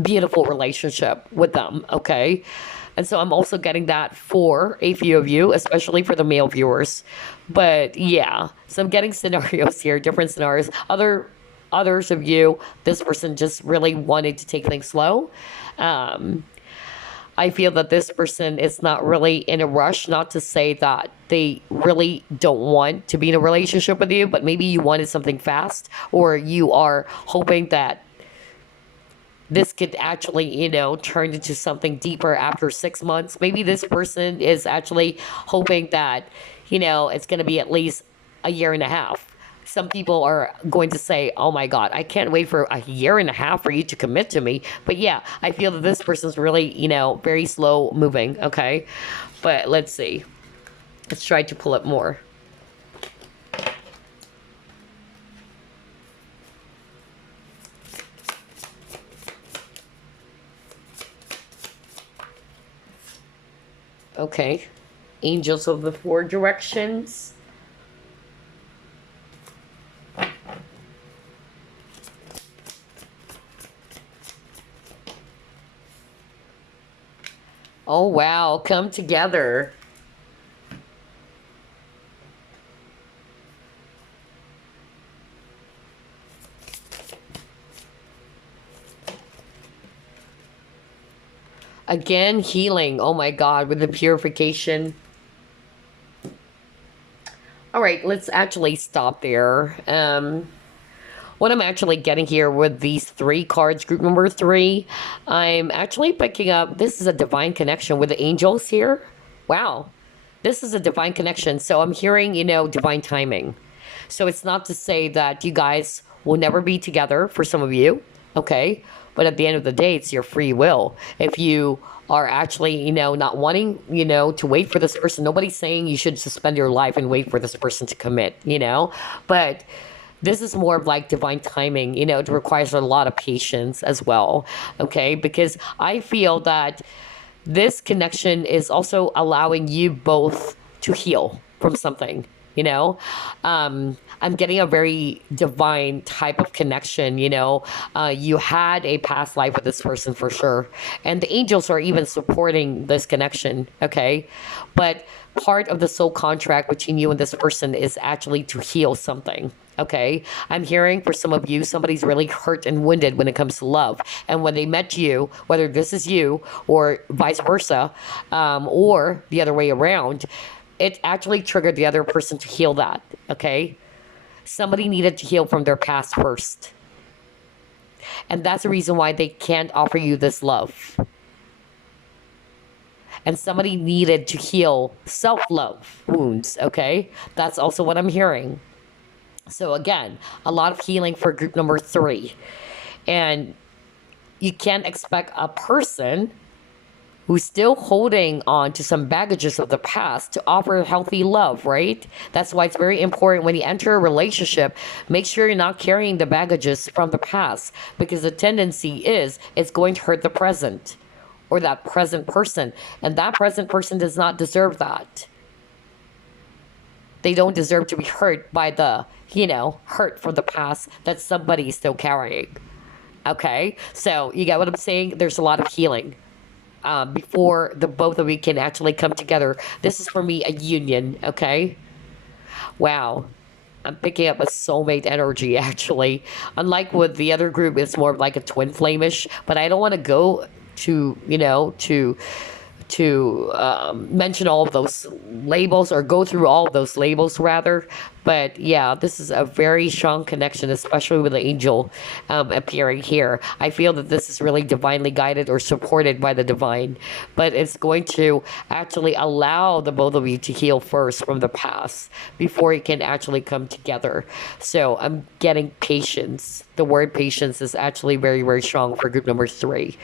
beautiful relationship with them, okay? And so I'm also getting that for a few of you, especially for the male viewers. But yeah, so I'm getting scenarios here, different scenarios. Others of you, this person just really wanted to take things slow. I feel that this person is not really in a rush, not to say that they really don't want to be in a relationship with you, but maybe you wanted something fast, or you are hoping that this could actually, turn into something deeper after 6 months. Maybe this person is actually hoping that, it's going to be at least a year and a half. Some people are going to say, oh my God, I can't wait for a year and a half for you to commit to me. But yeah, I feel that this person's really, very slow moving. Okay. But let's see. Let's try to pull up more. Okay. Angels of the Four Directions. Oh, wow. Come together. Again, healing. Oh my God, with the purification. All right, let's actually stop there. What I'm actually getting here with these 3 cards, group number 3, I'm actually picking up, this is a divine connection with the angels here. Wow, this is a divine connection. So I'm hearing, divine timing. So it's not to say that you guys will never be together for some of you, okay? But at the end of the day, it's your free will. If you are actually, not wanting, to wait for this person, nobody's saying you should suspend your life and wait for this person to commit, but this is more of like divine timing, it requires a lot of patience as well. Okay. Because I feel that this connection is also allowing you both to heal from something, I'm getting a very divine type of connection, you had a past life with this person for sure. And the angels are even supporting this connection. Okay. But part of the soul contract between you and this person is actually to heal something. Okay. I'm hearing for some of you, somebody's really hurt and wounded when it comes to love. And when they met you, whether this is you or vice versa, or the other way around, it actually triggered the other person to heal that. Okay. Somebody needed to heal from their past first. And that's the reason why they can't offer you this love. And somebody needed to heal self-love wounds. Okay. That's also what I'm hearing. So again, a lot of healing for group number 3. And you can't expect a person who's still holding on to some baggages of the past to offer healthy love, right? That's why it's very important when you enter a relationship, make sure you're not carrying the baggages from the past, because the tendency is it's going to hurt the present or that present person. And that present person does not deserve that. They don't deserve to be hurt by the, hurt from the past that somebody is still carrying. Okay? So you get what I'm saying? There's a lot of healing before the both of you can actually come together. This is for me a union. Okay? Wow. I'm picking up a soulmate energy, actually. Unlike with the other group, it's more like a twin flame-ish. But I don't want to go to, mention all of those labels, or go through all of those labels rather. But yeah, this is a very strong connection, especially with the angel appearing here. I feel that this is really divinely guided or supported by the divine, but it's going to actually allow the both of you to heal first from the past before you can actually come together. So I'm getting patience. The word patience is actually very, very strong for group number 3.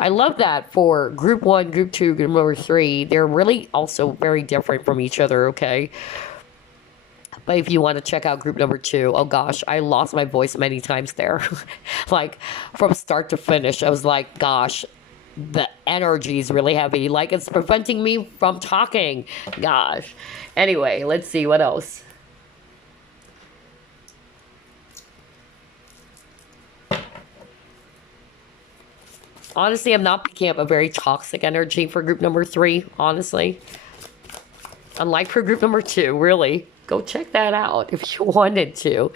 I love that for group 1, group 2, group number 3. They're really also very different from each other, okay? But if you want to check out group number 2, oh gosh, I lost my voice many times there. Like from start to finish, I was like, gosh, the energy is really heavy. Like it's preventing me from talking. Gosh. Anyway, let's see what else. Honestly, I'm not picking up a very toxic energy for group number 3, honestly. Unlike for group number 2, really. Go check that out if you wanted to,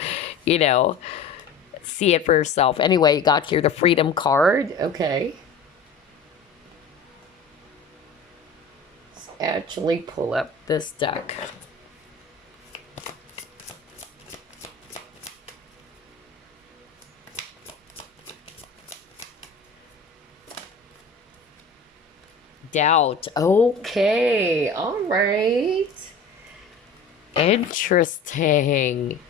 see it for yourself. Anyway, you got here the Freedom card. Okay. Let's actually pull up this deck. Doubt. Okay. All right. Interesting.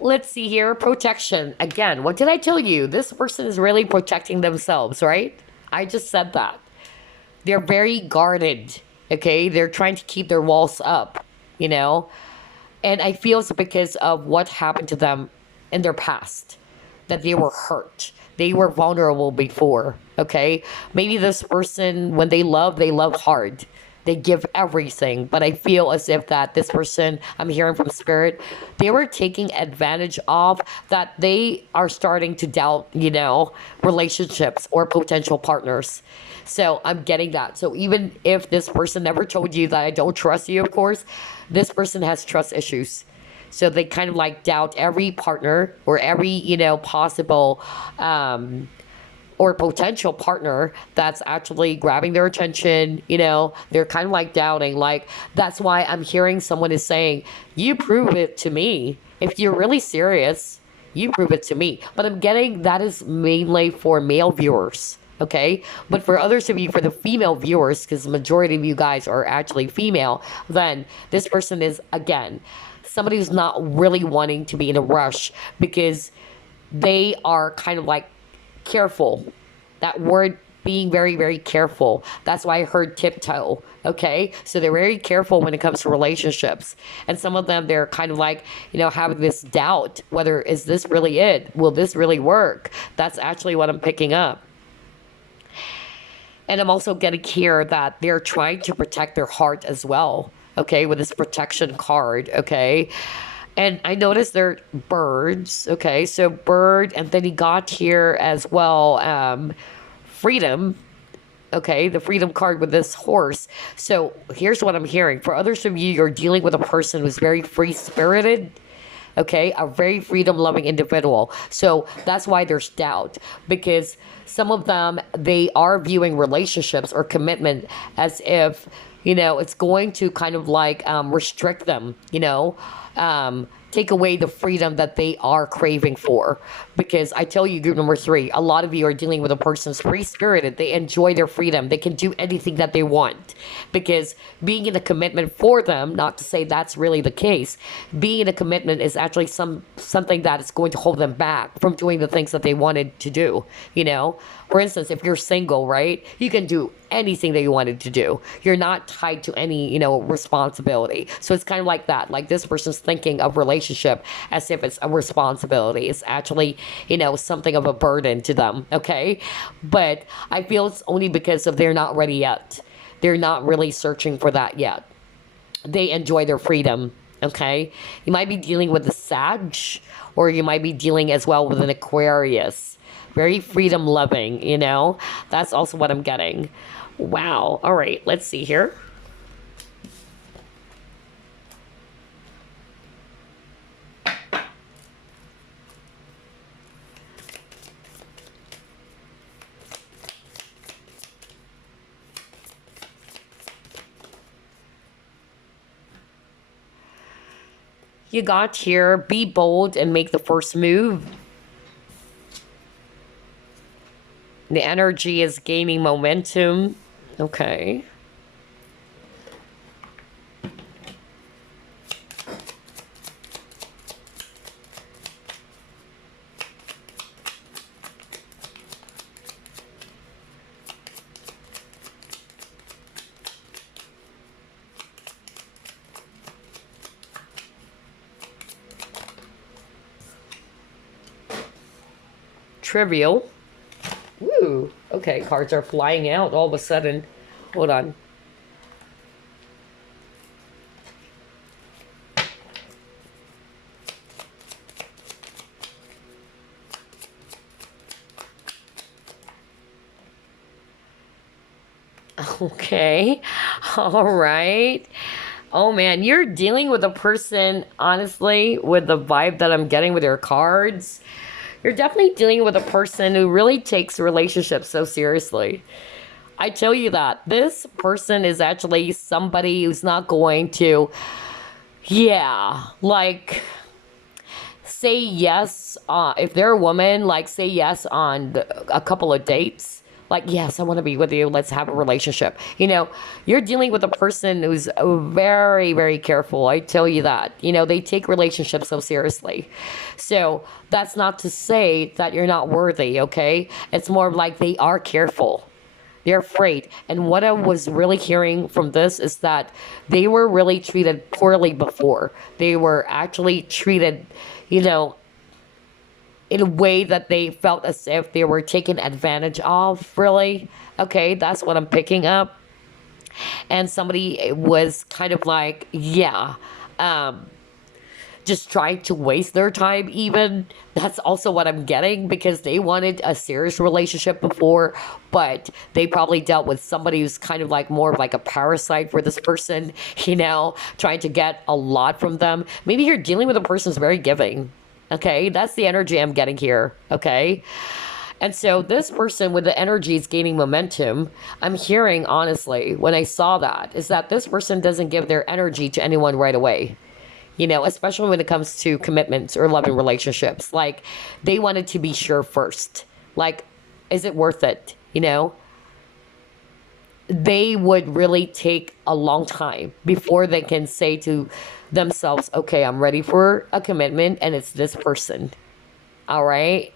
Let's see here. Protection. Again, what did I tell you? This person is really protecting themselves, right? I just said that. They're very guarded, okay? They're trying to keep their walls up, And I feel it's because of what happened to them in their past, that they were hurt. They were vulnerable before, okay? Maybe this person, when they love hard. They give everything. But I feel as if that this person, I'm hearing from spirit, they were taking advantage of, that they are starting to doubt, relationships or potential partners. So I'm getting that. So even if this person never told you that I don't trust you, of course, this person has trust issues. So they kind of like doubt every partner or every, possible or potential partner that's actually grabbing their attention. They're kind of like doubting. Like, that's why I'm hearing someone is saying, you prove it to me. If you're really serious, you prove it to me. But I'm getting that is mainly for male viewers. okay? But for others of you, for the female viewers, because the majority of you guys are actually female, then this person is, again, somebody who's not really wanting to be in a rush because they are kind of like careful. That word, being very, very careful. That's why I heard tiptoe. Okay. So they're very careful when it comes to relationships. And some of them, they're kind of like, having this doubt whether, is this really it? Will this really work? That's actually what I'm picking up. And I'm also getting here that they're trying to protect their heart as well. Okay. With this protection card. Okay. And I noticed they're birds. Okay. So bird. And then he got here as well. Freedom. Okay, the freedom card with this horse. So here's what I'm hearing. For others of you, you're dealing with a person who's very free-spirited. Okay, a very freedom-loving individual. So that's why there's doubt. Because some of them, they are viewing relationships or commitment as if, it's going to kind of like restrict them, take away the freedom that they are craving for. Because I tell you, group number 3, a lot of you are dealing with a person who's free-spirited. They enjoy their freedom. They can do anything that they want. Because being in a commitment for them, not to say that's really the case, being in a commitment is actually something that is going to hold them back from doing the things that they wanted to do, For instance, if you're single, right, you can do anything that you wanted to do. You're not tied to any, responsibility. So it's kind of like that. Like this person's thinking of relationship as if it's a responsibility. It's actually, something of a burden to them. Okay. But I feel it's only because of they're not ready yet. They're not really searching for that yet. They enjoy their freedom. Okay. You might be dealing with a Sag, or you might be dealing as well with an Aquarius. Very freedom loving, That's also what I'm getting. Wow. All right. Let's see here. You got here, be bold and make the first move. The energy is gaining momentum. Okay. Trivial. Woo. Okay, cards are flying out all of a sudden. Hold on. Okay. All right. Oh man, you're dealing with a person, honestly, with the vibe that I'm getting with your cards. You're definitely dealing with a person who really takes relationships so seriously. I tell you that. This person is actually somebody who's not going to, say yes. If they're a woman, say yes on a couple of dates. Yes, I want to be with you. Let's have a relationship. You're dealing with a person who's very, very careful. I tell you that. They take relationships so seriously. So that's not to say that you're not worthy, okay? It's more like they are careful. They're afraid. And what I was really hearing from this is that they were really treated poorly before. They were actually treated, in a way that they felt as if they were taken advantage of, really. Okay, that's what I'm picking up. And somebody was kind of like, just trying to waste their time even. That's also what I'm getting, because they wanted a serious relationship before, but they probably dealt with somebody who's kind of like more of like a parasite for this person, trying to get a lot from them. Maybe you're dealing with a person who's very giving. Okay, that's the energy I'm getting here, okay? And so this person with the energy is gaining momentum. I'm hearing, honestly, when I saw that, is that this person doesn't give their energy to anyone right away. Especially when it comes to commitments or loving relationships. They wanted to be sure first. Is it worth it? you know, they would really take a long time before they can say to themselves, okay, I'm ready for a commitment and it's this person. All right.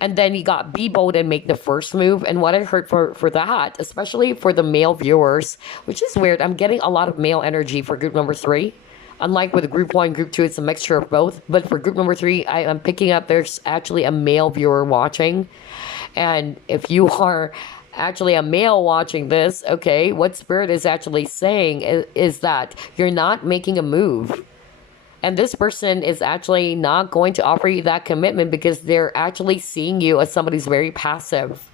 And then you got be bold and make the first move. And what I heard for that, especially for the male viewers, which is weird, I'm getting a lot of male energy for group number 3. Unlike with group 1, group 2, it's a mixture of both. But for group number 3, I'm picking up there's actually a male viewer watching. And if you are actually a male watching this, okay, what Spirit is actually saying is that you're not making a move. And this person is actually not going to offer you that commitment because they're actually seeing you as somebody who's very passive.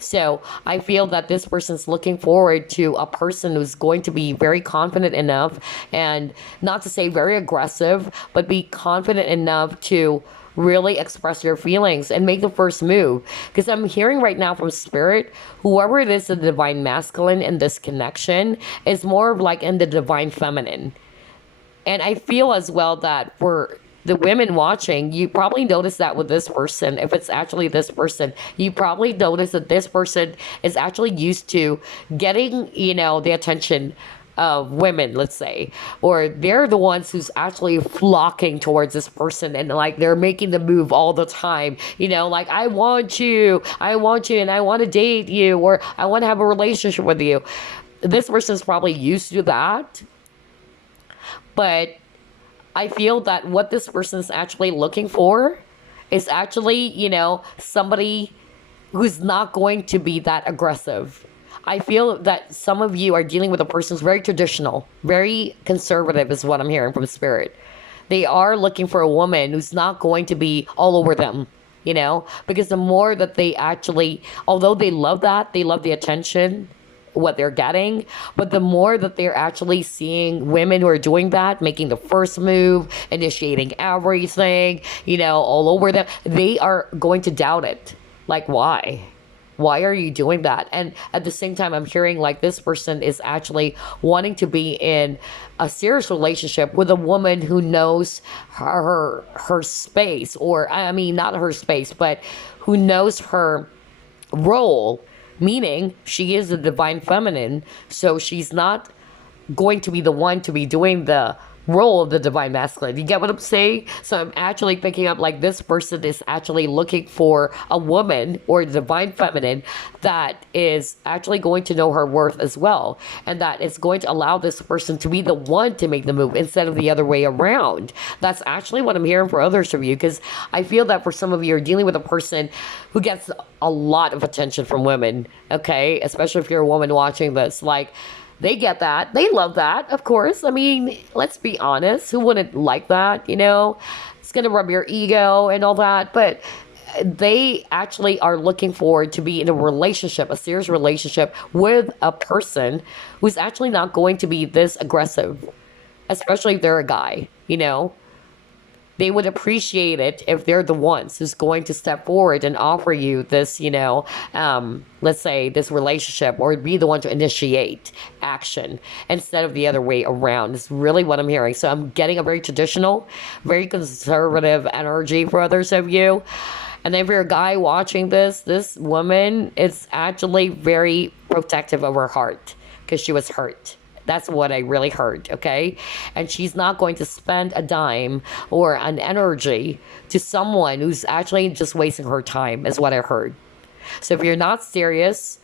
So I feel that this person's looking forward to a person who's going to be very confident enough, and not to say very aggressive, but be confident enough to really express your feelings and make the first move. Because I'm hearing right now from Spirit, whoever it is, the divine masculine in this connection is more of like in the divine feminine. And I feel as well that for the women watching, you probably notice that with this person, if it's actually this person, you probably notice that this person is actually used to getting, the attention of women, let's say, or they're the ones who's actually flocking towards this person, and like they're making the move all the time, like I want you, and I want to date you, or I want to have a relationship with you. This person's probably used to that. But I feel that what this person is actually looking for is actually, somebody who's not going to be that aggressive. I feel that some of you are dealing with a person who's very traditional, very conservative is what I'm hearing from Spirit. They are looking for a woman who's not going to be all over them, because the more that they actually, although they love that, they love the attention, what they're getting, but the more that they're actually seeing women who are doing that, making the first move, initiating everything, all over them, they are going to doubt it. Like, why are you doing that? And at the same time, I'm hearing like this person is actually wanting to be in a serious relationship with a woman who knows her space, or I mean not her space, but who knows her role. Meaning, she is the divine feminine, so she's not going to be the one to be doing the role of the divine masculine. You get what I'm saying? So I'm actually picking up like this person is actually looking for a woman or divine feminine that is actually going to know her worth as well, and that is going to allow this person to be the one to make the move instead of the other way around. That's actually what I'm hearing for others of you, because I feel that for some of you are dealing with a person who gets a lot of attention from women, okay? Especially if you're a woman watching this, like, they get that. They love that, of course. I mean, let's be honest. Who wouldn't like that, It's going to rub your ego and all that. But they actually are looking forward to be in a relationship, a serious relationship with a person who's actually not going to be this aggressive, especially if they're a guy, They would appreciate it if they're the ones who's going to step forward and offer you this, let's say this relationship, or be the one to initiate action instead of the other way around. It's really what I'm hearing. So I'm getting a very traditional, very conservative energy for others of you. And then if you're a guy watching this woman is actually very protective of her heart because she was hurt. That's what I really heard, okay? And she's not going to spend a dime or an energy to someone who's actually just wasting her time, is what I heard. So if you're not serious,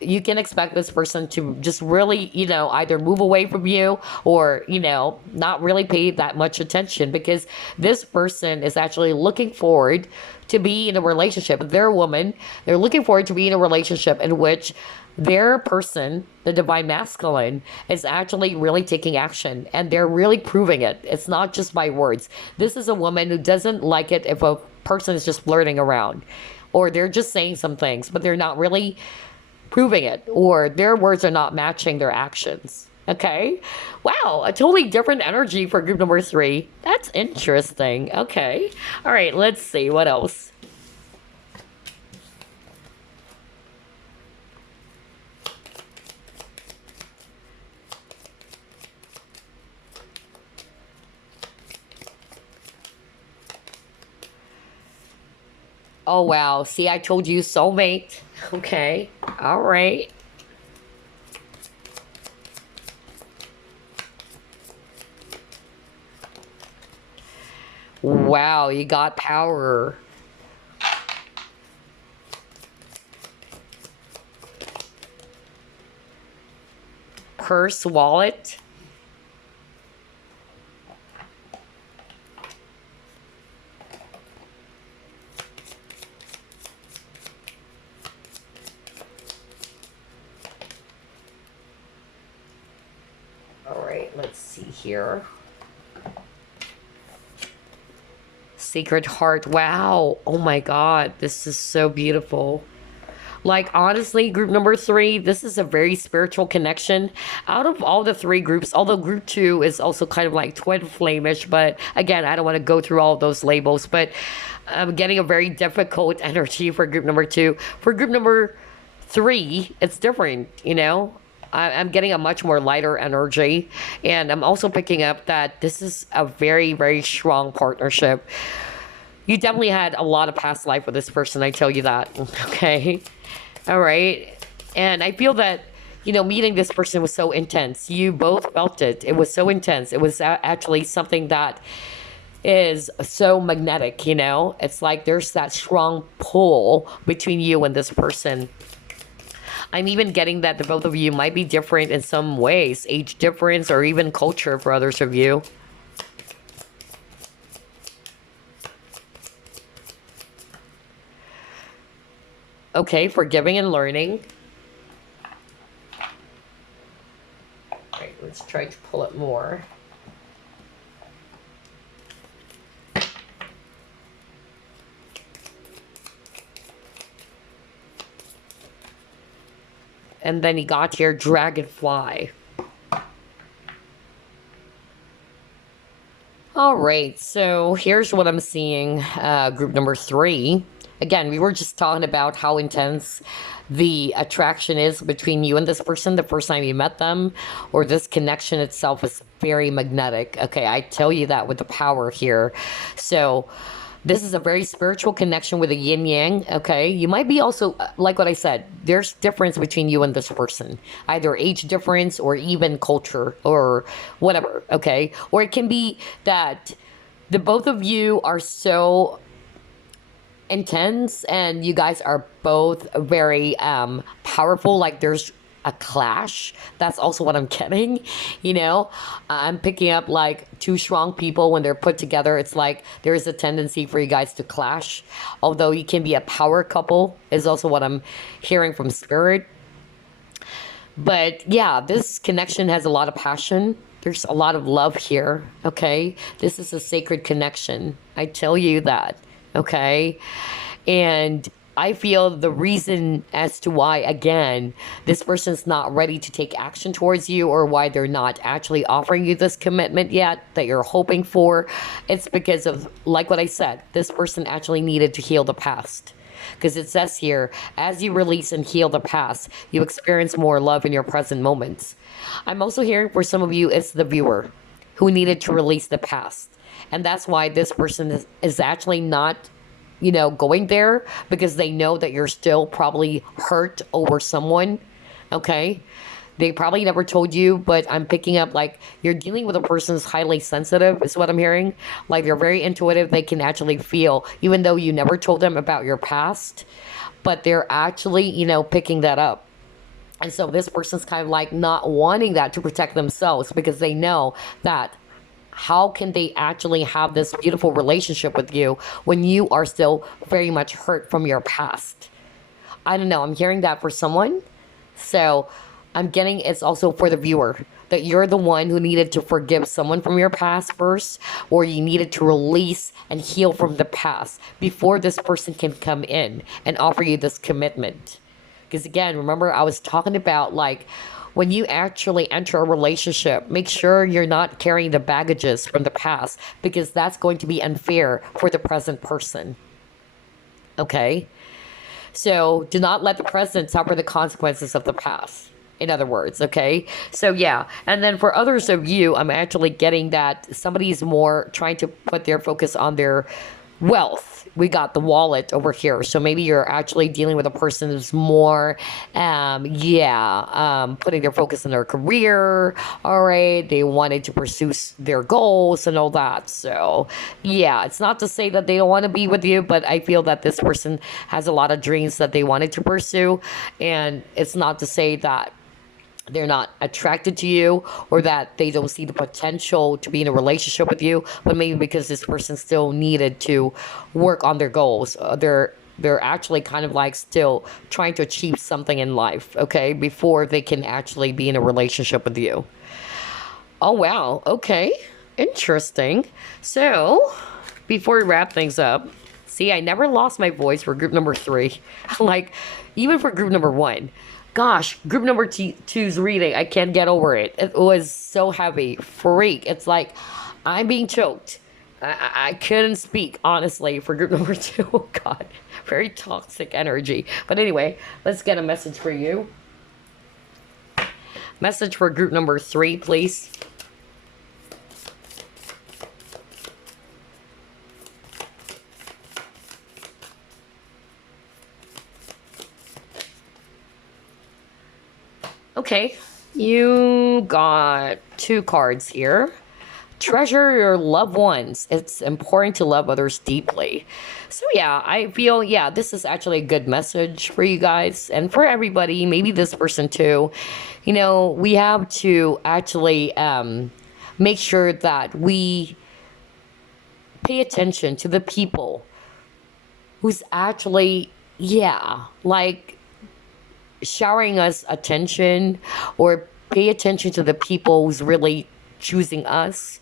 you can expect this person to just really, either move away from you or, not really pay that much attention, because this person is actually looking forward to be in a relationship. They're a woman. They're looking forward to be in a relationship in which their person, the divine masculine, is actually really taking action, and they're really proving it. It's not just by words. This is a woman who doesn't like it if a person is just flirting around, or they're just saying some things, but they're not really proving it, or their words are not matching their actions. Okay. Wow. A totally different energy for group number 3. That's interesting. Okay. All right. Let's see what else. Oh, wow. See, I told you, soulmate. Okay. All right. Wow, you got power. Purse, wallet. All right, let's see here. Sacred Heart. Wow. Oh my God. This is so beautiful. Like, honestly, group number three, this is a very spiritual connection. Out of all the three groups, although group two is also kind of like twin flamish, but again, I don't want to go through all of those labels, but I'm getting a very difficult energy for group number two. For group number three, it's different, you know? I'm getting a much more lighter energy. And I'm also picking up that this is a very, very strong partnership. You definitely had a lot of past life with this person, I tell you that. Okay. All right. And I feel that, you know, meeting this person was so intense. You both felt it. It was so intense. It was actually something that is so magnetic, you know? It's like there's that strong pull between you and this person. I'm even getting that the both of you might be different in some ways, age difference or even culture for others of you. Okay, forgiving and learning. All right, let's try to pull it more. And then you got your dragonfly. All right, so here's what I'm seeing, group number three. Again, we were just talking about how intense the attraction is between you and this person the first time you met them, or this connection itself is very magnetic. Okay, I tell you that with the power here. So this is a very spiritual connection with a yin yang. Okay, you might be also, like what I said, there's difference between you and this person, either age difference or even culture or whatever. Okay, or it can be that the both of you are so intense and you guys are both very powerful, like there's a clash. That's also what I'm getting, you know. I'm picking up like two strong people when they're put together, it's like there is a tendency for you guys to clash, although you can be a power couple is also what I'm hearing from spirit. But yeah, this connection has a lot of passion. There's a lot of love here. Okay, this is a sacred connection, I tell you that. Okay, and I feel the reason as to why, again, this person's not ready to take action towards you, or why they're not actually offering you this commitment yet that you're hoping for, it's because of, like what I said, this person actually needed to heal the past. Because it says here, as you release and heal the past, you experience more love in your present moments. I'm also hearing for some of you, it's the viewer who needed to release the past. And that's why this person is actually not, you know, going there, because they know that you're still probably hurt over someone. Okay, they probably never told you, but I'm picking up like you're dealing with a person who's highly sensitive is what I'm hearing. Like they're very intuitive, they can actually feel, even though you never told them about your past, but they're actually, you know, picking that up. And so this person's kind of like not wanting that to protect themselves, because they know that how can they actually have this beautiful relationship with you when you are still very much hurt from your past? I don't know. I'm hearing that for someone. So I'm getting it's also for the viewer, that you're the one who needed to forgive someone from your past first, or you needed to release and heal from the past before this person can come in and offer you this commitment. Because again, remember I was talking about like, when you actually enter a relationship, make sure you're not carrying the baggages from the past, because that's going to be unfair for the present person. Okay? So do not let the present suffer the consequences of the past. In other words, okay? So yeah, and then for others of you, I'm actually getting that somebody's more trying to put their focus on their wealth. We got the wallet over here. So maybe you're actually dealing with a person who's more, putting their focus on their career. All right. They wanted to pursue their goals and all that. So, yeah, it's not to say that they don't want to be with you, but I feel that this person has a lot of dreams that they wanted to pursue. And it's not to say that they're not attracted to you or that they don't see the potential to be in a relationship with you, but maybe because this person still needed to work on their goals. They're actually kind of like still trying to achieve something in life, okay, before they can actually be in a relationship with you. Oh, wow. Okay. Interesting. So, before we wrap things up, see, I never lost my voice for group number 3. Like, even for group number 1. Gosh, group number two's reading, I can't get over it. It was so heavy. Freak. It's like I'm being choked. I couldn't speak, honestly, for group number 2. Oh, God. Very toxic energy. But anyway, let's get a message for you. Message for group number 3, please. Okay, you got 2 cards here. Treasure your loved ones. It's important to love others deeply. So yeah, I feel, yeah, this is actually a good message for you guys and for everybody, maybe this person too. You know, we have to actually make sure that we pay attention to the people who's actually, yeah, like showering us attention, or pay attention to the people who's really choosing us.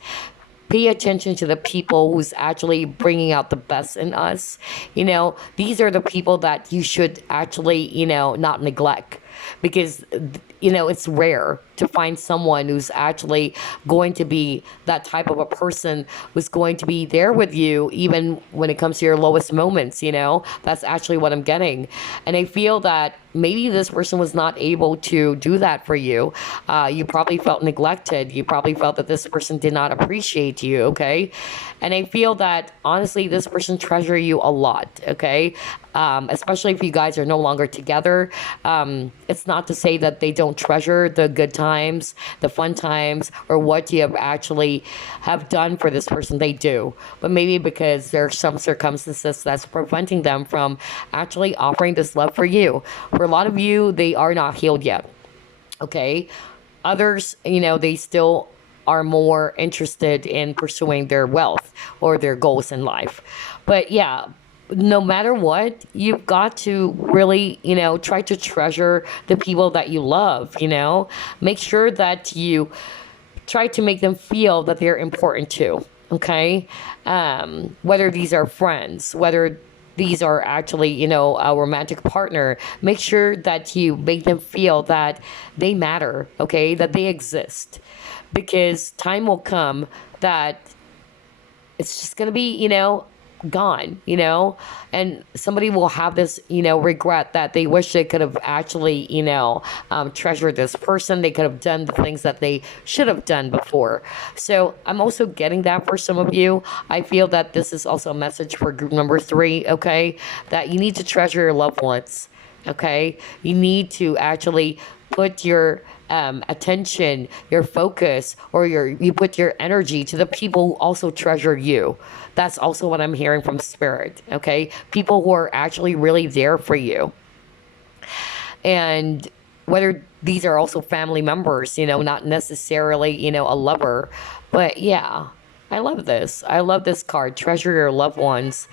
Pay attention to the people who's actually bringing out the best in us. You know, these are the people that you should actually, you know, not neglect, because, you know, it's rare to find someone who's actually going to be that type of a person who's going to be there with you even when it comes to your lowest moments. You know, that's actually what I'm getting. And I feel that maybe this person was not able to do that for you. You probably felt neglected. You probably felt that this person did not appreciate you, okay? And I feel that, honestly, this person treasures you a lot, okay? Especially if you guys are no longer together. It's not to say that they don't treasure the good times, the fun times, or what you have actually have done for this person. They do. But maybe because there are some circumstances that's preventing them from actually offering this love for you. For a lot of you, they are not healed yet, okay? Others, you know, they still are more interested in pursuing their wealth or their goals in life. But yeah, no matter what, you've got to really, you know, try to treasure the people that you love, you know. Make sure that you try to make them feel that they're important too, okay? Whether these are friends, whether these are actually, you know, a romantic partner, make sure that you make them feel that they matter, okay? That they exist. Because time will come that it's just going to be, you know, gone, you know, and somebody will have this, you know, regret that they wish they could have actually, you know, treasured this person. They could have done the things that they should have done before. So I'm also getting that for some of you. I feel that this is also a message for group number 3, okay, that you need to treasure your loved ones, okay? You need to actually put your attention, your focus, or you put your energy to the people who also treasure you. That's also what I'm hearing from Spirit, okay? People who are actually really there for you. And whether these are also family members, you know, not necessarily, you know, a lover. But yeah, I love this. I love this card. Treasure your loved ones.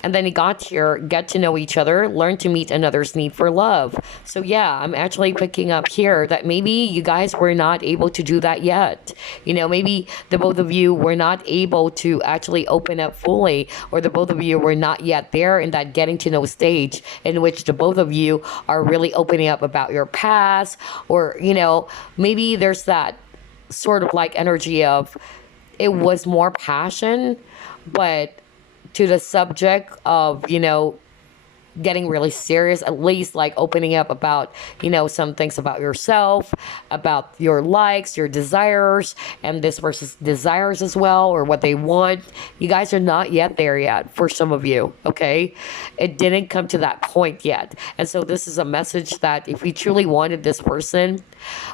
And then he got here, get to know each other, learn to meet another's need for love. So yeah, I'm actually picking up here that maybe you guys were not able to do that yet. You know, maybe the both of you were not able to actually open up fully, or the both of you were not yet there in that getting to know stage in which the both of you are really opening up about your past, or, you know, maybe there's that sort of like energy of it was more passion, but to the subject of, you know, getting really serious, at least like opening up about, some things about yourself, about your likes, your desires, and this person's desires as well, or what they want. You guys are not yet there yet for some of you, okay? It didn't come to that point yet. And so this is a message that if you truly wanted this person,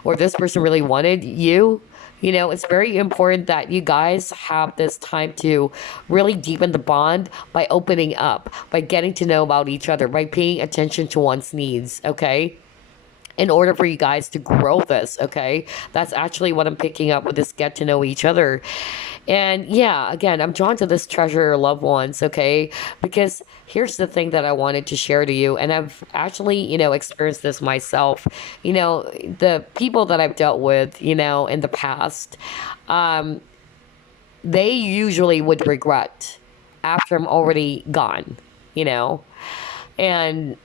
or this person really wanted you, it's very important that you guys have this time to really deepen the bond by opening up, by getting to know about each other, by paying attention to one's needs, okay? In order for you guys to grow this, okay? That's actually what I'm picking up with this get to know each other. And yeah, again, I'm drawn to this treasure your loved ones, okay? Because here's the thing that I wanted to share to you, and I've actually, experienced this myself. The people that I've dealt with, in the past, they usually would regret after I'm already gone, and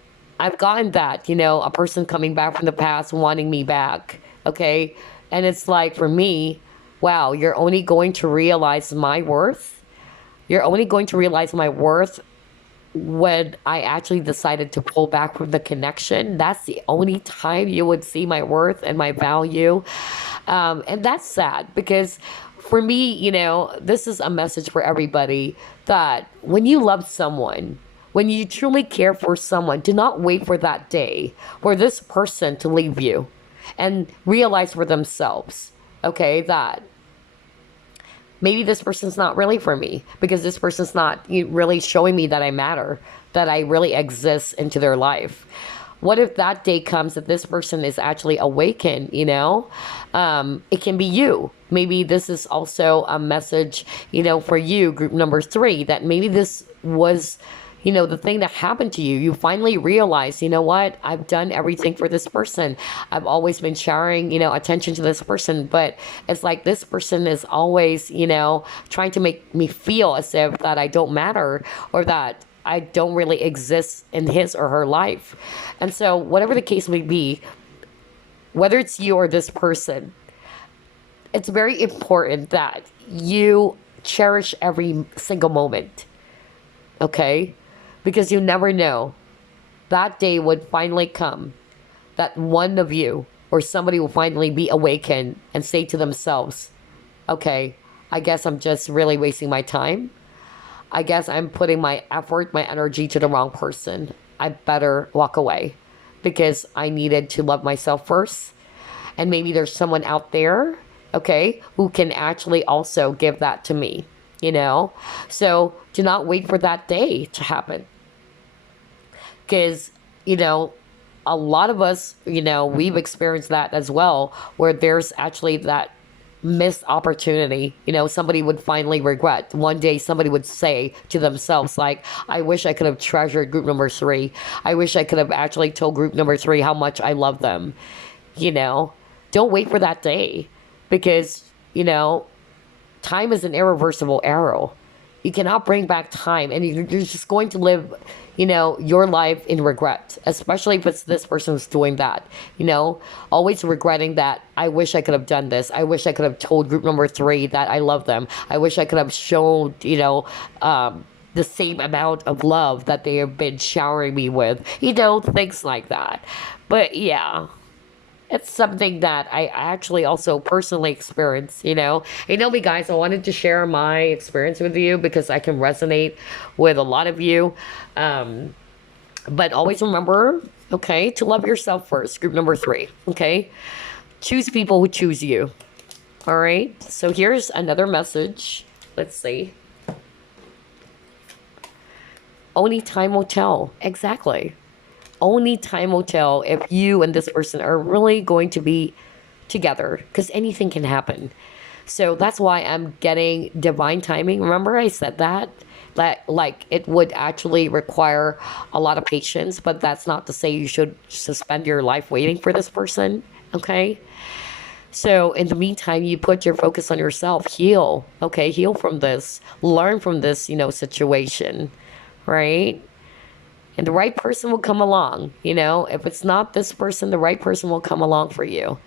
I've gotten that, a person coming back from the past wanting me back, okay? And it's like, for me, wow, you're only going to realize my worth. You're only going to realize my worth when I actually decided to pull back from the connection. That's the only time you would see my worth and my value. And that's sad because for me, this is a message for everybody that when you love someone, when you truly care for someone, do not wait for that day for this person to leave you and realize for themselves, okay, that maybe this person's not really for me because this person's not really showing me that I matter, that I really exist into their life. What if that day comes that this person is actually awakened, it can be you. Maybe this is also a message, for you, group number 3, that maybe this was the thing that happened to you. You finally realize, what? I've done everything for this person. I've always been showering, attention to this person. But it's like this person is always, trying to make me feel as if that I don't matter or that I don't really exist in his or her life. And so whatever the case may be, whether it's you or this person, it's very important that you cherish every single moment. Okay? Because you never know. That day would finally come that one of you or somebody will finally be awakened and say to themselves, okay, I guess I'm just really wasting my time. I guess I'm putting my effort, my energy to the wrong person. I better walk away because I needed to love myself first. And maybe there's someone out there, okay, who can actually also give that to me. So do not wait for that day to happen. Because, a lot of us, we've experienced that as well, where there's actually that missed opportunity. Somebody would finally regret. One day somebody would say to themselves, like, I wish I could have treasured group number 3. I wish I could have actually told group number 3 how much I love them. Don't wait for that day because, time is an irreversible arrow. You cannot bring back time, and you're just going to live, your life in regret, especially if it's this person who's doing that, always regretting that I wish I could have done this. I wish I could have told group number 3 that I love them. I wish I could have shown, the same amount of love that they have been showering me with, things like that. But yeah. It's something that I actually also personally experienced, You know me, guys, I wanted to share my experience with you because I can resonate with a lot of you. But always remember, okay, to love yourself first. Group number 3, okay? Choose people who choose you. All right? So here's another message. Let's see. Only time will tell. Exactly. Only time will tell if you and this person are really going to be together, because anything can happen. So that's why I'm getting divine timing. Remember I said that like it would actually require a lot of patience, but that's not to say you should suspend your life waiting for this person, okay? So in the meantime, you put your focus on yourself, heal, okay? Heal from this, learn from this, situation, right? And the right person will come along, If it's not this person, the right person will come along for you.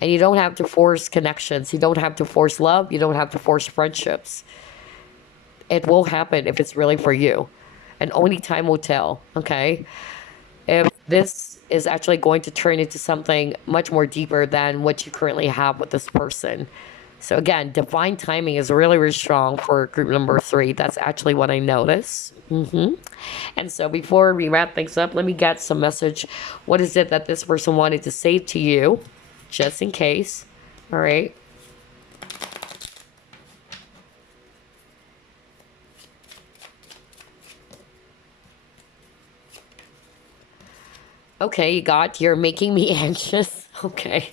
And you don't have to force connections. You don't have to force love. You don't have to force friendships. It will happen if it's really for you. and only time will tell, okay? If this is actually going to turn into something much more deeper than what you currently have with this person. So again, divine timing is really, really strong for group number 3. That's actually what I noticed. And so before we wrap things up, let me get some message. What is it that this person wanted to say to you, just in case? All right. Okay, you got, you're making me anxious. Okay.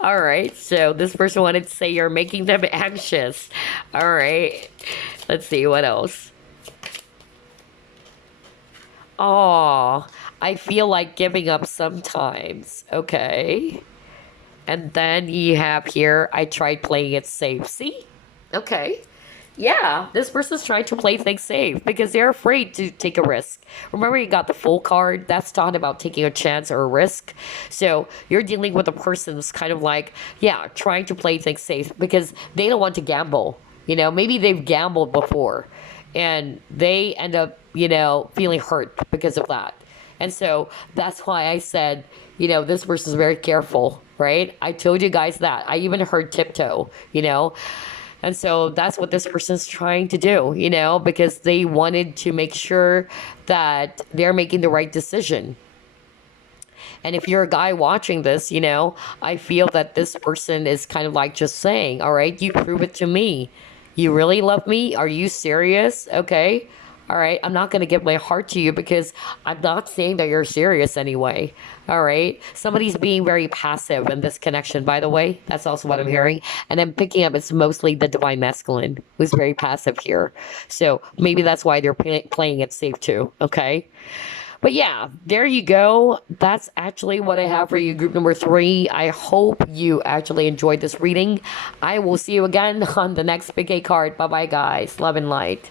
All right, so this person wanted to say you're making them anxious. All right, let's see what else. Oh, I feel like giving up sometimes. Okay. And then you have here, I tried playing it safe. See? Okay. Yeah, this person's trying to play things safe because they're afraid to take a risk. Remember, you got the full card. That's talking about taking a chance or a risk. So you're dealing with a person that's kind of like, yeah, trying to play things safe because they don't want to gamble. You know, maybe they've gambled before and they end up, you know, feeling hurt because of that. And so that's why I said, you know, this person's very careful, right? I told you guys that. I even heard tiptoe, you know. And so that's what this person's trying to do, you know, because they wanted to make sure that they're making the right decision. And if you're a guy watching this, you know, I feel that this person is kind of like just saying, all right, you prove it to me. You really love me? Are you serious? Okay. All right. I'm not going to give my heart to you because I'm not saying that you're serious anyway. All right. Somebody's being very passive in this connection, by the way. That's also what I'm hearing. And I'm picking up it's mostly the divine masculine who's very passive here. So maybe that's why they're playing it safe too. Okay. But yeah, there you go. That's actually what I have for you, group number 3. I hope you actually enjoyed this reading. I will see you again on the next Big A card. Bye-bye, guys. Love and light.